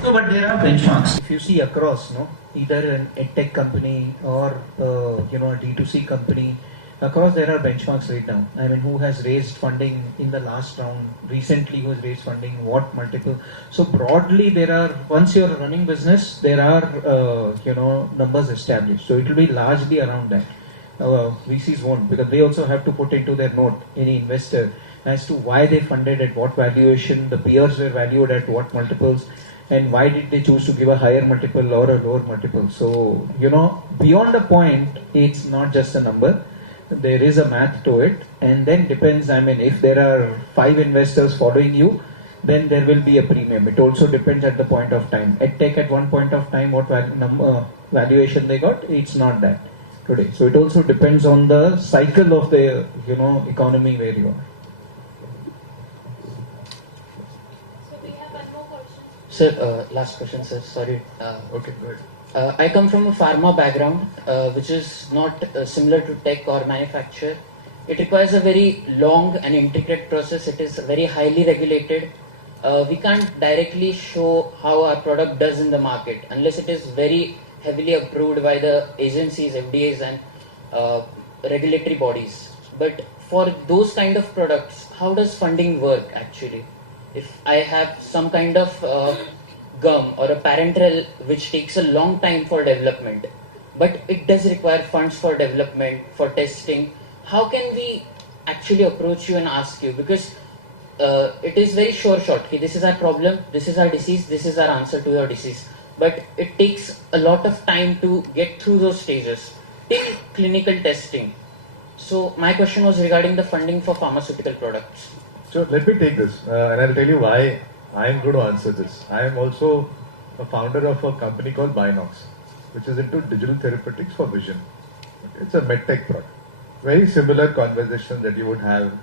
No, but there are benchmarks. If you see across, no, either an edtech company or a D2C company, across there are benchmarks laid down. I mean, who has raised funding in the last round recently? Who has raised funding? What multiple? So broadly, there are, once you're running business, there are numbers established. So it will be largely around that. VCs won't, because they also have to put into their note, any investor, as to why they funded at what valuation, the peers were valued at what multiples, and why did they choose to give a higher multiple or a lower multiple. So, beyond a point, it's not just a number. There is a math to it, and then depends, I mean, if there are 5 investors following you, then there will be a premium. It also depends at the point of time. EdTech at one point of time, what valuation they got, it's not that today. So it also depends on the cycle of the economy where you are. So we have one more question. Sir, last question, sir. Sorry. Okay, go ahead. I come from a pharma background, which is not similar to tech or manufacture. It requires a very long and intricate process. It is very highly regulated. We can't directly show how our product does in the market unless it is very heavily approved by the agencies, FDAs and regulatory bodies. But for those kind of products, how does funding work actually? If I have some kind of gum or a parenteral which takes a long time for development, but it does require funds for development, for testing, how can we actually approach you and ask you? Because it is very short. Okay, this is our problem, this is our disease, this is our answer to your disease. But it takes a lot of time to get through those stages till clinical testing. So my question was regarding the funding for pharmaceutical products. So let me take this, and I'll tell you why I am going to answer this. I am also a founder of a company called Binox, which is into digital therapeutics for vision. Okay, it's a medtech product. Very similar conversation that you would have,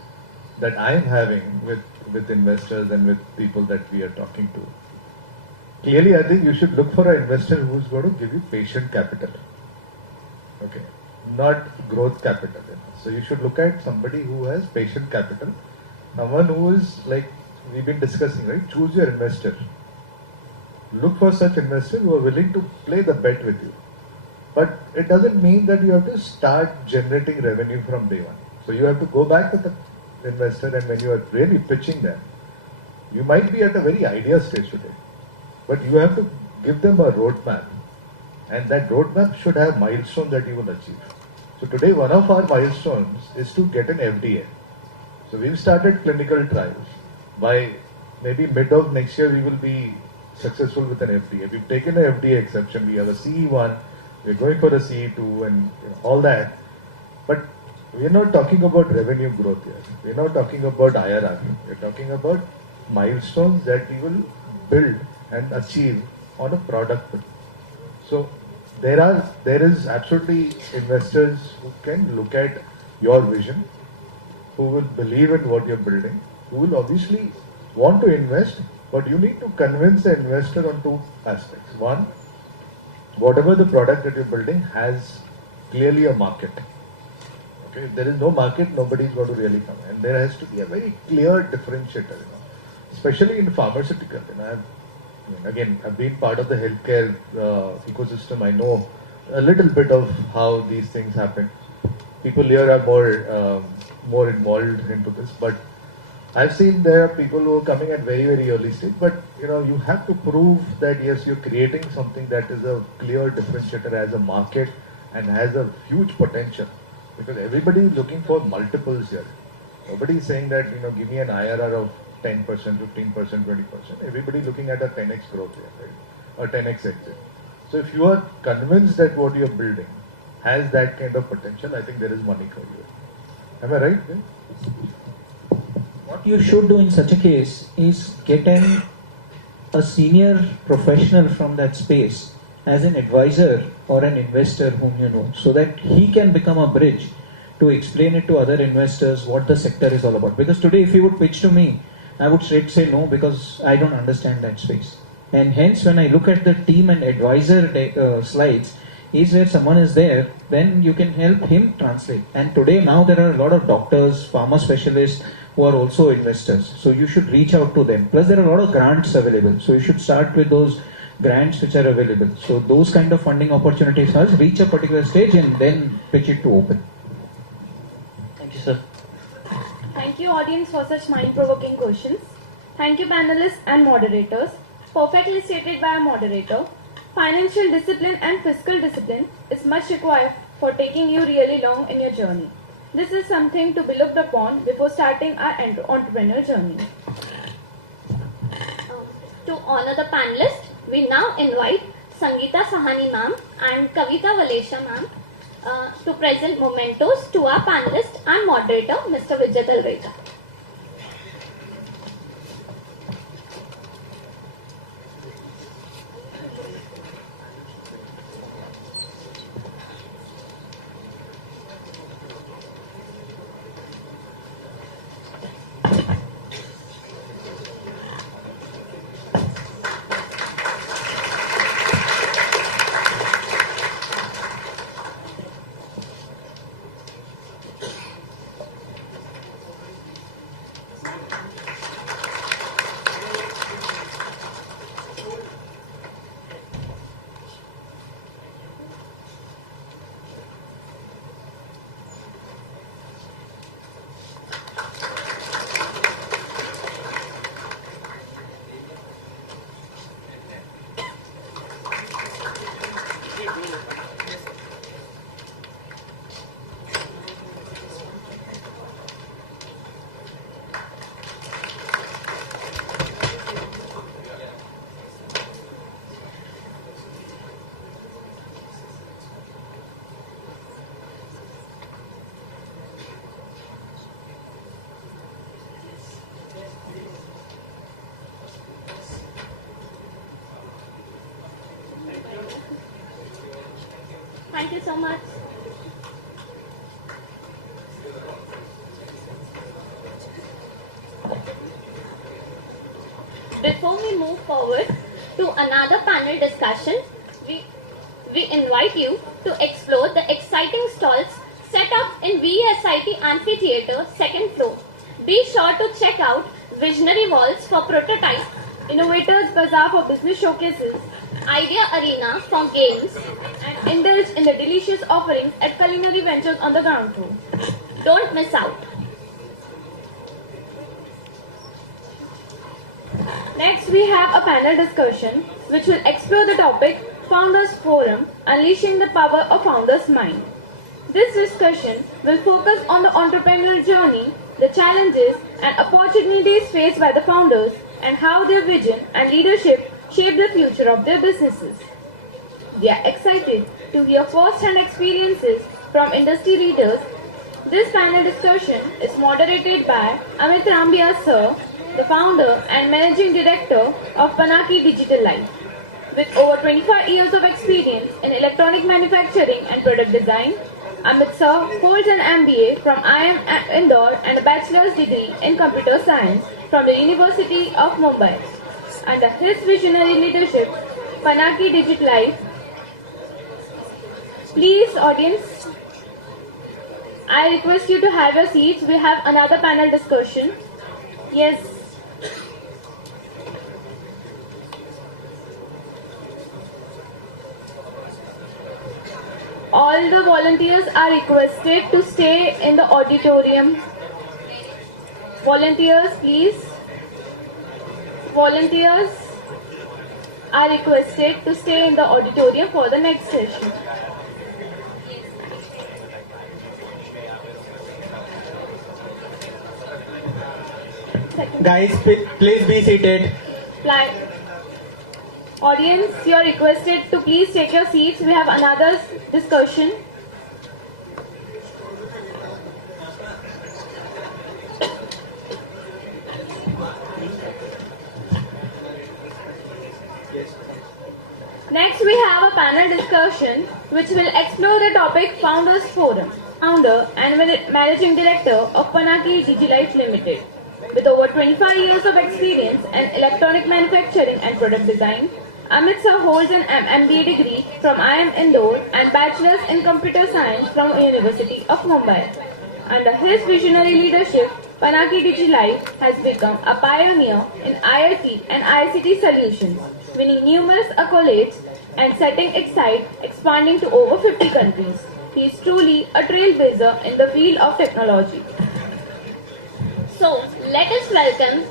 that I am having with investors and with people that we are talking to. Clearly, I think you should look for an investor who's going to give you patient capital. Okay, not growth capital. So you should look at somebody who has patient capital. Someone who is, like we've been discussing, right? Choose your investor. Look for such investors who are willing to play the bet with you. But it doesn't mean that you have to start generating revenue from day one. So you have to go back to the investor, and when you are really pitching them, you might be at a very idea stage today. But you have to give them a roadmap. And that roadmap should have milestones that you will achieve. So today one of our milestones is to get an FDA. So we've started clinical trials. By maybe mid of next year we will be successful with an FDA. We've taken an FDA exception. We have a CE1. We're going for a CE2 and all that. But we're not talking about revenue growth here. We're not talking about IRR. We're talking about milestones that we will build and achieve on a product. So there is absolutely investors who can look at your vision, who will believe in what you're building, who will obviously want to invest, but you need to convince the investor on 2 aspects. One, whatever the product that you're building has clearly a market. Okay, if there is no market, nobody is going to really come. And there has to be a very clear differentiator, especially in pharmaceutical. I've been part of the healthcare ecosystem. I know a little bit of how these things happen. People here are more involved into this, but I've seen there are people who are coming at very, very early stage, but you have to prove that yes, you're creating something that is a clear differentiator as a market and has a huge potential, because everybody is looking for multiples here. Nobody is saying that, give me an IRR of 10%, 15%, 20%. Everybody looking at a 10x growth here, right? Or 10x exit. So if you are convinced that what you're building has that kind of potential, I think there is money for you. Am I right? What you should do in such a case is get a senior professional from that space as an advisor or an investor whom you know, so that he can become a bridge to explain it to other investors what the sector is all about. Because today if you would pitch to me, I would straight say no, because I don't understand that space. And hence when I look at the team and advisor slides, is where someone is there, then you can help him translate. And today now there are a lot of doctors, pharma specialists who are also investors. So you should reach out to them. Plus there are a lot of grants available. So you should start with those grants which are available. So those kind of funding opportunities first, reach a particular stage and then pitch it to open. Thank you, sir. Thank you, audience, for such mind-provoking questions. Thank you, panelists and moderators. Perfectly stated by a moderator. Financial discipline and fiscal discipline is much required for taking you really long in your journey. This is something to be looked upon before starting our entrepreneurial journey. To honor the panelists, we now invite Sangeeta Sahani ma'am and Kavita Valesha ma'am to present mementos to our panelist and moderator, Mr. Vijay Talreja. Thank you so much. Before we move forward to another panel discussion, we invite you to explore the exciting stalls set up in VESIT Amphitheatre, second floor. Be sure to check out Visionary Walls for prototype, Innovators Bazaar for business showcases, Idea Arena for games, and indulge in the delicious offerings at Culinary Ventures on the ground floor. Don't miss out. Next, we have a panel discussion which will explore the topic Founders Forum, Unleashing the Power of Founders' Mind. This discussion will focus on the entrepreneurial journey, the challenges and opportunities faced by the founders, and how their vision and leadership shape the future of their businesses. We are excited to hear first-hand experiences from industry leaders. This panel discussion is moderated by Amit Rambia Sir, the founder and managing director of Panaki Digital Life. With over 25 years of experience in electronic manufacturing and product design, Amit Sir holds an MBA from IIM Indore and a bachelor's degree in computer science from the University of Mumbai. Under his visionary leadership, Panaki Digital Life. Please, audience, I request you to have your seats. We have another panel discussion. Yes. All the volunteers are requested to stay in the auditorium. Volunteers, please. Volunteers are requested to stay in the auditorium for the next session. Guys, please be seated. Audience, you are requested to please take your seats. We have another discussion. Next, we have a panel discussion which will explore the topic Founders Forum. Founder and Managing Director of Panaki DigiLife Limited. With over 25 years of experience in electronic manufacturing and product design, Amit Sir holds an MBA degree from IIM Indore and Bachelor's in Computer Science from University of Mumbai. Under his visionary leadership, Panaki DigiLife has become a pioneer in IoT and ICT solutions, winning numerous accolades and setting its sight expanding to over 50 countries. He is truly a trailblazer in the field of technology. So, let us welcome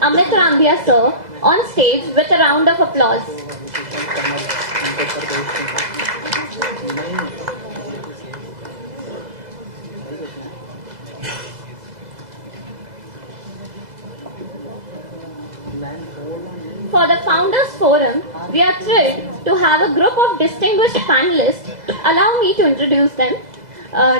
Amit Randhia sir on stage with a round of applause. For the Founders Forum, we are thrilled to have a group of distinguished panelists. Allow me to introduce them.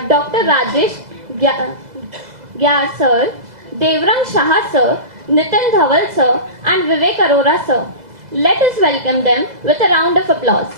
Dr. Rajesh Gyar sir, Devrang Shah sir, Nitin Dhaval sir, and Vivek Arora sir. Let us welcome them with a round of applause.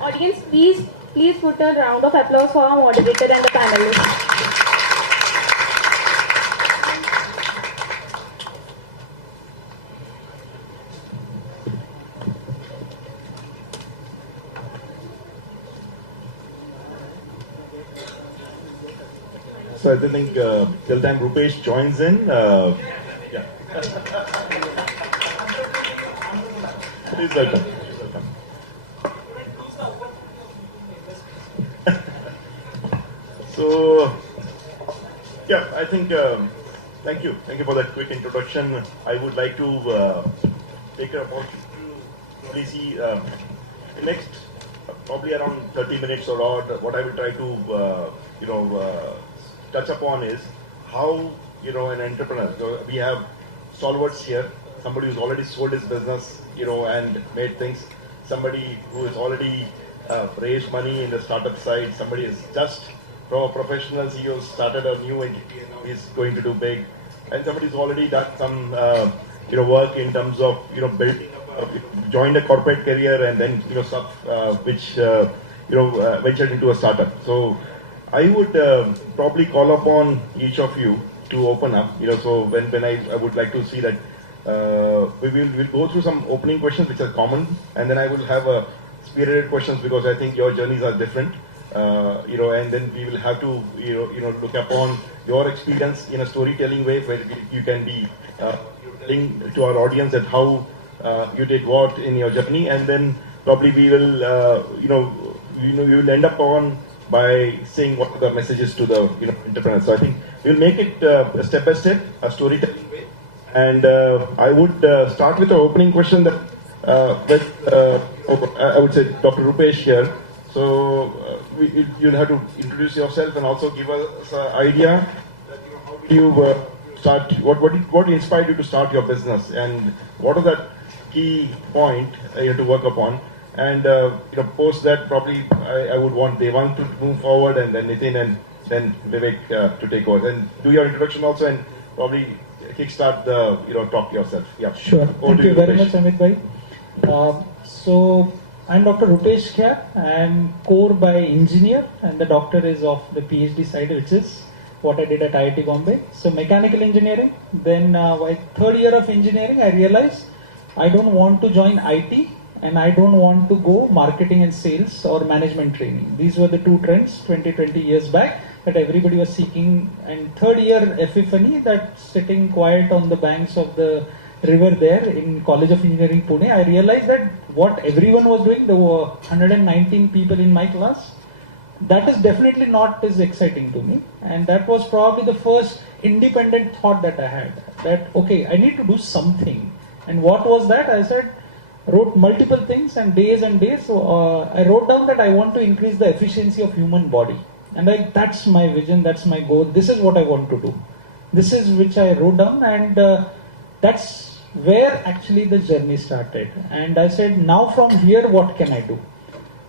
Audience, please put a round of applause for our moderator and the panelists. So I think till time Rupesh joins in, yeah. Please welcome. So, yeah, I think, thank you for that quick introduction. I would like to take an opportunity to really see the next probably around 30 minutes or odd, what I will try to, touch upon is how, an entrepreneur, so we have stalwarts here, somebody who's already sold his business, and made things, somebody who has already raised money in the startup side, somebody is just from a professional CEO started a new entity and now he's going to do big, and somebody's already done some work in terms of building up, joined a corporate career and then stuff which ventured into a startup. So I would probably call upon each of you to open up. So when I would like to see that we'll go through some opening questions which are common, and then I will have a spirited questions because I think your journeys are different. And then we will have to, look upon your experience in a storytelling way where you can be telling to our audience that how you did what in your journey, and then probably we will, we will end up on by saying what are the messages to the entrepreneurs. So I think we'll make it step by step, a storytelling way, and I would start with the opening question that I would say Dr. Rupesh here. So you'll have to introduce yourself and also give us an idea that how did you start, what inspired you to start your business, and what is that key point you have to work upon, and post that probably I would want Devang to move forward, and then Nitin, and then Vivek to take over, and do your introduction also, and probably kickstart the talk yourself. Yeah, sure. Thank you very much, Amit bhai. So I'm Dr. Rupesh Khyar. I'm core by engineer, and the doctor is of the PhD side, which is what I did at IIT Bombay. So mechanical engineering. Then by third year of engineering, I realized I don't want to join IT, and I don't want to go marketing and sales or management training. These were the two trends 20 years back that everybody was seeking. And third year epiphany, that sitting quiet on the banks of the river there in College of Engineering Pune, I realized that what everyone was doing, there were 119 people in my class, that is definitely not as exciting to me. And that was probably the first independent thought that I had, that okay, I need to do something. And what was that? I said, wrote multiple things and days. So I wrote down that I want to increase the efficiency of human body. And that's my vision, that's my goal, this is what I want to do. This is which I wrote down, and that's where actually the journey started. And I said, now from here, what can I do?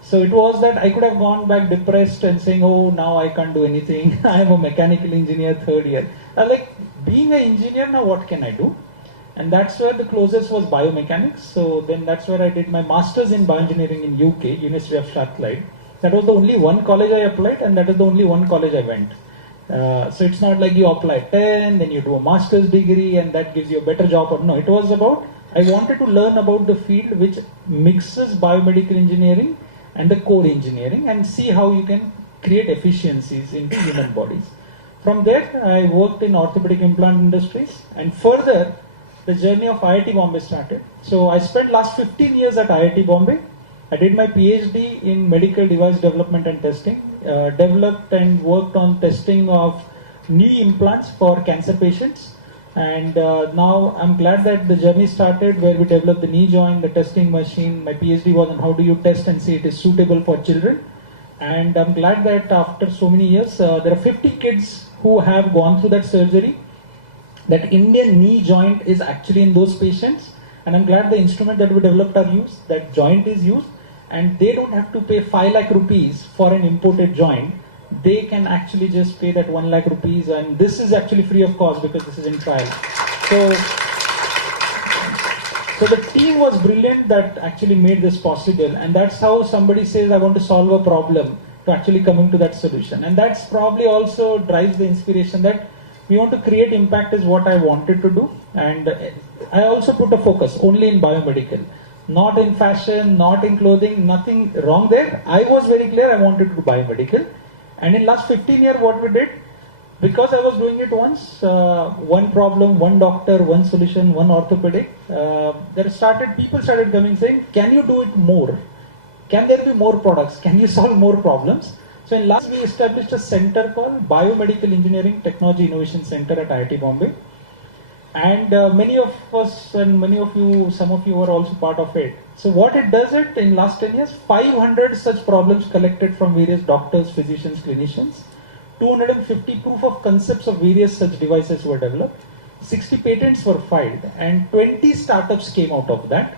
So it was that I could have gone back depressed and saying, oh, now I can't do anything. I am a mechanical engineer, third year. I was like, being an engineer, now what can I do? And that's where the closest was biomechanics. So then that's where I did my master's in bioengineering in UK, University of Strathclyde. That was the only one college I applied, and that is the only one college I went. So it's not like you apply 10, then you do a master's degree, and that gives you a better job. Or no, it was about, I wanted to learn about the field which mixes biomedical engineering and the core engineering, and see how you can create efficiencies into human bodies. From there, I worked in orthopedic implant industries, and further, the journey of IIT Bombay started. So I spent last 15 years at IIT Bombay. I did my PhD in medical device development and testing, developed and worked on testing of knee implants for cancer patients. And now I'm glad that the journey started where we developed the knee joint, the testing machine. My PhD was on how do you test and see it is suitable for children. And I'm glad that after so many years, there are 50 kids who have gone through that surgery. That Indian knee joint is actually in those patients. And I'm glad the instrument that we developed are used, that joint is used. And they don't have to pay 5 lakh rupees for an imported joint. They can actually just pay that 1 lakh rupees, and this is actually free of cost because this is in trial. So the team was brilliant that actually made this possible, and that's how somebody says I want to solve a problem to actually coming to that solution. And that's probably also drives the inspiration that we want to create impact is what I wanted to do. And I also put a focus only in biomedical. Not in fashion, not in clothing, nothing wrong there. I was very clear I wanted to do biomedical. And in last 15 years, what we did, because I was doing it once, one problem, one doctor, one solution, one orthopedic, people started coming saying, can you do it more? Can there be more products? Can you solve more problems? So in last, we established a center called Biomedical Engineering Technology Innovation Center at IIT Bombay. And many of us and many of you, some of you are also part of it. So what it does it in last 10 years, 500 such problems collected from various doctors, physicians, clinicians, 250 proof of concepts of various such devices were developed, 60 patents were filed, and 20 startups came out of that,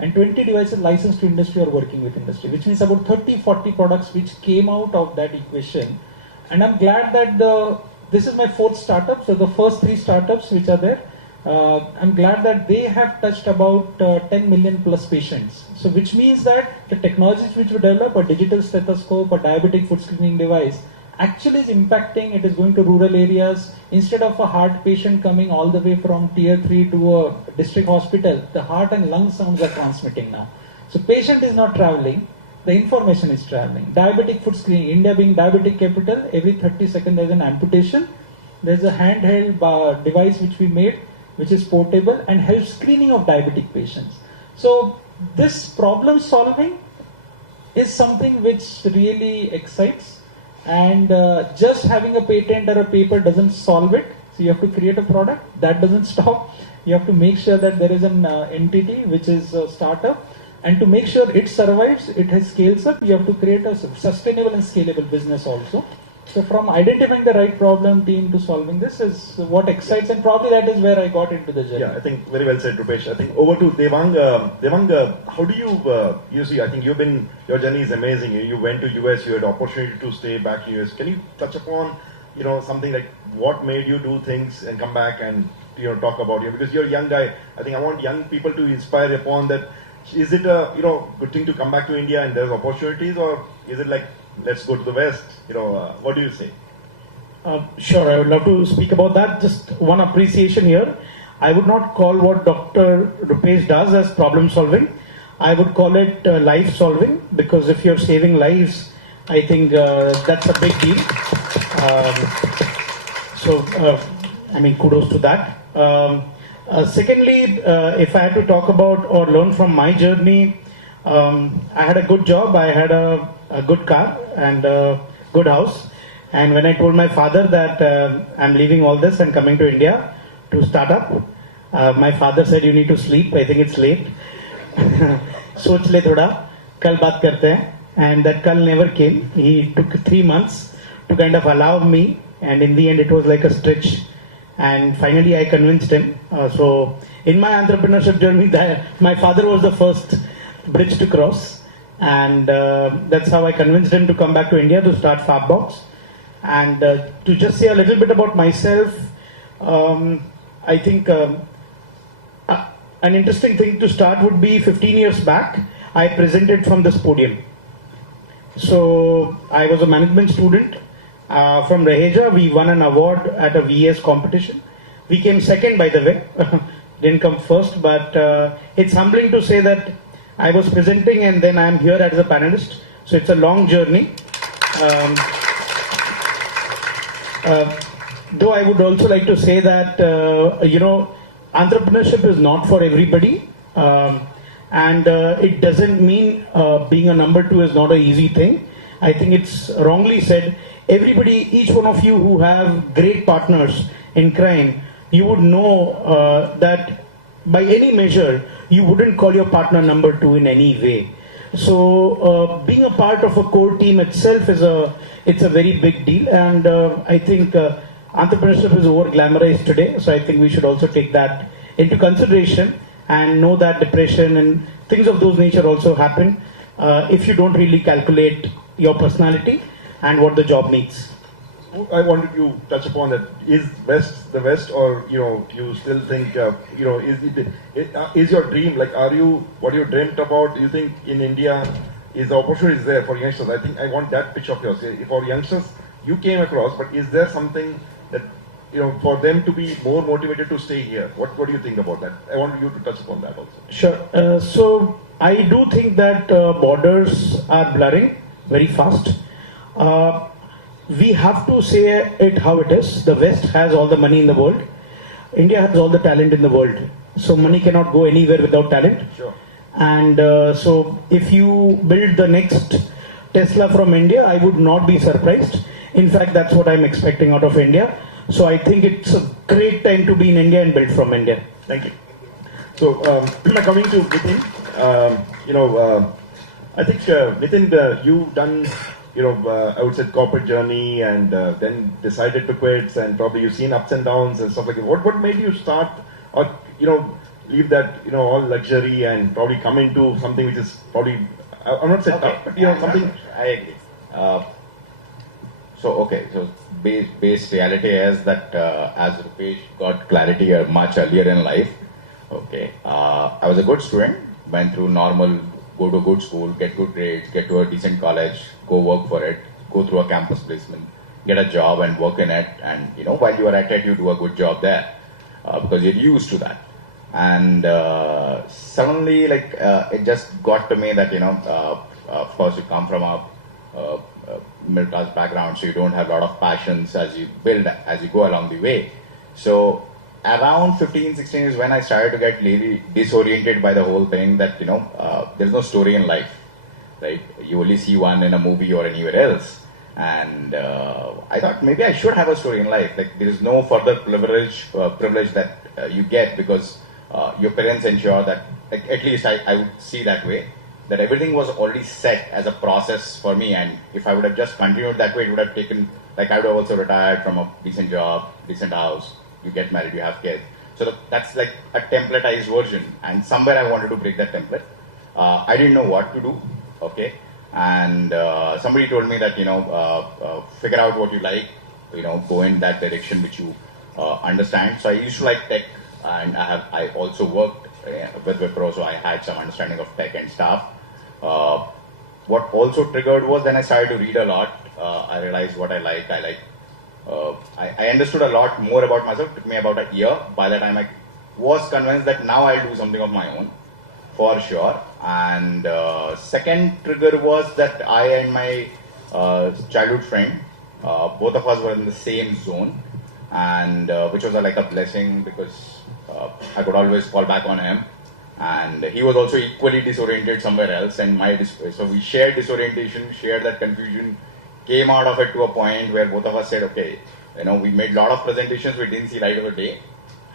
and 20 devices licensed to industry or working with industry, which means about 30-40 products which came out of that equation. And I'm glad that this is my 4th startup, so the first 3 startups which are there, I'm glad that they have touched about 10 million plus patients. So which means that the technologies which we develop, a digital stethoscope, a diabetic foot screening device, actually is impacting, it is going to rural areas. Instead of a heart patient coming all the way from tier 3 to a district hospital, the heart and lung sounds are transmitting now. So patient is not traveling, the information is traveling. Diabetic foot screening, India being diabetic capital, every 30 seconds there's an amputation. There's a handheld device which we made, which is portable and helps screening of diabetic patients. So this problem solving is something which really excites, and just having a patent or a paper doesn't solve it. So you have to create a product, that doesn't stop. You have to make sure that there is an entity which is a startup, and to make sure it survives, it has scales up, you have to create a sustainable and scalable business also. So from identifying the right problem team to solving this is what excites, and probably that is where I got into the journey. Yeah, I think very well said, Rupesh. I think over to Devang. Devang, how do you see? I think your journey is amazing. You went to US, you had opportunity to stay back in US. Can you touch upon, something like what made you do things and come back and talk about you, because you're a young guy. I think I want young people to inspire upon that. Is it a good thing to come back to India and there's opportunities, or is it like let's go to the West? What do you say? Sure, I would love to speak about that. Just one appreciation here. I would not call what Dr. Rupesh does as problem solving. I would call it life solving, because if you're saving lives, I think that's a big deal. Kudos to that. Secondly, if I had to talk about or learn from my journey, I had a good job, I had a good car and a good house. And when I told my father that I'm leaving all this and coming to India to start up, my father said, you need to sleep, I think it's late. Soch le thoda, kal baat karte hain. And that kal never came. He took 3 months to kind of allow me, and in the end it was like a stretch. And finally I convinced him. So in my entrepreneurship journey, my father was the first bridge to cross. and that's how I convinced him to come back to India to start Fabbox. And to just say a little bit about myself, I think an interesting thing to start would be 15 years back, I presented from this podium. So I was a management student from Raheja. We won an award at a VES competition. We came second, by the way. Didn't come first, but it's humbling to say that I was presenting and then I'm here as a panelist. So it's a long journey. Though I would also like to say that, entrepreneurship is not for everybody. And it doesn't mean being a number two is not an easy thing. I think it's wrongly said. Everybody, each one of you who have great partners in crime, you would know that by any measure, you wouldn't call your partner number two in any way. So being a part of a core team itself it's a very big deal. And I think entrepreneurship is over glamorized today. So I think we should also take that into consideration and know that depression and things of those nature also happen if you don't really calculate your personality and what the job needs. I wanted to touch upon that. Is West the West, or you still think is your dream, like, what you dreamt about? Do you think in India is the opportunity is there for youngsters? I think I want that pitch of yours. For youngsters, you came across, but is there something that for them to be more motivated to stay here? What do you think about that? I want you to touch upon that also. Sure. So I do think that borders are blurring very fast. We have to say it how it is. The West has all the money in the world. India has all the talent in the world. So money cannot go anywhere without talent. Sure. And so if you build the next Tesla from India, I would not be surprised. In fact, that's what I'm expecting out of India. So I think it's a great time to be in India and build from India. Thank you. So coming to Nitin, I think Nitin, you've done I would say corporate journey, and then decided to quit, and probably you've seen ups and downs and stuff like that. What made you start, or leave that all luxury and probably come into something which is probably, I'm not saying tough, but something. I agree. So base reality is that as Rupesh got clarity much earlier in life, I was a good student, went through normal, go to a good school, get good grades, get to a decent college, go work for it, go through a campus placement, get a job and work in it, and while you are at it, you do a good job there because you're used to that. And suddenly, it just got to me that of course you come from a middle class background, so you don't have a lot of passions as you build, as you go along the way. So around 15, 16 is when I started to get really disoriented by the whole thing, that there's no story in life, right? You only see one in a movie or anywhere else. And I thought maybe I should have a story in life. Like, there is no further privilege that you get because your parents ensure that, at least I would see that way, that everything was already set as a process for me. And if I would have just continued that way, it would have taken, I would have also retired from a decent job, decent house, you get married, you have kids. So that's like a templatized version. And somewhere I wanted to break that template. I didn't know what to do. And somebody told me that, figure out what you like, go in that direction which you understand. So I used to like tech, and I also worked with Wipro, so I had some understanding of tech and stuff. What also triggered was then I started to read a lot. I realized what I like. I understood a lot more about myself. It took me about a year. By the time I was convinced that now I'll do something of my own, for sure. And second trigger was that I and my childhood friend, both of us were in the same zone, and which was like a blessing because I could always fall back on him. And he was also equally disoriented somewhere else, and so we shared disorientation, shared that confusion, came out of it to a point where both of us said, okay, we made a lot of presentations, we didn't see light of the day.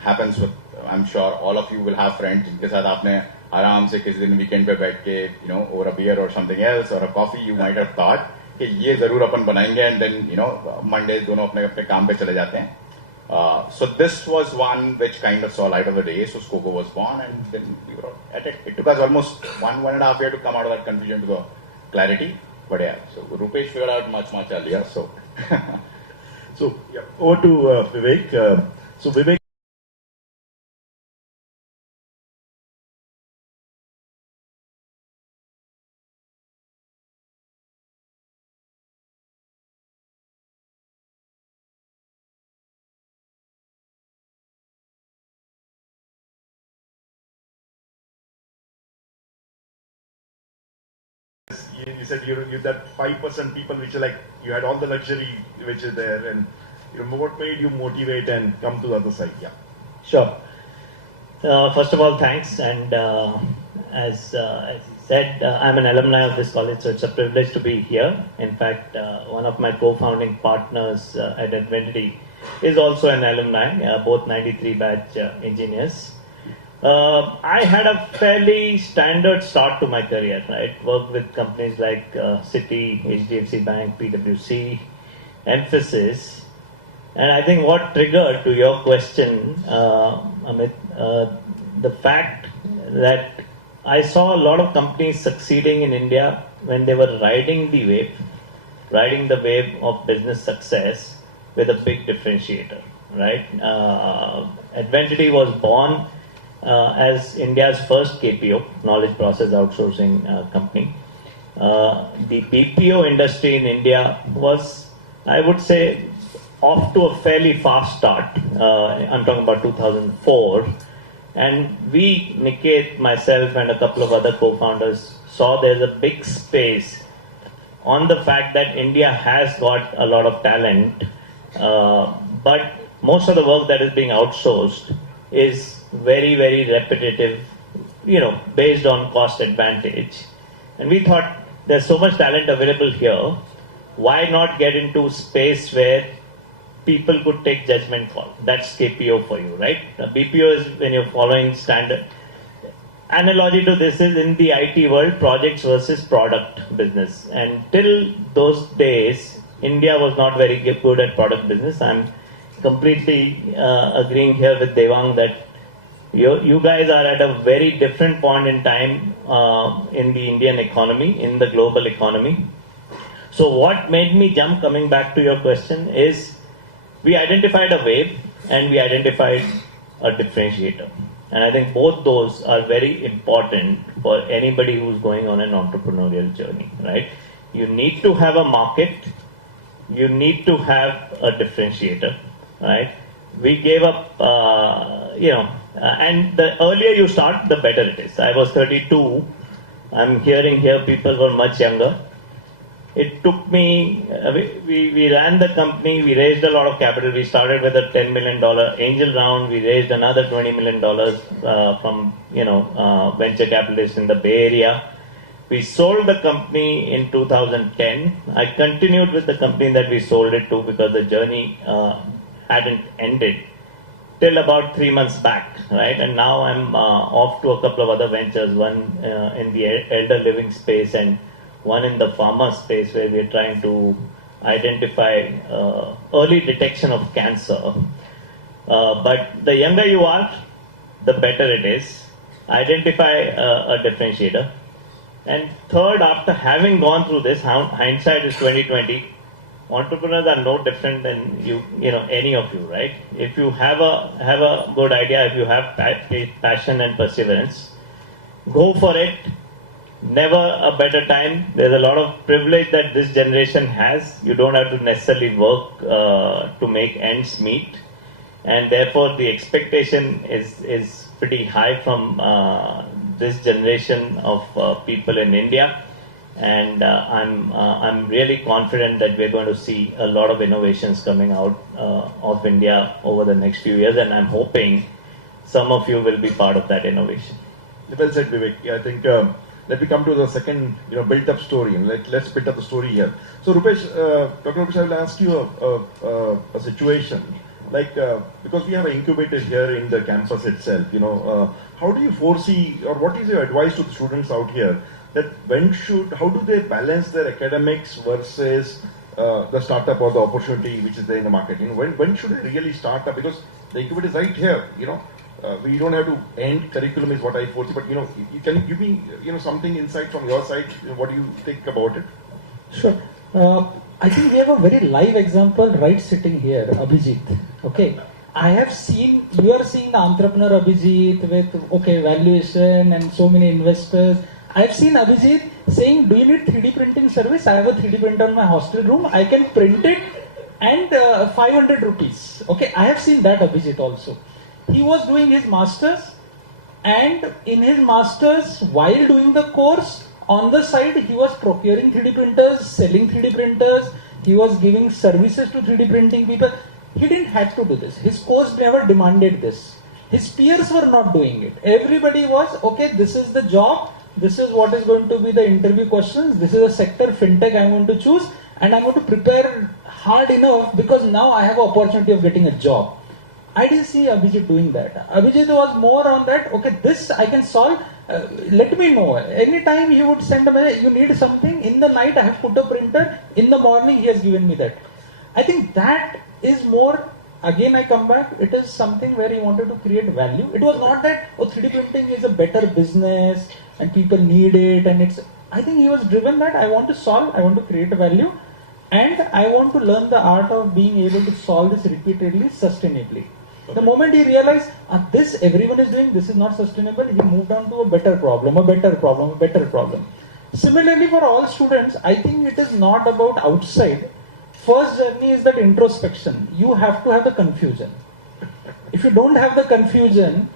Happens with, I'm sure all of you will have friends जिनके साथ आपने आराम से किसी दिन weekend पे बैठ के, over a beer or something else or a coffee, you might have thought कि ये जरूर अपन बनाएंगे, and then Mondays दोनों अपने अपने काम पे चले जाते हैं. So this was one which kind of saw light of the day. So SCOGO was born, and then we were at it. It took us almost 1.5 years to come out of that confusion to the clarity. But yeah, so Rupesh figured out much earlier. So, so yeah, over to Vivek. So Vivek. You said you that 5% people which are like you had all the luxury which is there, and what made you motivate and come to the other side? Yeah. Sure. First of all, thanks. And as you said, I'm an alumni of this college, so it's a privilege to be here. In fact, one of my co-founding partners at Adventity is also an alumni, both 93 batch engineers. I had a fairly standard start to my career, right? Worked with companies like Citi, HDFC Bank, PwC, Emphasis. And I think what triggered to your question, Amit, the fact that I saw a lot of companies succeeding in India when they were riding the wave of business success with a big differentiator, right? Adventity was born as India's first KPO, knowledge process outsourcing company. The BPO industry in India was, I would say, off to a fairly fast start. I'm talking about 2004. And we, Niket, myself, and a couple of other co-founders saw there's a big space on the fact that India has got a lot of talent, but most of the work that is being outsourced is very, very repetitive, based on cost advantage. And we thought there's so much talent available here, why not get into space where people could take judgment call? That's KPO for you, right? BPO is when you're following standard. Analogy to this is in the IT world, projects versus product business. And till those days, India was not very good at product business. I'm completely agreeing here with Devang that you guys are at a very different point in time in the Indian economy, in the global economy. So what made me jump, coming back to your question, is we identified a wave and we identified a differentiator. And I think both those are very important for anybody who's going on an entrepreneurial journey, right? You need to have a market, you need to have a differentiator, right? We gave up, and the earlier you start, the better it is. I was 32. I'm hearing here people were much younger. It took me, we ran the company, we raised a lot of capital. We started with a $10 million angel round. We raised another $20 million from, venture capitalists in the Bay Area. We sold the company in 2010. I continued with the company that we sold it to because the journey hadn't ended till about 3 months back, right? And now I'm off to a couple of other ventures, one in the elder living space and one in the pharma space where we're trying to identify early detection of cancer. But the younger you are, the better it is. Identify a differentiator. And third, after having gone through this, hindsight is 2020. Entrepreneurs are no different than any of you, right? If you have a good idea, if you have passion and perseverance, go for it. Never a better time. There's a lot of privilege that this generation has. You don't have to necessarily work to make ends meet, and therefore the expectation is pretty high from this generation of people in India. And I'm really confident that we're going to see a lot of innovations coming out of India over the next few years, and I'm hoping some of you will be part of that innovation. Well said, Vivek. Yeah, I think let me come to the second, built-up story. Let's build up the story here. So, Rupesh, Dr. Rupesh, I will ask you a situation. Because we have an incubator here in the campus itself, how do you foresee, or what is your advice to the students out here that how do they balance their academics versus the startup or the opportunity which is there in the market? When should I really start up? Because the incubator is right here. We don't have to end curriculum is what I foresee. But can you give me something insight from your side? What do you think about it? Sure. I think we have a very live example right sitting here, Abhijit. Okay. I have seen, you are seeing the entrepreneur Abhijit with, valuation and so many investors. I have seen Abhijit saying, do you need 3D printing service? I have a 3D printer in my hostel room. I can print it and 500 rupees. Okay. I have seen that Abhijit also. He was doing his masters, and in his masters, while doing the course, on the side, he was procuring 3D printers, selling 3D printers, he was giving services to 3D printing people. He didn't have to do this. His course never demanded this. His peers were not doing it. Everybody was, okay, this is the job, this is what is going to be the interview questions, this is a sector, fintech I'm going to choose, and I'm going to prepare hard enough because now I have an opportunity of getting a job. I didn't see Abhijit doing that. Abhijit was more on that, okay, this I can solve, let me know. Anytime he would send a message, you need something, in the night I have put a printer, in the morning he has given me that. I think that is more, again I come back, it is something where he wanted to create value. It was not that, 3D printing is a better business and people need it and it's, I think he was driven that I want to solve, I want to create value and I want to learn the art of being able to solve this repeatedly, sustainably. The moment he realized, this everyone is doing, this is not sustainable, he moved on to a better problem, a better problem, a better problem. Similarly for all students, I think it is not about outside. First journey is that introspection. You have to have the confusion. If you don't have the confusion,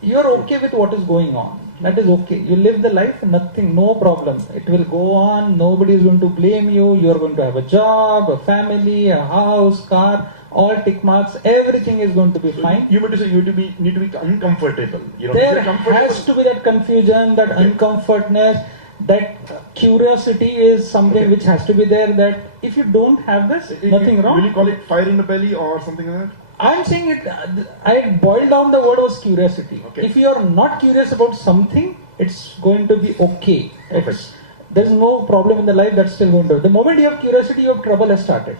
you are okay with what is going on. That is okay. You live the life, nothing, no problem. It will go on, nobody is going to blame you, you are going to have a job, a family, a house, car, all tick marks, everything is going to be fine. You meant to say you need to be uncomfortable. There has to be that confusion, that uncomfortness, that curiosity is something which has to be there, that if you don't have this, nothing wrong. Will you call it fire in the belly or something like that? I'm saying it, I boiled down the word was curiosity. Okay. If you are not curious about something, it's going to be okay. There's no problem in the life, that's still going to. The moment you have curiosity, your trouble has started.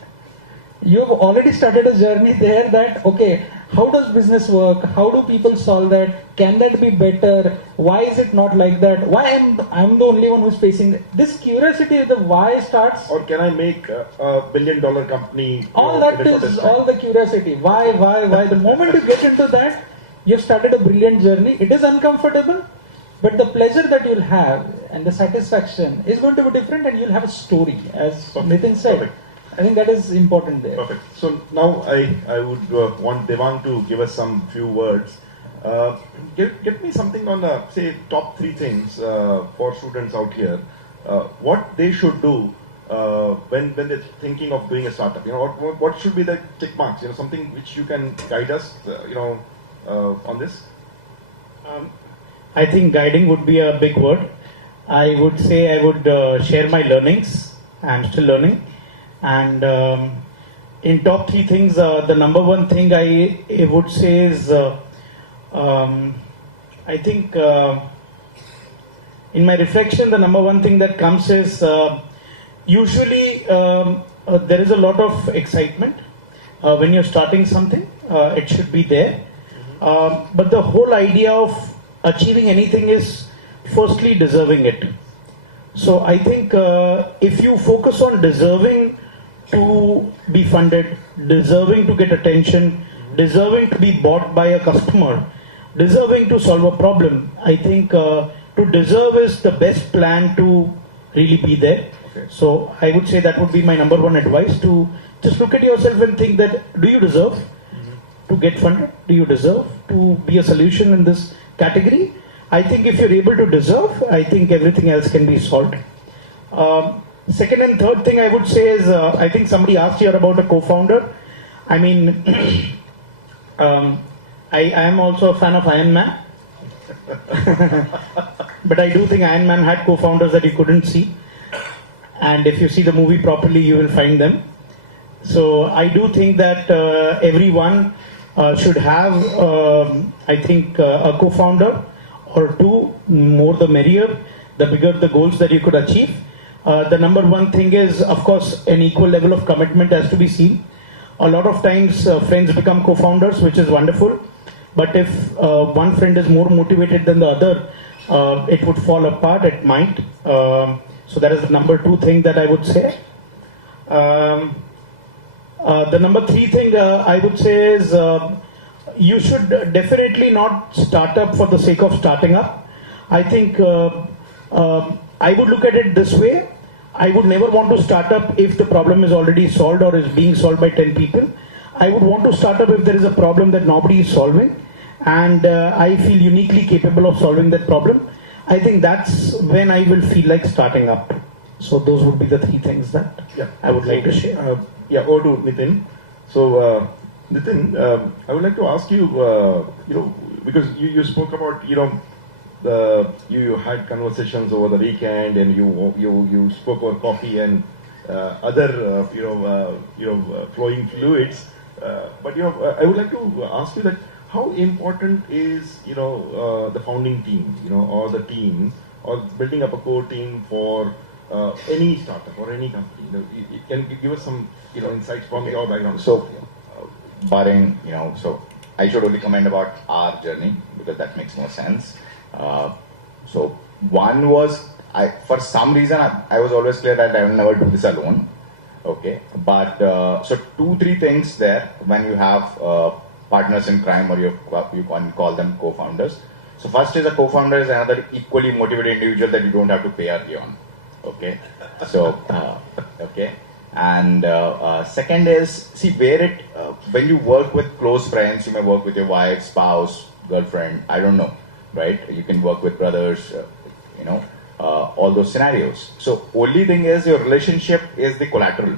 You have already started a journey there that, okay, how does business work? How do people solve that? Can that be better? Why is it not like that? Why I'm the only one who's facing that? This curiosity, the why starts. Or can I make a $1 billion company? All that is all the curiosity. Why? The moment you get into that, you've started a brilliant journey. It is uncomfortable, but the pleasure that you'll have and the satisfaction is going to be different, and you'll have a story, as Nitin said. Perfect. I think that is important there. Perfect. So now I would want Devang to give us some few words. Get me something on say top 3 things for students out here. What they should do when they're thinking of doing a startup. What should be the tick marks? Something which you can guide us. On this. I think guiding would be a big word. I would say I would share my learnings. I'm still learning. And in top 3 things, the number 1 thing I would say is, I think in my reflection, the number 1 thing that comes is, usually there is a lot of excitement when you're starting something. It should be there. But the whole idea of achieving anything is firstly deserving it. So I think if you focus on deserving to be funded, deserving to get attention, deserving to be bought by a customer, deserving to solve a problem, I think to deserve is the best plan to really be there. Okay. So I would say that would be my number 1 advice, to just look at yourself and think that, do you deserve to get funded? Do you deserve to be a solution in this category? I think if you're able to deserve, I think everything else can be solved. Second and third thing I would say is, I think somebody asked here about a co-founder. I mean, I am also a fan of Iron Man. But I do think Iron Man had co-founders that you couldn't see. And if you see the movie properly, you will find them. So I do think that everyone should have, I think, a co-founder or 2, more the merrier, the bigger the goals that you could achieve. The number one thing is, of course, an equal level of commitment has to be seen. A lot of times friends become co-founders, which is wonderful. But if one friend is more motivated than the other, it would fall apart, it might. So that is the number two thing that I would say. The number three thing I would say is you should definitely not start up for the sake of starting up. I think I would look at it this way. I would never want to start up if the problem is already solved or is being solved by 10 people. I would want to start up if there is a problem that nobody is solving and I feel uniquely capable of solving that problem. I think that's when I will feel like starting up. So those would be the three things that I would like to share. Over to Nitin. So Nitin, I would like to ask you, because you spoke about, you had conversations over the weekend and you spoke over coffee and other flowing fluids. But I would like to ask you that how important is the founding team, or the team, or building up a core team for any startup or any company? Can you give us some insights from your background? So, barring so I should only comment about our journey because that makes more sense. So one was, for some reason I was always clear that I will never do this alone. Okay, but so 2-3 things there when you have partners in crime, or you can call them co-founders. So first is, a co-founder is another equally motivated individual that you don't have to pay early on. Okay, so okay, and second is, see where it when you work with close friends, you may work with your wife, spouse, girlfriend, I don't know, right? You can work with brothers, all those scenarios. So only thing is, your relationship is the collateral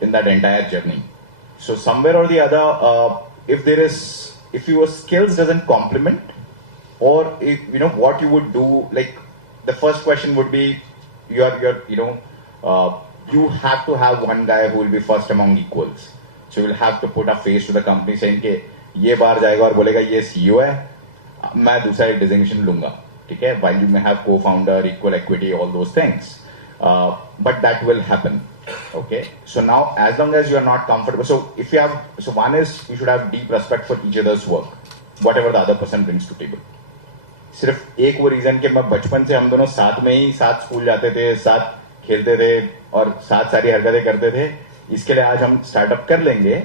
in that entire journey. So somewhere or the other, if your skills doesn't complement, or if what you would do, like the first question would be, you have to have one guy who will be first among equals. So you will have to put a face to the company saying कि ये बाहर जाएगा और बोलेगा ये CEO है, मैं दूसरा एक designation लूंगा, ठीक है? While you may have co-founder, equal equity, all those things, but that will happen. Okay. So now, as long as you are not comfortable, so one is, you should have deep respect for each other's work, whatever the other person brings to table. सिर्फ एक वो reason कि मैं बचपन से हम दोनों साथ में ही साथ स्कूल जाते थे, साथ खेलते थे और साथ सारी हरकतें करते थे, इसके लिए आज हम स्टार्टअप कर लेंगे,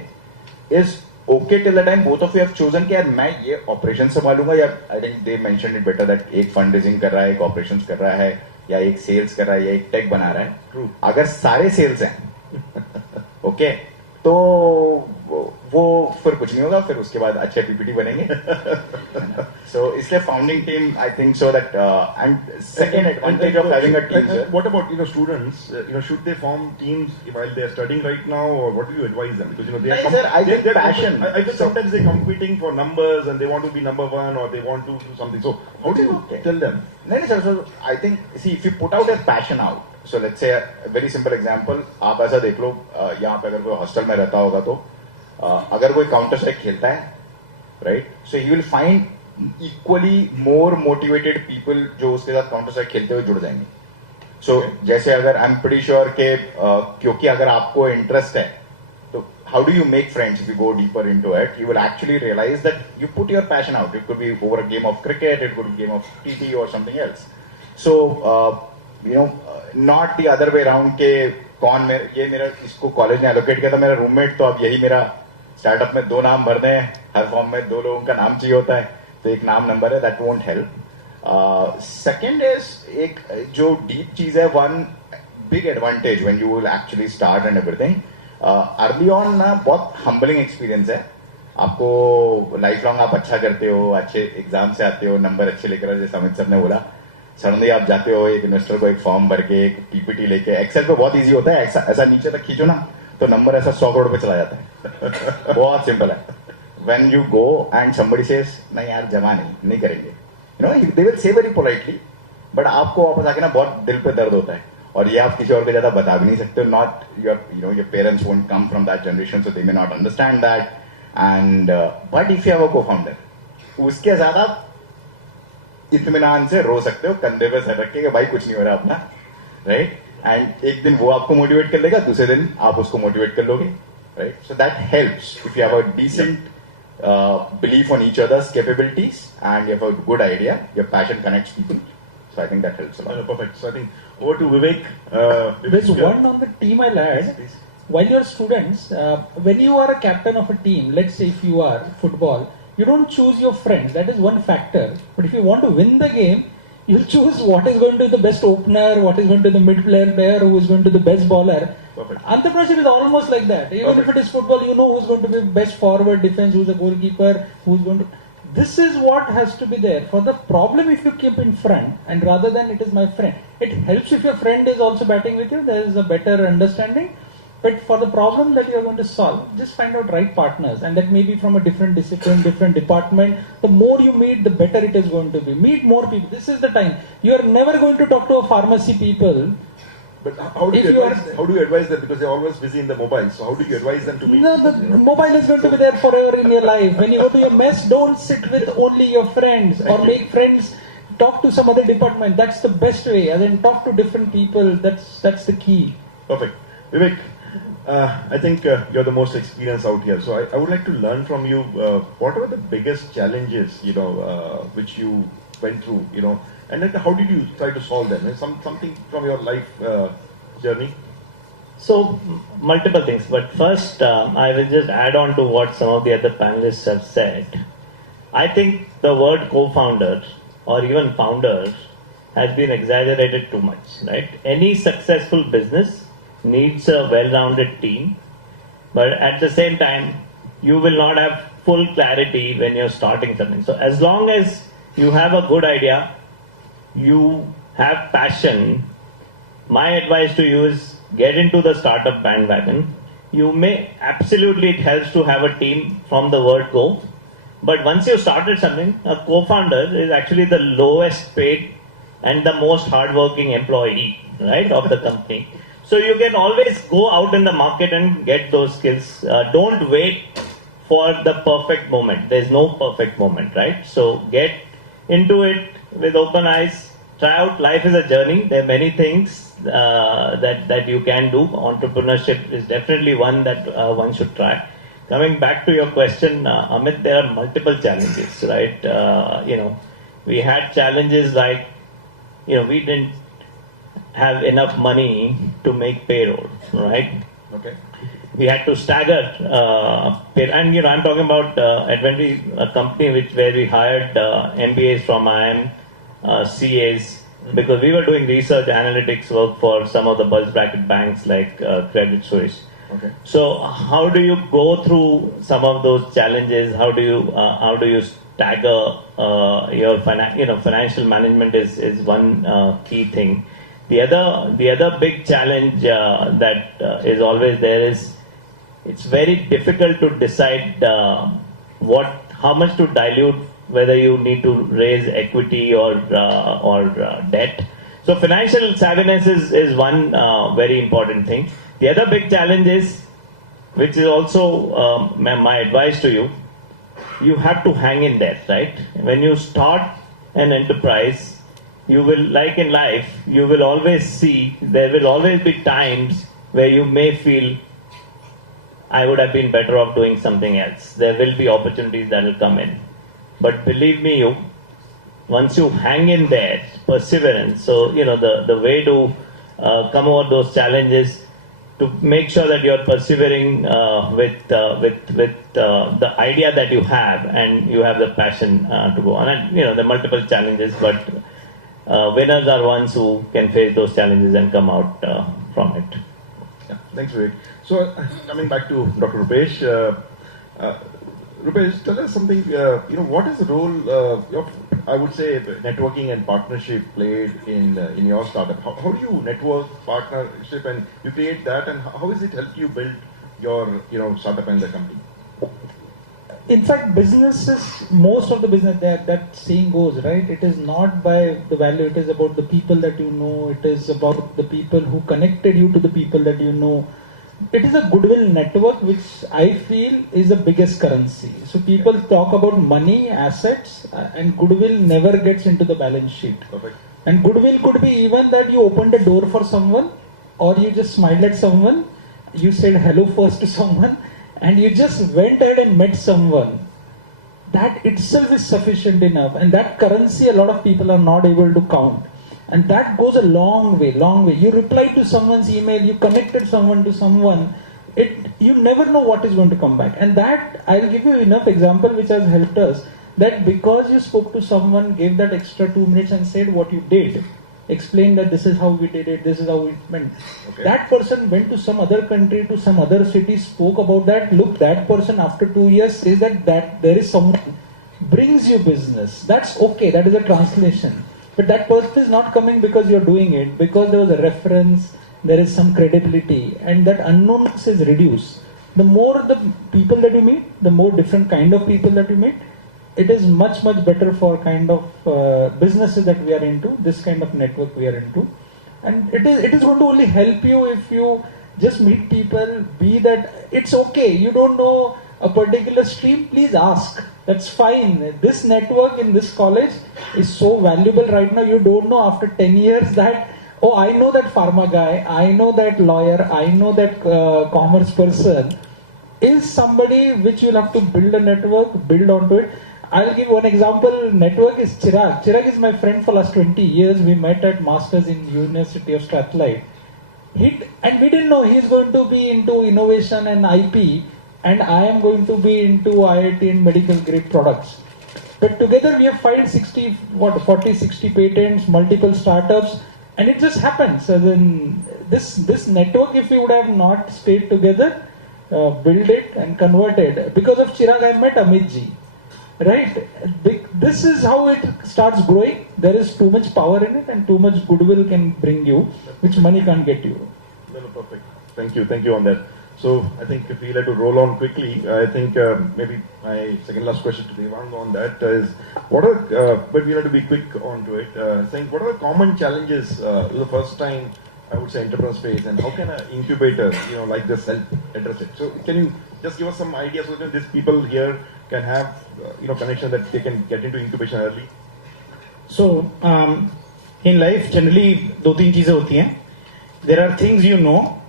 is okay till the time both of you have chosen कि यार मैं ये ऑपरेशन संभालूंगा, या I think they mentioned it better that एक फंड रेजिंग कर रहा है, एक ऑपरेशंस कर रहा है, या एक सेल्स कर रहा है, या एक टेक बना रहा है. अगर सारे सेल्स हैं ओके, तो वो फिर कुछ नहीं होगा, फिर उसके बाद अच्छे पीपीटी बनेंगे. So इसलिए founding team, I think so that and second advantage of having a team. What about students? Should they form teams while they are studying right now, or what do you advise them? Because they are I think passion. I think sometimes they're competing for numbers and they want to be number one, or they want to do something. So how do you tell them? No, sir. So I think, see, if you put out your passion out. So let's say a very simple example. आप ऐसा देख लो, यहाँ पे अगर कोई hostel में रहता होगा तो अगर कोई काउंटर स्ट्राइक खेलता है, right, so he will find equally more motivated people जो उसके साथ काउंटर स्ट्राइक खेलते हुए जुड़ जाएंगे. सो जैसे अगर आई एम प्रीटी श्योर के क्योंकि अगर आपको इंटरेस्ट है, तो how do you make friends? If you go deeper into it, you will actually realise that you put your passion out. It could be over a game of cricket, it could be game of TT or something else. So not the other way around के कौन ये मेरा इसको college ने allocate किया था मेरा roommate, तो अब यही मेरा स्टार्टअप में 2 नाम भरने हैं, हर फॉर्म में 2 लोगों का नाम चाहिए होता है, तो एक नाम नंबर है, that won't help. Second is, एक जो डीप चीज है, one big advantage when you will actually start and everything, early on ना बहुत हम्बलिंग एक्सपीरियंस है. आपको लाइफ लॉन्ग आप अच्छा करते हो, अच्छे एग्जाम से आते हो, नंबर अच्छे लेकर, जैसे अमित सर ने बोला, सडनली आप जाते हो एक इन्वेस्टर को एक फॉर्म भर के, एक पीपीटी लेके, एक्सेल पे बहुत इजी होता है, ऐसा नीचे तक खींचो ना तो नंबर ऐसा 100 करोड़ पे चला जाता है. बहुत सिंपल है. When you go and somebody says नहीं यार जमा नहीं करेंगे, they will say very politely, but आपको वापस आके ना बहुत दिल पे दर्द होता है, और ये आप किसी और को ज्यादा बता भी नहीं सकते. Not your parents won't come from that generation, so they may not understand that. And but if you have a cofounder, उसके साथ आप इत्मीनान से रो सकते हो, कंधे पे सर रख के कि भाई कुछ नहीं हो रहा अपना, राइट. and एक दिन वो आपको motivate कर लेगा, दूसरे दिन आप उसको motivate कर लोगे, right? So that helps if you have a decent belief on each other's capabilities and you have a good idea, your passion connects people. So I think that helps a lot. Perfect. So I think over to Vivek. There's one on the team I'll add. While you're students, when you are a captain of a team, let's say if you are football, you don't choose your friends. That is one factor. But if you want to win the game, you'll choose what is going to be the best opener, what is going to be the mid-player, who is going to be the best bowler. Perfect. Entrepreneurship is almost like that. Even if it is football, you know who's going to be best forward, defense, who's the goalkeeper, who's going to... This is what has to be there. For the problem, if you keep in front, and rather than it is my friend, it helps if your friend is also batting with you, there is a better understanding. But for the problem that you are going to solve, just find out right partners, and that may be from a different discipline, different department. The more you meet, the better it is going to be. Meet more people. This is the time. You are never going to talk to a pharmacy people. But how do you advise them? Because they're always busy in the mobile. So how do you advise them to meet? No, the mobile is going to be there forever in your life. When you go to your mess, don't sit with only your friends or make friends. Talk to some other department. That's the best way. And then talk to different people. That's the key. Perfect. Vivek, I think you're the most experienced out here. So I would like to learn from you. What were the biggest challenges, which you went through, and then how did you try to solve them? Something from your life journey? So, multiple things. But first, I will just add on to what some of the other panelists have said. I think the word co-founder or even founder has been exaggerated too much, right? Any successful business needs a well-rounded team, but at the same time, you will not have full clarity when you're starting something. So as long as you have a good idea, you have passion, my advice to you is get into the startup bandwagon. You may, absolutely it helps to have a team from the word go, but once you started something, a co-founder is actually the lowest paid and the most hardworking employee, right, of the company. So you can always go out in the market and get those skills. Don't wait for the perfect moment. There's no perfect moment, right? So get into it with open eyes. Try out. Life is a journey. There are many things that you can do. Entrepreneurship is definitely one that one should try. Coming back to your question, Amit, there are multiple challenges, right? We had challenges like, we didn't have enough money to make payroll, right? Okay. We had to stagger, and I'm talking about Adventry, a company where we hired MBAs from IIM, CAs, because we were doing research analytics work for some of the bulge bracket banks like Credit Suisse. Okay. So how do you go through some of those challenges? How do you stagger your financial management is one key thing. The other big challenge that is always there is it's very difficult to decide how much to dilute, whether you need to raise equity or debt. So financial savviness is one very important thing. The other big challenge is, which is also my advice to you, you have to hang in there, right? When you start an enterprise, you will, like in life, you will always see, there will always be times where you may feel, I would have been better off doing something else. There will be opportunities that will come in. But believe me, once you hang in there, perseverance, so, the way to come over those challenges, to make sure that you're persevering with the idea that you have, and you have the passion to go on. And, there are multiple challenges, but winners are ones who can face those challenges and come out from it. Yeah, thanks, Vivek. So, coming back to Dr. Rupesh, Rupesh, tell us something. What is the role of, I would say, networking and partnership played in your startup? How do you network, partnership, and you create that, and how has it helped you build your startup and the company? In fact, businesses, most of the business, that saying goes, right? It is not by the value, it is about the people that you know, it is about the people who connected you to the people that you know. It is a goodwill network, which I feel is the biggest currency. So people talk about money, assets, and goodwill never gets into the balance sheet. Perfect. And goodwill could be even that you opened a door for someone or you just smiled at someone, you said hello first to someone, and you just went ahead and met someone. That itself is sufficient enough, and that currency a lot of people are not able to count. And that goes a long way, long way. You replied to someone's email, you connected someone to someone, you never know what is going to come back. And that, I'll give you enough example which has helped us, that because you spoke to someone, gave that extra 2 minutes and said what you did, explained that this is how we did it, this is how we went. Okay. That person went to some other country, to some other city, spoke about that. Look, that person after 2 years says that there is someone brings you business. That's okay, that is a translation. But that person is not coming because you're doing it, because there was a reference, there is some credibility, and that unknownness is reduced. The more the people that you meet, the more different kind of people that you meet, it is much better for kind of businesses that we are into, this kind of network we are into. And it is going to only help you if you just meet people, be that, it's okay, you don't know a particular stream, please ask. That's fine. This network in this college is so valuable right now. You don't know after 10 years that, oh, I know that pharma guy, I know that lawyer, I know that commerce person is somebody which you'll have to build a network, build onto it. I'll give one example. Network is Chirag. Chirag is my friend for last 20 years. We met at Masters in University of Strathclyde. And we didn't know he's going to be into innovation and IP, and I am going to be into IIT and medical grade products. But together we have filed 40, 60 patents, multiple startups, and it just happens. As in this network, if we would have not stayed together, build it and convert it. Because of Chirag, I met Amit ji. Right? This is how it starts growing. There is too much power in it, and too much goodwill can bring you, which money can't get you. No, perfect. Thank you on that. So I think if we like to roll on quickly, I think maybe my second last question to Devang on that is, but we have to be quick onto it, saying what are the common challenges the first time, I would say, entrepreneurs face, and how can an incubator, like this help address it? So can you just give us some ideas so that these people here can have, connection that they can get into incubation early? So, in life, generally, दो तीन चीजें होती हैं. There are things you know,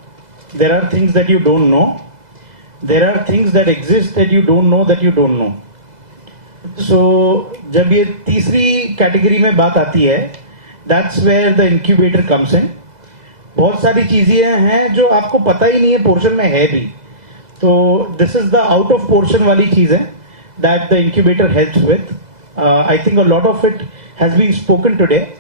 there are things that you don't know, there are things that exist that you don't know that you don't know. So, जब ये तीसरी category में बात आती है, that's where the incubator comes in. बहुत सारी चीजें हैं जो आपको पता ही नहीं है पोर्शन में है भी. तो this is the out of portion वाली चीज है that the incubator helps with. I think a lot of it has been spoken today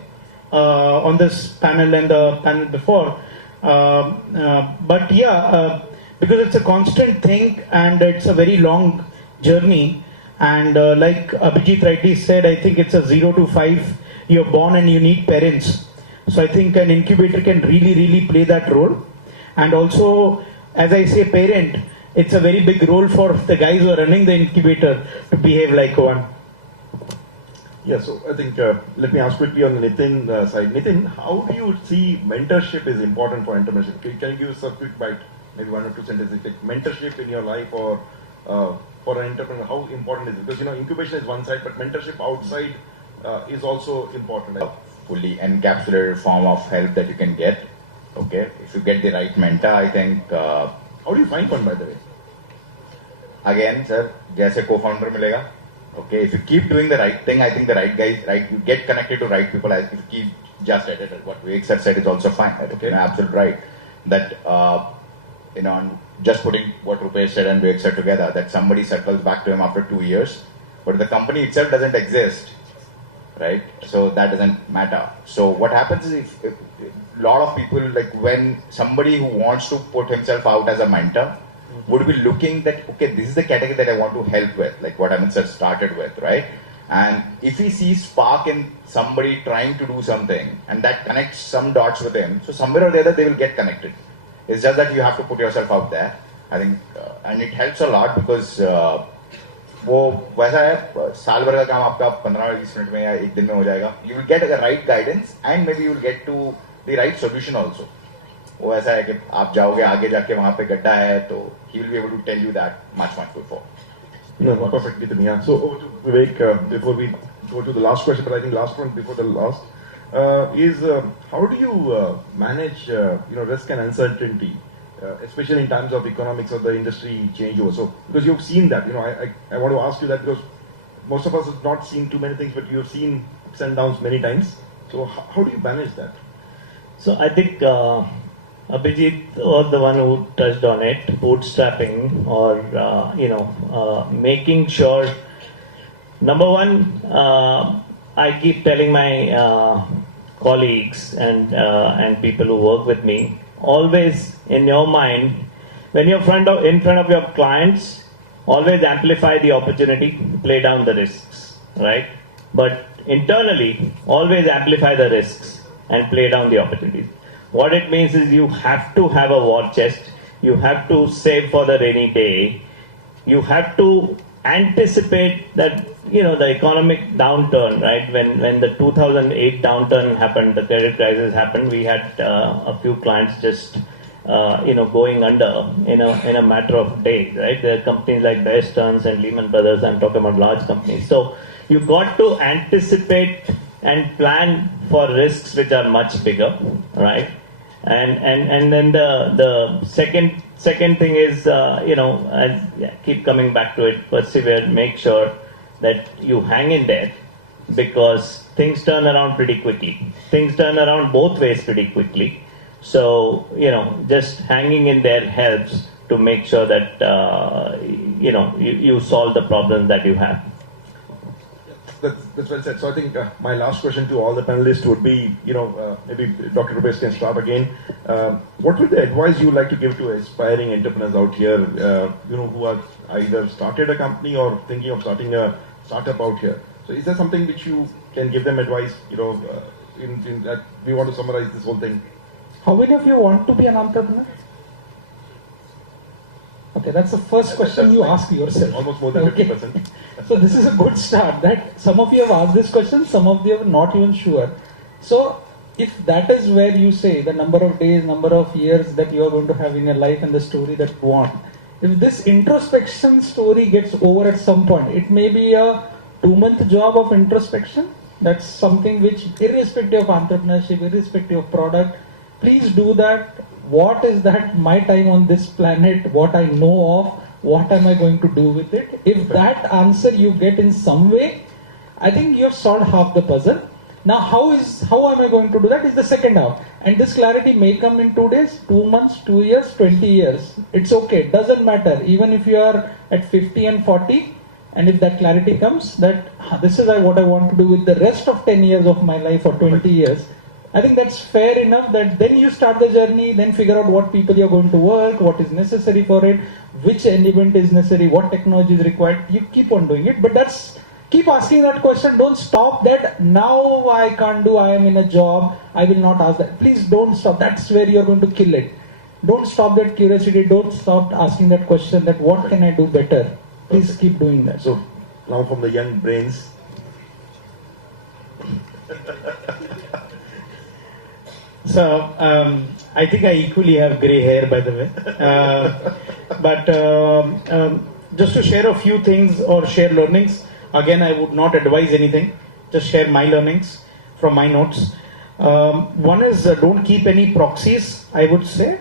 on this panel and the panel before. But yeah, because it's a constant thing and it's a very long journey. And like Abhijit rightly said, I think it's a 0 to 5. You're born and you need parents. So I think an incubator can really play that role. And also, as I say parent, it's a very big role for the guys who are running the incubator to behave like one. Yeah, so I think, let me ask quickly on the Nitin side. Nitin, how do you see mentorship is important for entrepreneurship? Can you give us a quick bite, maybe 1 or 2 sentences, like mentorship in your life or for an entrepreneur, how important is it? Because, incubation is one side, but mentorship outside is also important. Fully encapsulated form of help that you can get. Okay, if you get the right mentor, I think. How do you find one, by the way? Again, sir, जैसे co-founder मिलेगा. Okay, if you keep doing the right thing, I think the right guys, you get connected to right people. If you keep just at it, what Vivek sir said is also fine. Okay, absolutely right. That just putting what Rupesh said and Vivek said together, that somebody circles back to him after 2 years, but the company itself doesn't exist, right? So that doesn't matter. So what happens is if a lot of people, like when somebody who wants to put himself out as a mentor, would be looking that, okay, this is the category that I want to help with, like what Amit sir started with, right? And if he sees spark in somebody trying to do something and that connects some dots with him, so somewhere or the other they will get connected. It's just that you have to put yourself out there, I think, and it helps a lot because वो वैसा है साल भर का काम आपका 15-20 minute में या एक दिन में हो जाएगा. You will get the right guidance and maybe you will get to the right solution also. वो ऐसा है कि आप जाओगे आगे जाके वहाँ पे गड्ढा है तो he will be able to tell you that much before. No, perfect, Nitin. Yeah. So over to Vivek, before we go to the last question, but I think last one before the last. is how do you manage risk and uncertainty, especially in times of economics or the industry changeover? So because you've seen that, I want to ask you that because most of us have not seen too many things, but you have seen ups and downs many times. So how do you manage that? So I think Abhijit was the one who touched on it, bootstrapping or making sure. Number one, I keep telling my colleagues and people who work with me, always in your mind, when you're in front of your clients, always amplify the opportunity, play down the risks, right? But internally, always amplify the risks and play down the opportunities. What it means is you have to have a war chest, you have to save for the rainy day, you have to anticipate that, the economic downturn, right? When the 2008 downturn happened, the credit crisis happened, we had a few clients just, going under in a matter of days, right? There are companies like VES and Lehman Brothers, I'm talking about large companies. So you got to anticipate and plan for risks which are much bigger, right? And then the second thing is, I keep coming back to it, persevere, make sure that you hang in there, because things turn around pretty quickly. Things turn around both ways pretty quickly. So, just hanging in there helps to make sure that, you solve the problems that you have. That's well said. So I think my last question to all the panelists would be, maybe Dr. Rupesh can start again. What would the advice you would like to give to aspiring entrepreneurs out here, who are either started a company or thinking of starting a startup out here? So is there something which you can give them advice, in that we want to summarize this whole thing? How many of you want to be an entrepreneur? Okay, that's the first question you ask yourself. Almost more than 50%. So this is a good start. That some of you have asked this question, some of you are not even sure. So if that is where you say the number of days, number of years that you are going to have in your life and the story that you want, if this introspection story gets over at some point, it may be a 2-month job of introspection. That's something which, irrespective of entrepreneurship, irrespective of product, please do that. What is that my time on this planet, what I know of, what am I going to do with it? If that answer you get in some way, I think you have solved half the puzzle. Now how am I going to do that is the second half. And this clarity may come in 2 days, 2 months, 2 years, 20 years. It's okay, it doesn't matter. Even if you are at 50 and 40, and if that clarity comes that this is what I want to do with the rest of 10 years of my life or 20 years, I think that's fair enough. That then you start the journey, then figure out what people you're going to work, what is necessary for it, which element is necessary, what technology is required. You keep on doing it, but keep asking that question. Don't stop that. Now I can't do, I am in a job, I will not ask that. Please don't stop. That's where you're going to kill it. Don't stop that curiosity. Don't stop asking that question that what can I do better. Please keep doing that. So now from the young brains. So I think I equally have grey hair, by the way. But just to share a few things or share learnings, again, I would not advise anything. Just share my learnings from my notes. One is don't keep any proxies, I would say.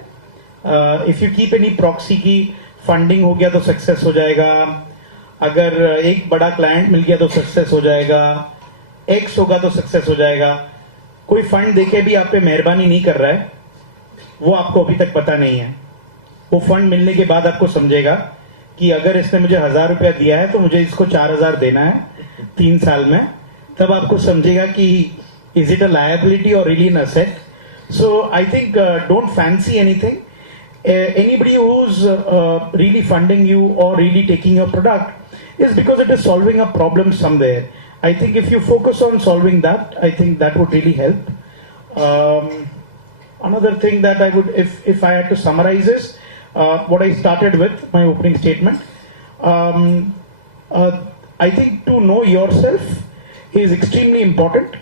If you keep any proxy की funding हो गया तो success हो जाएगा, अगर एक बड़ा client मिल गया तो सक्सेस हो जाएगा, एक्स होगा तो सक्सेस हो जाएगा. कोई फंड देके भी आप पे मेहरबानी नहीं कर रहा है, वो आपको अभी तक पता नहीं है. वो फंड मिलने के बाद आपको समझेगा कि अगर इसने मुझे 1000 रुपया दिया है तो मुझे इसको 4000 देना है 3 साल में. तब आपको समझेगा कि is it a liability or really an asset. So I think don't fancy anything. Anybody who's really funding you or really taking your product is because it is solving a problem somewhere. I think if you focus on solving that, I think that would really help. Another thing that I would, if I had to summarize is what I started with, my opening statement. I think to know yourself is extremely important.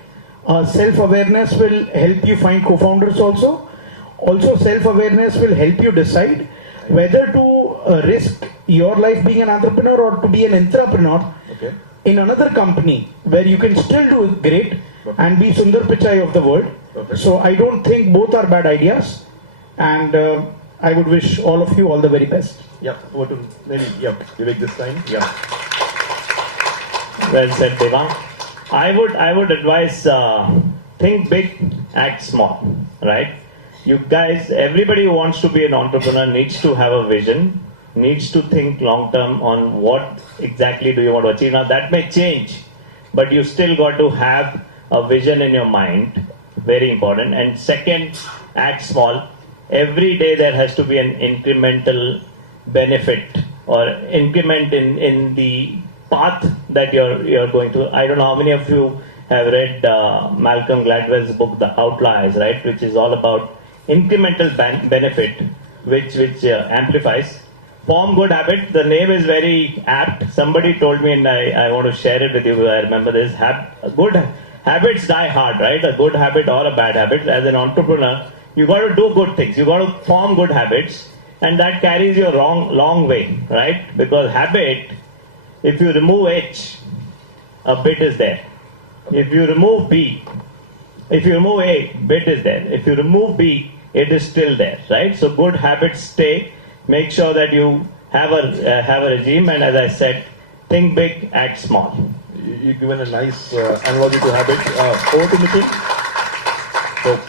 Self-awareness will help you find co-founders also. Also, self-awareness will help you decide whether to risk your life being an entrepreneur or to be an entrepreneur in another company where you can still do great, and be Sundar Pichai of the world. So I don't think both are bad ideas, and I would wish all of you all the very best. Yeah, over to maybe Vivek this time. Yeah. Well said, Devang. I would advise think big, act small, right? You guys, everybody who wants to be an entrepreneur needs to have a vision, needs to think long term on what exactly do you want to achieve. Now that may change, but you still got to have a vision in your mind, very important. And second, act small. Every day there has to be an incremental benefit or increment in the path that you're going to. I don't know how many of you have read Malcolm Gladwell's book, The Outliers, right, which is all about incremental benefit, which amplifies. Form good habit. The name is very apt. Somebody told me, and I want to share it with you. I remember this. Good habits die hard, right? A good habit or a bad habit. As an entrepreneur, you got to do good things. You got to form good habits, and that carries you a long way, right? Because habit, if you remove H, a bit is there. If you remove B, if you remove A, bit is there. If you remove B, it is still there, right? So good habits stay. Make sure that you have a regime, and as I said, think big, act small. You've given a nice analogy to habit. Over to Nikhil. So,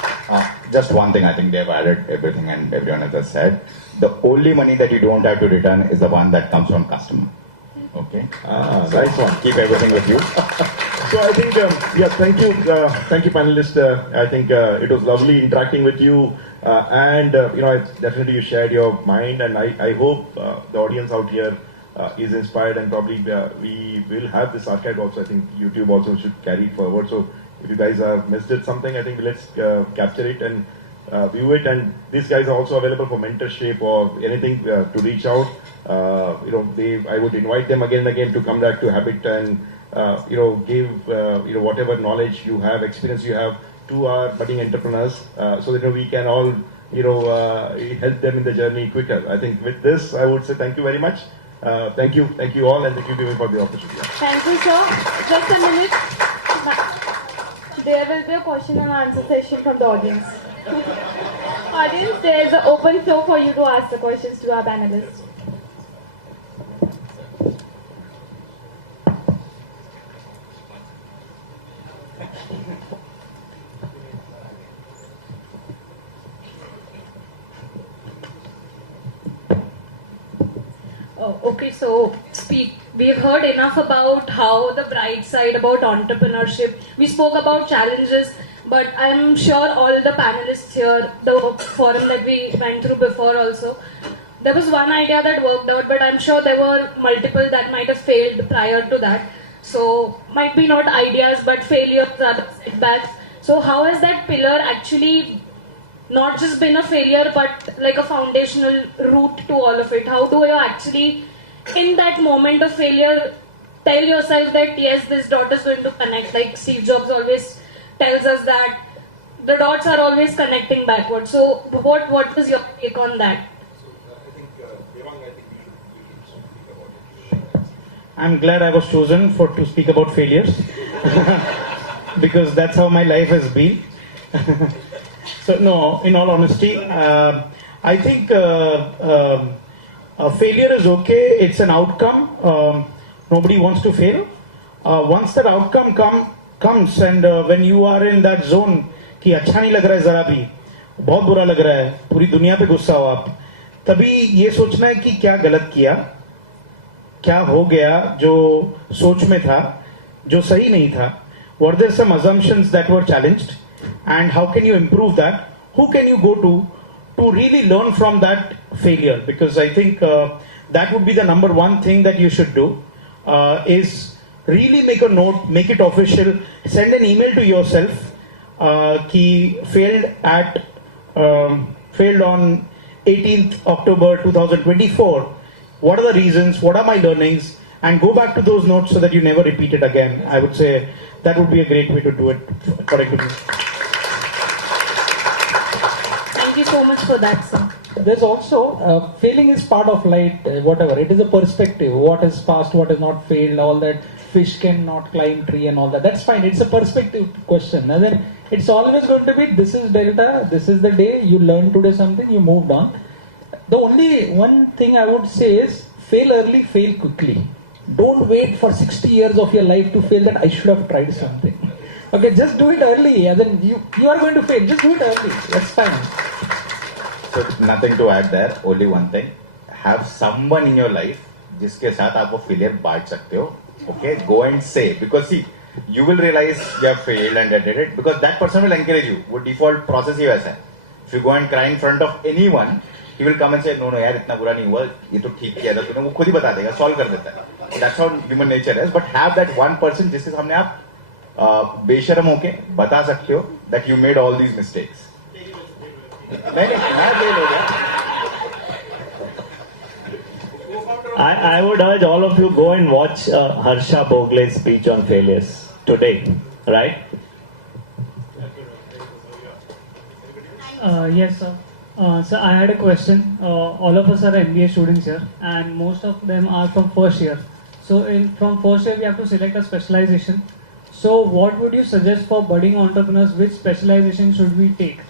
just one thing, I think they've added everything and everyone has said. The only money that you don't have to return is the one that comes from customer. Okay? Nice one. Keep everything with you. So I think, thank you panelists. I think it was lovely interacting with you, and definitely you shared your mind, and I hope the audience out here is inspired, and probably we will have this archive also. I think YouTube also should carry it forward. So if you guys have missed it something, I think let's capture it and view it. And these guys are also available for mentorship or anything to reach out. I would invite them again and again to come back to Habit and give whatever knowledge you have, experience you have to our budding entrepreneurs, so that we can all help them in the journey quicker. I think with this, I would say thank you very much. Thank you all, and thank you for the opportunity. Thank you, sir. Just a minute. There will be a question and answer session from the audience. Audience, there is an open floor for you to ask the questions to our panelists. Okay, so we've heard enough about how the bright side about entrepreneurship. We spoke about challenges, but I'm sure all the panelists here, the forum that we went through before also, there was one idea that worked out, but I'm sure there were multiple that might have failed prior to that. So might be not ideas, but failures, rather setbacks. So how has that pillar actually not just been a failure, but like a foundational root to all of it? How do you actually, in that moment of failure, tell yourself that yes, this dot is going to connect? Like Steve Jobs always tells us that the dots are always connecting backwards. So what is your take on that? I'm glad I was chosen to speak about failures because that's how my life has been. So no, in all honesty, I think a failure is okay. It's an outcome. Nobody wants to fail. Once that outcome comes, and when you are in that zone कि अच्छा नहीं लग रहा है जरा भी, बहुत बुरा लग रहा है, पूरी दुनिया पे गुस्सा हो आप, तभी ये सोचना है कि क्या गलत किया, क्या हो गया जो सोच में था, जो सही नहीं था. Were there some assumptions that were challenged? And how can you improve that? Who can you go to really learn from that failure? Because I think that would be the number one thing that you should do, is really make a note, make it official, send an email to yourself, ki failed on 18th October 2024. What are the reasons? What are my learnings? And go back to those notes so that you never repeat it again. I would say that would be a great way to do it correctly. Thank you so much for that, sir. There's also failing is part of life, whatever. It is a perspective. What has passed, what has not failed, all that. fish cannot climb tree and all that. That's fine. It's a perspective question. And then it's always going to be, this is delta, this is the day, you learned today something, you moved on. The only one thing I would say is, fail early, fail quickly. Don't wait for 60 years of your life to fail that I should have tried something. Okay, just do it early. And then you are going to fail. Just do it early. That's fine. So nothing to add there. Only one thing. Have someone in your life जिसके साथ आप वो failure बांट सकते हो. Okay, go and say, because see, you will realize you have failed and did it, because that person will encourage you. वो default process ही वैसा है. If you go and cry in front of anyone, he will come and say, no यार इतना बुरा नहीं हुआ, ये तो ठीक किया था तूने, वो खुद ही बता देगा, solve कर देता है. That's how human nature is. But have that one person जिसके सामने आप बेशरम होके बता सकते हो that you made all these mistakes. नहीं मैं फेल हो गया. I would urge all of you go and watch Harsha Bogle's speech on failures today, right? Yes, sir. So I had a question. All of us are MBA students here, and most of them are from first year. So from first year, we have to select a specialization. So what would you suggest for budding entrepreneurs? Which specialization should we take?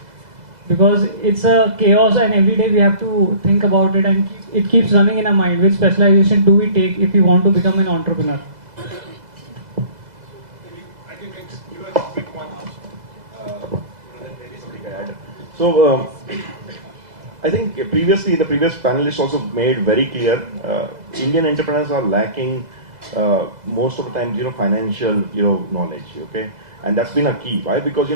Because it's a chaos, and every day we have to think about it, and it keeps running in our mind. Which specialization do we take if we want to become an entrepreneur? So I think previously the previous panelists also made very clear Indian entrepreneurs are lacking most of the times financial knowledge, okay, and that's been a key. Why? Because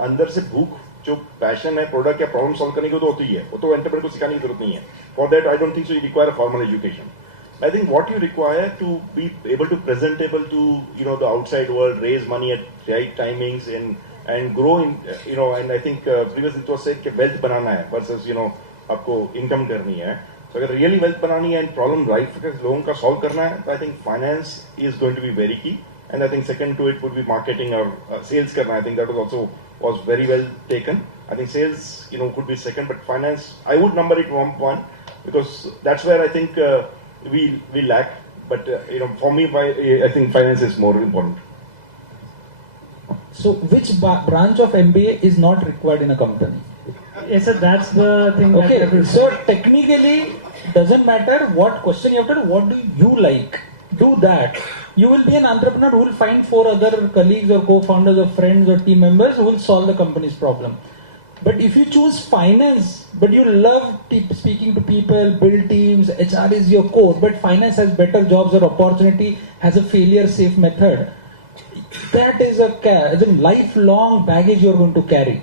अंदर से भूख जो passion है product या problem solve करने की तो होती है, वो तो एंटरप्रेन्योर को सिखाने की जरूरत नहीं है. For that I don't think so you require a formal education. I think what you require to be able to presentable to the outside world, raise money at right timings and grow in and I think previously it was said कि wealth बनाना है versus आपको income करनी है. So अगर really wealth बनानी है and problem life के लोगों का solve करना है, तो I think finance is going to be very key. And I think second to it would be marketing or sales करना. I think that was very well taken. I think sales could be second, but finance I would number it one because that's where I think we lack. But for me, I think finance is more important. So which branch of MBA is not required in a company? Yes, sir. That's the thing. Okay, so technically doesn't matter what question you have to do. What do you like? Do that. You will be an entrepreneur who will find 4 other colleagues or co-founders or friends or team members who will solve the company's problem. But if you choose finance, but you love speaking to people, build teams, HR is your core, but finance has better jobs or opportunity, has a failure-safe method, that is a lifelong baggage you're going to carry.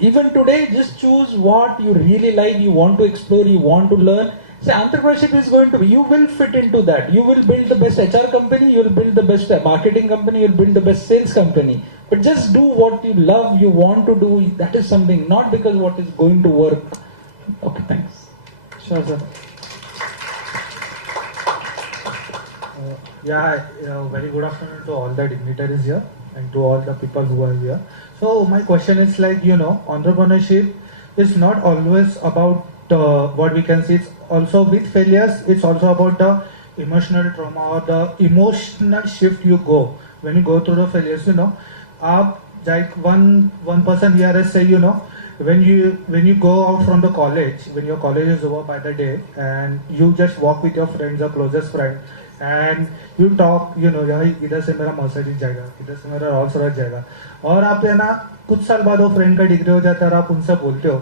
Even today, just choose what you really like, you want to explore, you want to learn. So entrepreneurship is going to be, you will fit into that. You will build the best HR company, you will build the best marketing company, you will build the best sales company. But just do what you love, you want to do, that is something, not because what is going to work. Okay, thanks. Sure, sir. Very good afternoon to all the dignitaries here and to all the people who are here. So my question is entrepreneurship is not always about what we can see. It's also with failures, it's also about the emotional trauma or the emotional shift you go when you go through the failures. Like one person here has said, when you go out from the college, when your college is over by the day, and you just walk with your friends or closest friend, and you talk, इधर से मेरा Mercedes जाएगा, इधर से मेरा Rolls Royce जाएगा, और आप कुछ साल बाद वो फ्रेंड का डिग्री हो जाता है और आप उनसे बोलते हो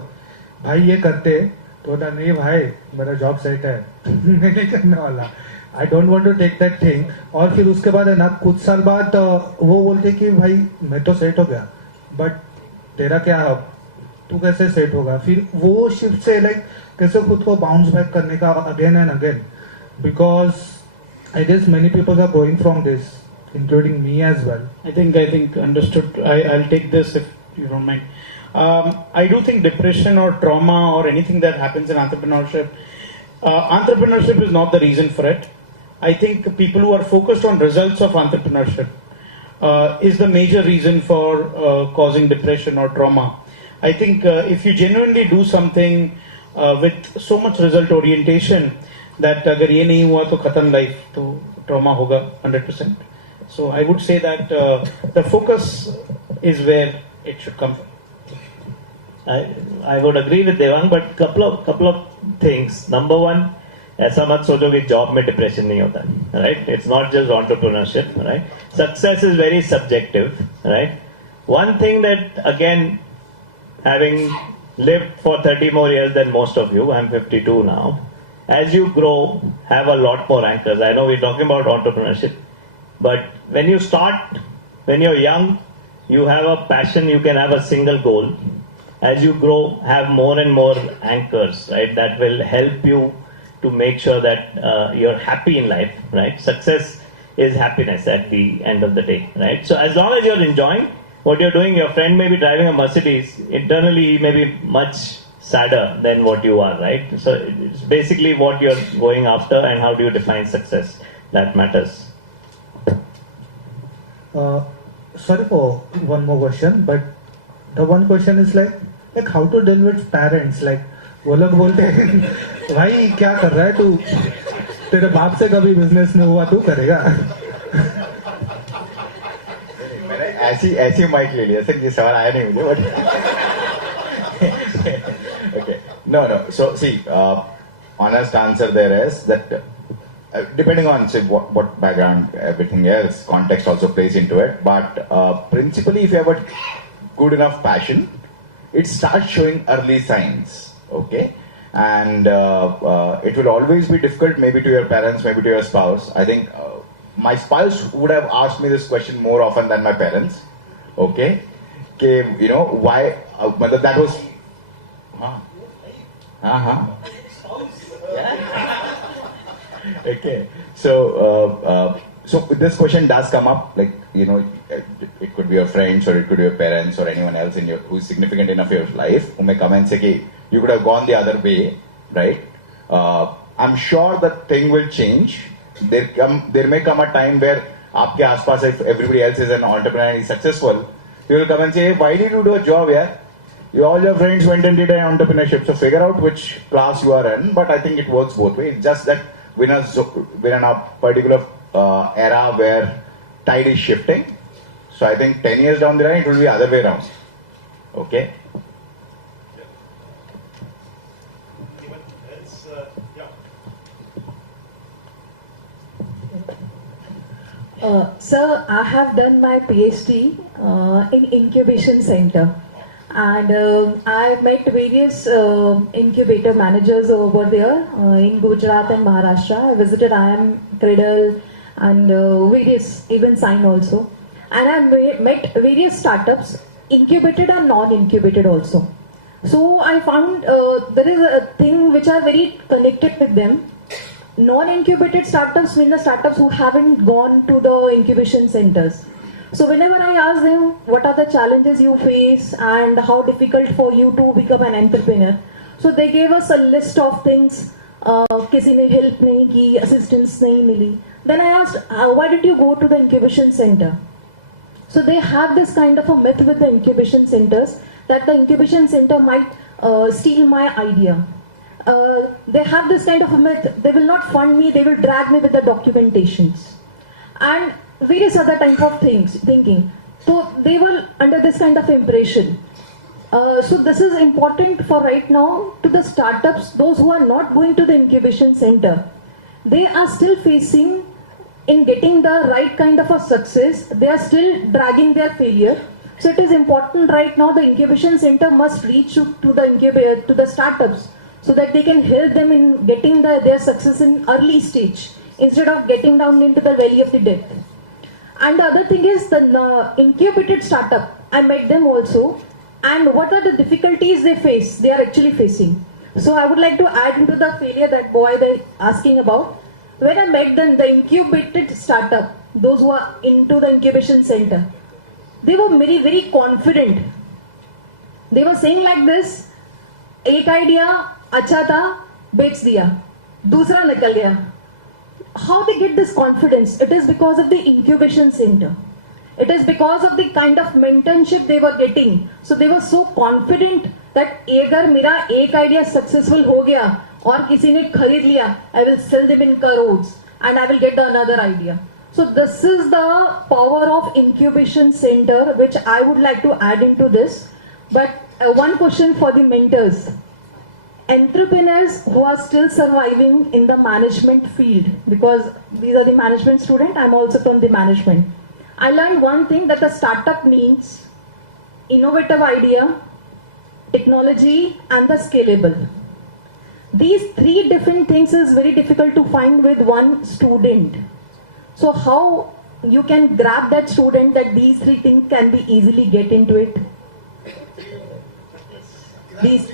भाई ये करते, तो बोलता नहीं भाई मेरा जॉब सेट है, मैं नहीं करने वाला, I don't want to take that thing. और फिर उसके बाद कुछ साल बाद वो बोलते कि भाई मैं तो सेट हो गया, बट तेरा क्या है, तू कैसे सेट होगा. फिर वो शिफ्ट से कैसे खुद को बाउंस बैक करने का again and again, because I guess many people are going from this, including me as well. I think understood. I'll take this if you don't mind. I do think depression or trauma or anything that happens in entrepreneurship, entrepreneurship is not the reason for it. I think people who are focused on results of entrepreneurship is the major reason for causing depression or trauma. I think if you genuinely do something with so much result orientation, that अगर ये नहीं हुआ तो खत्म life, तो trauma hoga 100%. So I would say that the focus is where it should come from. I would agree with Devang, but couple of things. Number one, ऐसा मत सोचो कि जॉब में डिप्रेशन नहीं होता, right? It's not just entrepreneurship, right? Success is very subjective, right? One thing that, again, having lived for 30 more years than most of you, I'm 52 now, as you grow, have a lot more anchors. I know we're talking about entrepreneurship, but when you start, when you're young, you have a passion, you can have a single goal. As you grow, have more and more anchors, right? That will help you to make sure that you're happy in life, right? Success is happiness at the end of the day, right? So as long as you're enjoying what you're doing, your friend may be driving a Mercedes, internally he may be much sadder than what you are, right? So it's basically what you're going after and how do you define success that matters. Sorry for one more question, but the one question is like how to deal with parents. Like वो लोग बोलते हैं भाई क्या कर रहा है तू, तेरे बाप से कभी बिजनेस नहीं हुआ, तू करेगा? मैंने ऐसी माइक ले लिया सर, ये सवाल आया नहीं मुझे, but okay, no, so see, honest answer there is that depending on say what background, everything else, context also plays into it, but principally if you have a good enough passion, it starts showing early signs, okay? And it will always be difficult, maybe to your parents, maybe to your spouse. I think my spouse would have asked me this question more often than my parents, okay? Okay, you know, why, that was, okay, so this question does come up, like, you know, it could be your friends or it could be your parents or anyone else in your who is significant enough in your life who may come and say, okay, you could have gone the other way, right? I'm sure that thing will change. There may come a time where aapke aaspaas, if everybody else is an entrepreneur and is successful, you will come and say, hey, why did you do a job here? All your friends went and did an entrepreneurship, so figure out which class you are in. But I think it works both ways. It's just that we're in a particular era where tide is shifting. So I think 10 years down the line, it will be the other way around. Okay? Sir, I have done my PhD in incubation center, and I met various incubator managers over there in Gujarat and Maharashtra. I visited IIM, Cradle, and various, even Sign also. And I met various startups, incubated and non-incubated also. So I found there is a thing which are very connected with them. Non-incubated startups mean the startups who haven't gone to the incubation centers. So whenever I ask them what are the challenges you face and how difficult for you to become an entrepreneur, so they gave us a list of things. किसी ने help नहीं की, assistance नहीं मिली. Then I asked, why did you go to the incubation center? So they have this kind of a myth with the incubation centers that the incubation center might steal my idea. They have this kind of a myth, they will not fund me, they will drag me with the documentations and various other type of thinking. So they were under this kind of impression. So this is important for right now to the startups, those who are not going to the incubation center. They are still facing in getting the right kind of a success, they are still dragging their failure. So it is important right now, the incubation center must reach to the startups so that they can help them in getting their success in early stage instead of getting down into the valley of the death. And the other thing is the incubated startup, I met them also, and what are the difficulties they are actually facing. So I would like to add into the failure that boy they're asking about. When I met them, the incubated startup, those who are into the incubation center, they were very, very confident. They were saying like this, एक idea अच्छा था, बेच दिया, दूसरा निकल गया. How they get this confidence? It is because of the incubation center. It is because of the kind of mentorship they were getting. So they were so confident that अगर मेरा एक idea successful हो गया और किसी ने खरीद लिया, I will sell them in crores. and I will get the another idea. So this is the power of incubation center, which I would like to add into this. But one question for the mentors. Entrepreneurs who are still surviving in the management field, because these are the management students, I'm also from the management. I learned one thing, that the startup means innovative idea, technology, and the scalable. These three different things is very difficult to find with one student. So how you can grab that student that these three things can be easily get into it? These.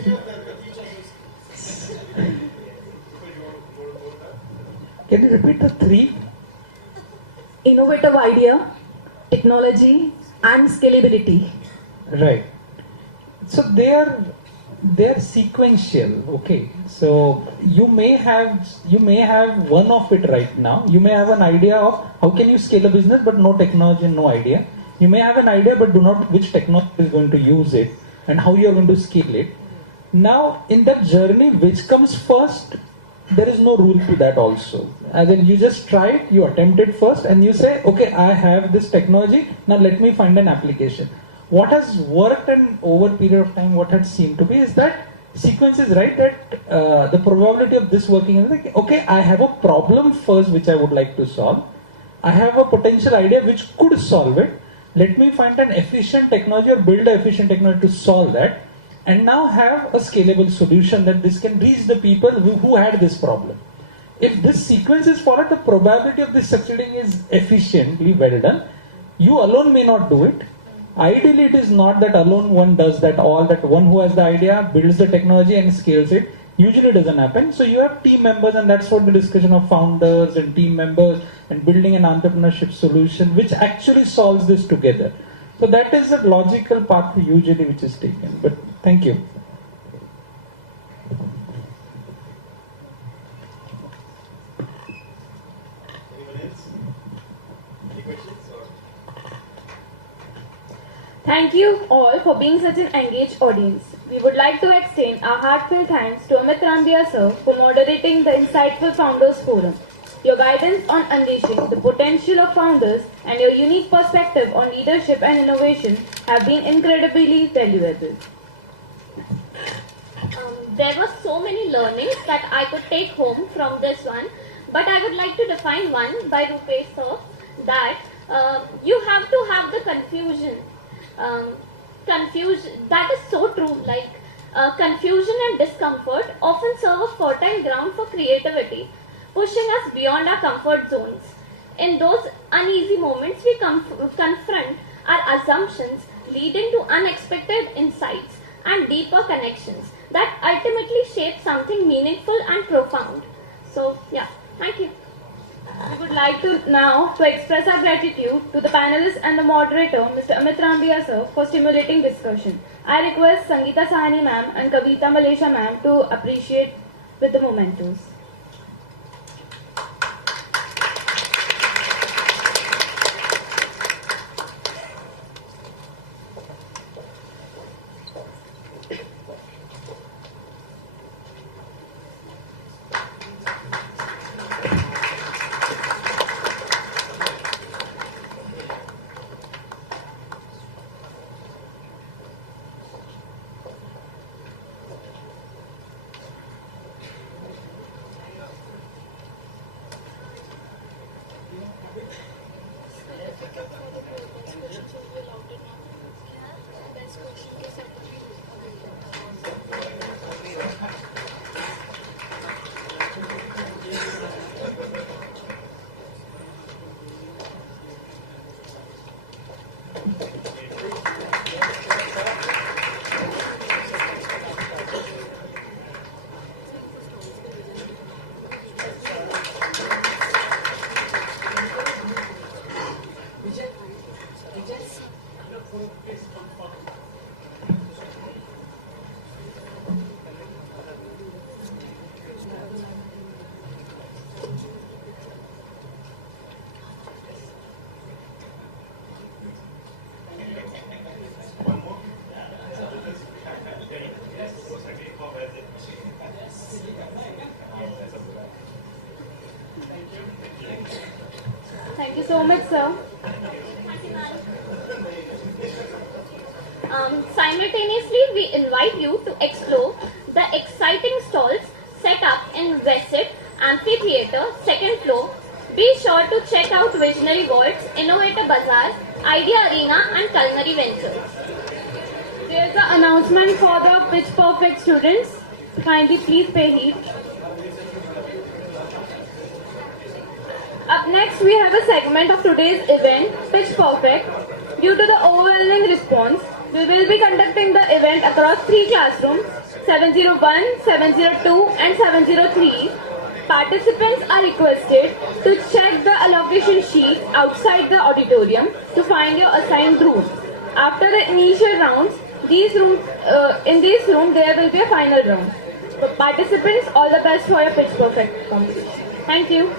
Can you repeat the three? Innovative idea, technology, and scalability. Right. So they are sequential. Okay. So you may have one of it right now. You may have an idea of how can you scale a business, but no technology and no idea. You may have an idea, but do not which technology is going to use it and how you are going to scale it. Now, in that journey, which comes first, there is no rule to that also. As in, you just try it, you attempt it first, and you say, okay, I have this technology, now let me find an application. What has worked and over a period of time, what has seemed to be is that sequence is right, that the probability of this working is like, okay, I have a problem first which I would like to solve. I have a potential idea which could solve it. Let me find an efficient technology or build an efficient technology to solve that. And now have a scalable solution that this can reach the people who had this problem. If this sequence is followed, the probability of this succeeding is efficiently well done. You alone may not do it. Ideally, it is not that alone one does that all, that one who has the idea builds the technology and scales it. Usually doesn't happen. So you have team members, and that's what the discussion of founders and team members and building an entrepreneurship solution which actually solves this together. So that is the logical path usually which is taken. But thank you. Thank you all for being such an engaged audience. We would like to extend our heartfelt thanks to Amit Rambia sir for moderating the Insightful Founders Forum. Your guidance on unleashing the potential of founders and your unique perspective on leadership and innovation have been incredibly valuable. There were so many learnings that I could take home from this one, but I would like to define one by Rupesh sir, that you have to have the confusion. That is so true. Confusion and discomfort often serve a fertile ground for creativity, pushing us beyond our comfort zones. In those uneasy moments, we confront our assumptions, leading to unexpected insights and deeper connections that ultimately shape something meaningful and profound. So, yeah, thank you. We would like to now express our gratitude to the panelists and the moderator, Mr. Amit Rambia sir, for stimulating discussion. I request Sangeeta Sahani ma'am and Kavita Malaysia ma'am to appreciate with the mementos. So much, sir. Simultaneously, we invite you to explore the exciting stalls set up in VES Amphitheatre, second floor. Be sure to check out Visionary Worlds, Innovator Bazaar, Idea Arena and Culinary Ventures. There's an announcement for the Pitch Perfect students. Kindly please pay heed. Up next, we have a segment of today's event, Pitch Perfect. Due to the overwhelming response, we will be conducting the event across 3 classrooms, 701, 702 and 703. Participants are requested to check the allocation sheet outside the auditorium to find your assigned room. After the initial rounds, in this room there will be a final round. So participants, all the best for your Pitch Perfect competition. Thank you.